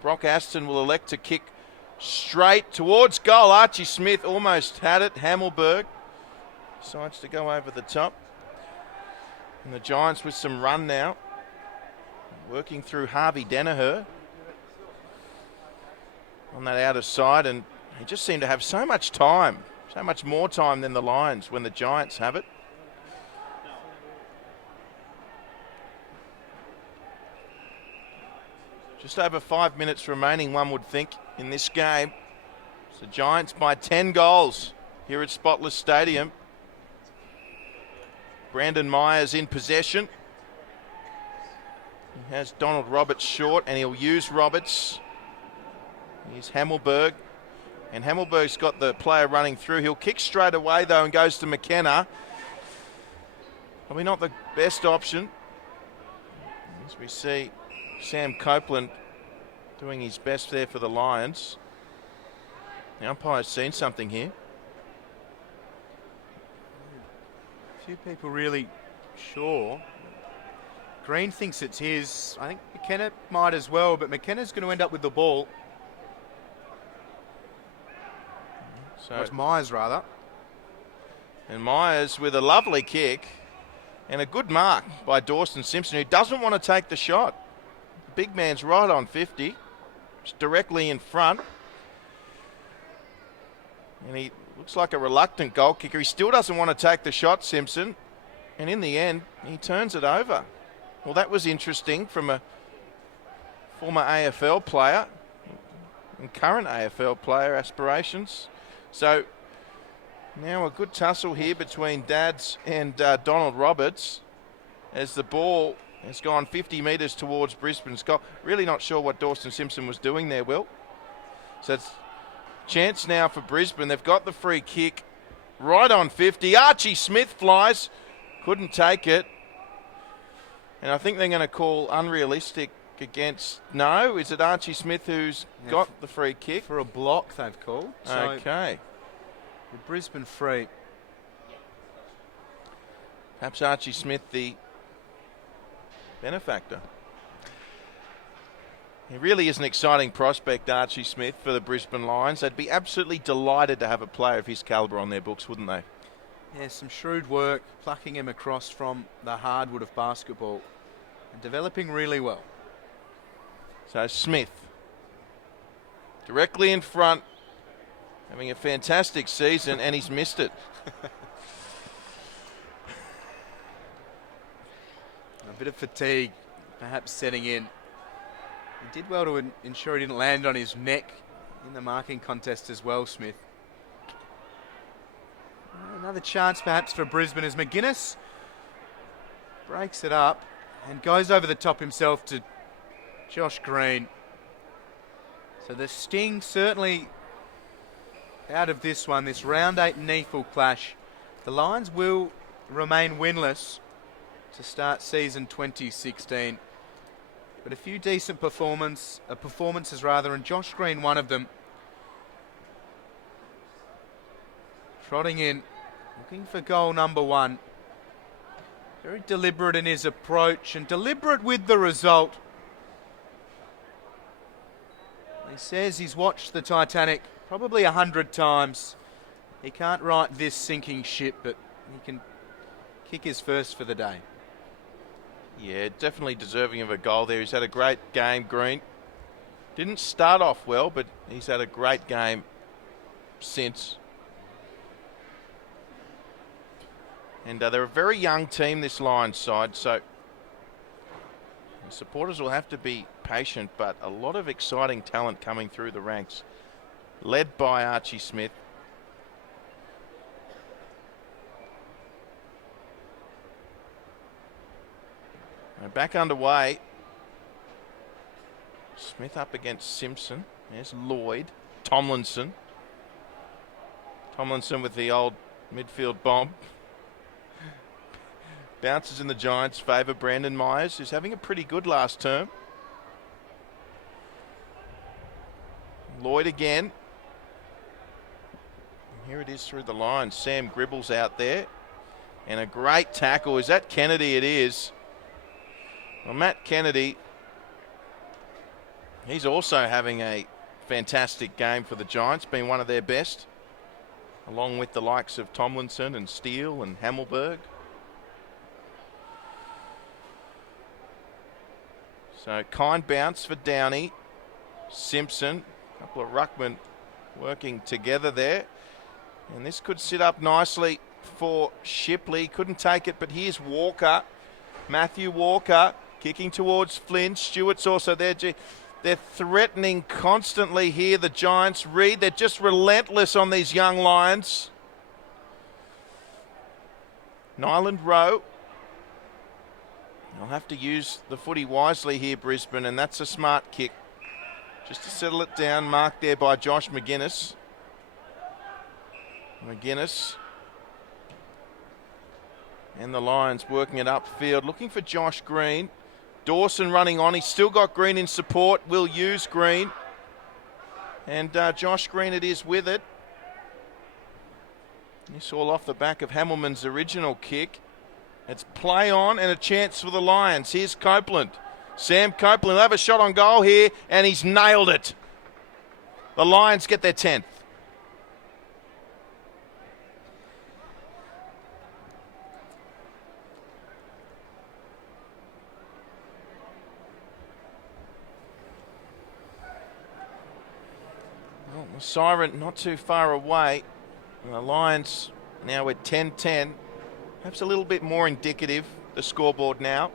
Brock Aston will elect to kick straight towards goal. Archie Smith almost had it. Hammelberg decides to go over the top. And the Giants with some run now. Working through Harvey Danaher on that outer side, and he just seemed to have so much time, so much more time than the Lions when the Giants have it. Just over 5 minutes remaining, one would think, in this game. So Giants by 10 goals here at Spotless Stadium. Brandon Myers in possession. He has Donald Roberts short, and he'll use Roberts. Here's Hammelberg. And Hammelberg's got the player running through. He'll kick straight away, though, and goes to McKenna. Probably not the best option. As we see Sam Copeland doing his best there for the Lions. The umpire's seen something here. A few people really sure. Green thinks it's his. I think McKenna might as well, but McKenna's going to end up with the ball. So it's Myers, rather. And Myers with a lovely kick and a good mark by Dawson Simpson, who doesn't want to take the shot. The big man's right on 50. It's directly in front. And he looks like a reluctant goal kicker. He still doesn't want to take the shot, Simpson. And in the end, he turns it over. Well, that was interesting from a former AFL player and current AFL player aspirations. So now a good tussle here between Dads and Donald Roberts as the ball has gone 50 metres towards Brisbane's goal. Really not sure what Dawson Simpson was doing there, Will. So it's chance now for Brisbane. They've got the free kick right on 50. Archie Smith flies. Couldn't take it. And I think they're going to call unrealistic against... No, is it Archie Smith who's got the free kick? For a block, they've called. So okay. The Brisbane free. Perhaps Archie Smith the benefactor. He really is an exciting prospect, Archie Smith, for the Brisbane Lions. They'd be absolutely delighted to have a player of his calibre on their books, wouldn't they? Yeah, some shrewd work, plucking him across from the hardwood of basketball and developing really well. So Smith, directly in front, having a fantastic season, and he's missed it. A bit of fatigue, perhaps setting in. He did well to ensure he didn't land on his neck in the marking contest as well, Smith. Another chance perhaps for Brisbane as McGuinness breaks it up and goes over the top himself to Josh Green. So the sting certainly out of this one, this round 8 NEAFL clash. The Lions will remain winless to start season 2016. But a few decent performances, and Josh Green one of them. Trotting in, looking for goal number 1. Very deliberate in his approach and deliberate with the result. He says he's watched the Titanic probably 100 times. He can't right this sinking ship, but he can kick his first for the day. Yeah, definitely deserving of a goal there. He's had a great game, Green. Didn't start off well, but he's had a great game since. And they're a very young team, this Lions side, so the supporters will have to be patient, but a lot of exciting talent coming through the ranks, led by Archie Smith. Back underway. Smith up against Simpson. There's Lloyd. Tomlinson. Tomlinson with the old midfield bomb. Bounces in the Giants' favour. Brandon Myers, who's having a pretty good last term. Lloyd again. And here it is through the line. Sam Gribble's out there. And a great tackle. Is that Kennedy? It is. Well, Matt Kennedy, he's also having a fantastic game for the Giants, been one of their best, along with the likes of Tomlinson and Steele and Hammelberg. So kind bounce for Downey. Simpson, a couple of ruckmen working together there. And this could sit up nicely for Shipley. Couldn't take it, but here's Walker. Matthew Walker. Kicking towards Flynn. Stewart's also there. They're threatening constantly here, the Giants. Reed, they're just relentless on these young Lions. Nyland Rowe. They'll have to use the footy wisely here, Brisbane, and that's a smart kick. Just to settle it down, marked there by Josh McGuinness. McGuinness. And the Lions working it upfield, looking for Josh Green. Dawson running on. He's still got Green in support. Will use Green. And Josh Green it is with it. This all off the back of Hammelman's original kick. It's play on and a chance for the Lions. Here's Copeland. Sam Copeland will have a shot on goal here, and he's nailed it. The Lions get their 10th. Well, the siren not too far away. And the Lions now at 10-10. Perhaps a little bit more indicative, the scoreboard now.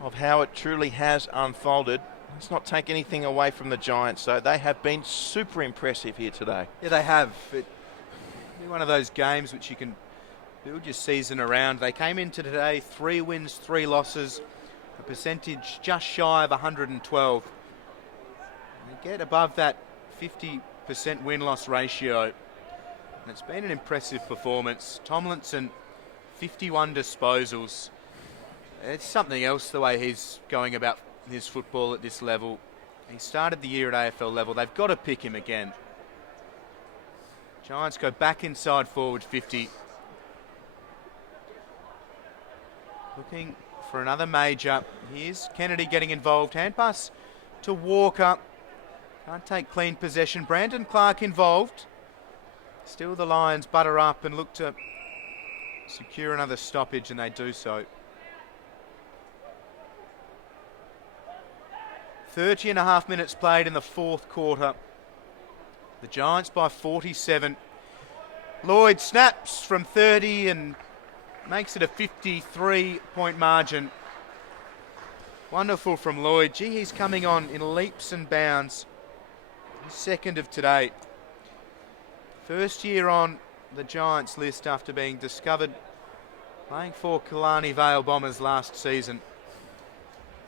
of how it truly has unfolded. Let's not take anything away from the Giants, though. They have been super impressive here today. Yeah, they have. It'll be one of those games which you can build your season around. They came into today 3 wins, 3 losses, a percentage just shy of 112. They get above that 50% win-loss ratio. And it's been an impressive performance. Tomlinson, 51 disposals. It's something else the way he's going about his football at this level. He started the year at AFL level. They've got to pick him again. Giants go back inside forward 50. Looking for another major. Here's Kennedy getting involved. Hand pass to Walker. Can't take clean possession. Brandon Clark involved. Still the Lions butter up and look to secure another stoppage, and they do so. 30.5 minutes played in the 4th quarter. The Giants by 47. Lloyd snaps from 30 and makes it a 53-point margin. Wonderful from Lloyd. Gee, he's coming on in leaps and bounds. His 2nd of today. First year on the Giants list after being discovered playing for Killarney Vale Bombers last season.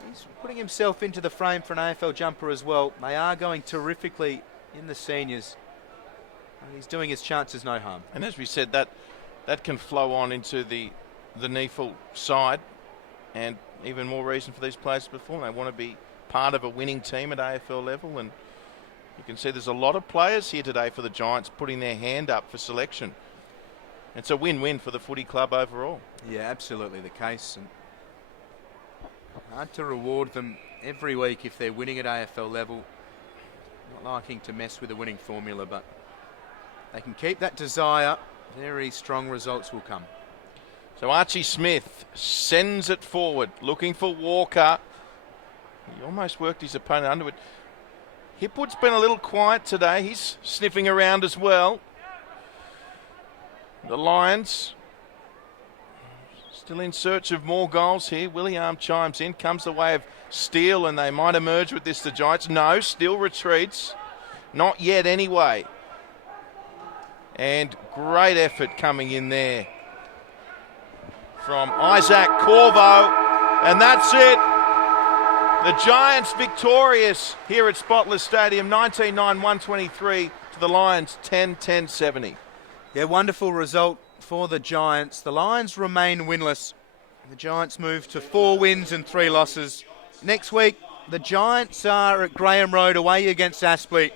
He's putting himself into the frame for an AFL jumper as well. They are going terrifically in the seniors. He's doing his chances no harm. And as we said, that can flow on into the NEAFL side, and even more reason for these players to perform. They want to be part of a winning team at AFL level, and you can see there's a lot of players here today for the Giants putting their hand up for selection. It's a win-win for the footy club overall. Yeah, absolutely the case. And hard to reward them every week if they're winning at AFL level. Not liking to mess with the winning formula, but they can keep that desire. Very strong results will come. So Archie Smith sends it forward, looking for Walker. He almost worked his opponent under it. Hipwood's been a little quiet today. He's sniffing around as well. The Lions still in search of more goals here. William chimes in, comes the way of Steele, and they might emerge with this, the Giants. No, Steele retreats. Not yet anyway. And great effort coming in there from Isaac Corvo. And that's it. The Giants victorious here at Spotless Stadium, 19-9-123 to the Lions, 10-10-70. Yeah, wonderful result for the Giants. The Lions remain winless. The Giants move to 4 wins and 3 losses. Next week, the Giants are at Graham Road away against Aspley.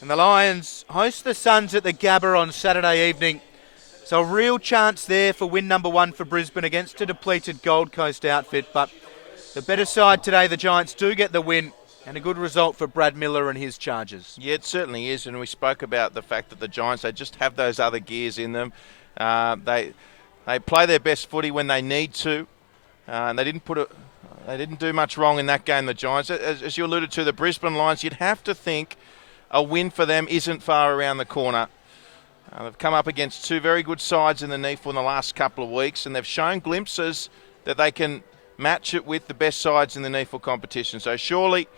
And the Lions host the Suns at the Gabba on Saturday evening. So a real chance there for win number 1 for Brisbane against a depleted Gold Coast outfit. But the better side today, the Giants do get the win. And a good result for Brad Miller and his Chargers. Yeah, it certainly is. And we spoke about the fact that the Giants, they just have those other gears in them. They play their best footy when they need to. And they didn't do much wrong in that game, the Giants. As you alluded to, the Brisbane Lions, you'd have to think a win for them isn't far around the corner. They've come up against 2 very good sides in the NEAFL in the last couple of weeks, and they've shown glimpses that they can match it with the best sides in the NEAFL competition. So surely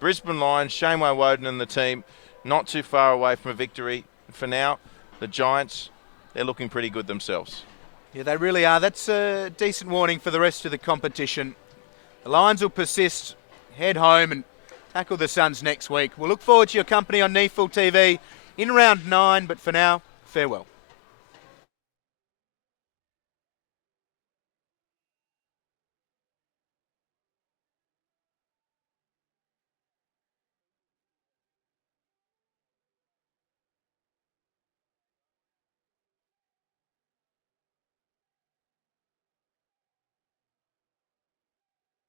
Brisbane Lions, Shane Woden and the team, not too far away from a victory. For now, the Giants, they're looking pretty good themselves. Yeah, they really are. That's a decent warning for the rest of the competition. The Lions will persist, head home and tackle the Suns next week. We'll look forward to your company on NEAFL TV in round 9, but for now, farewell.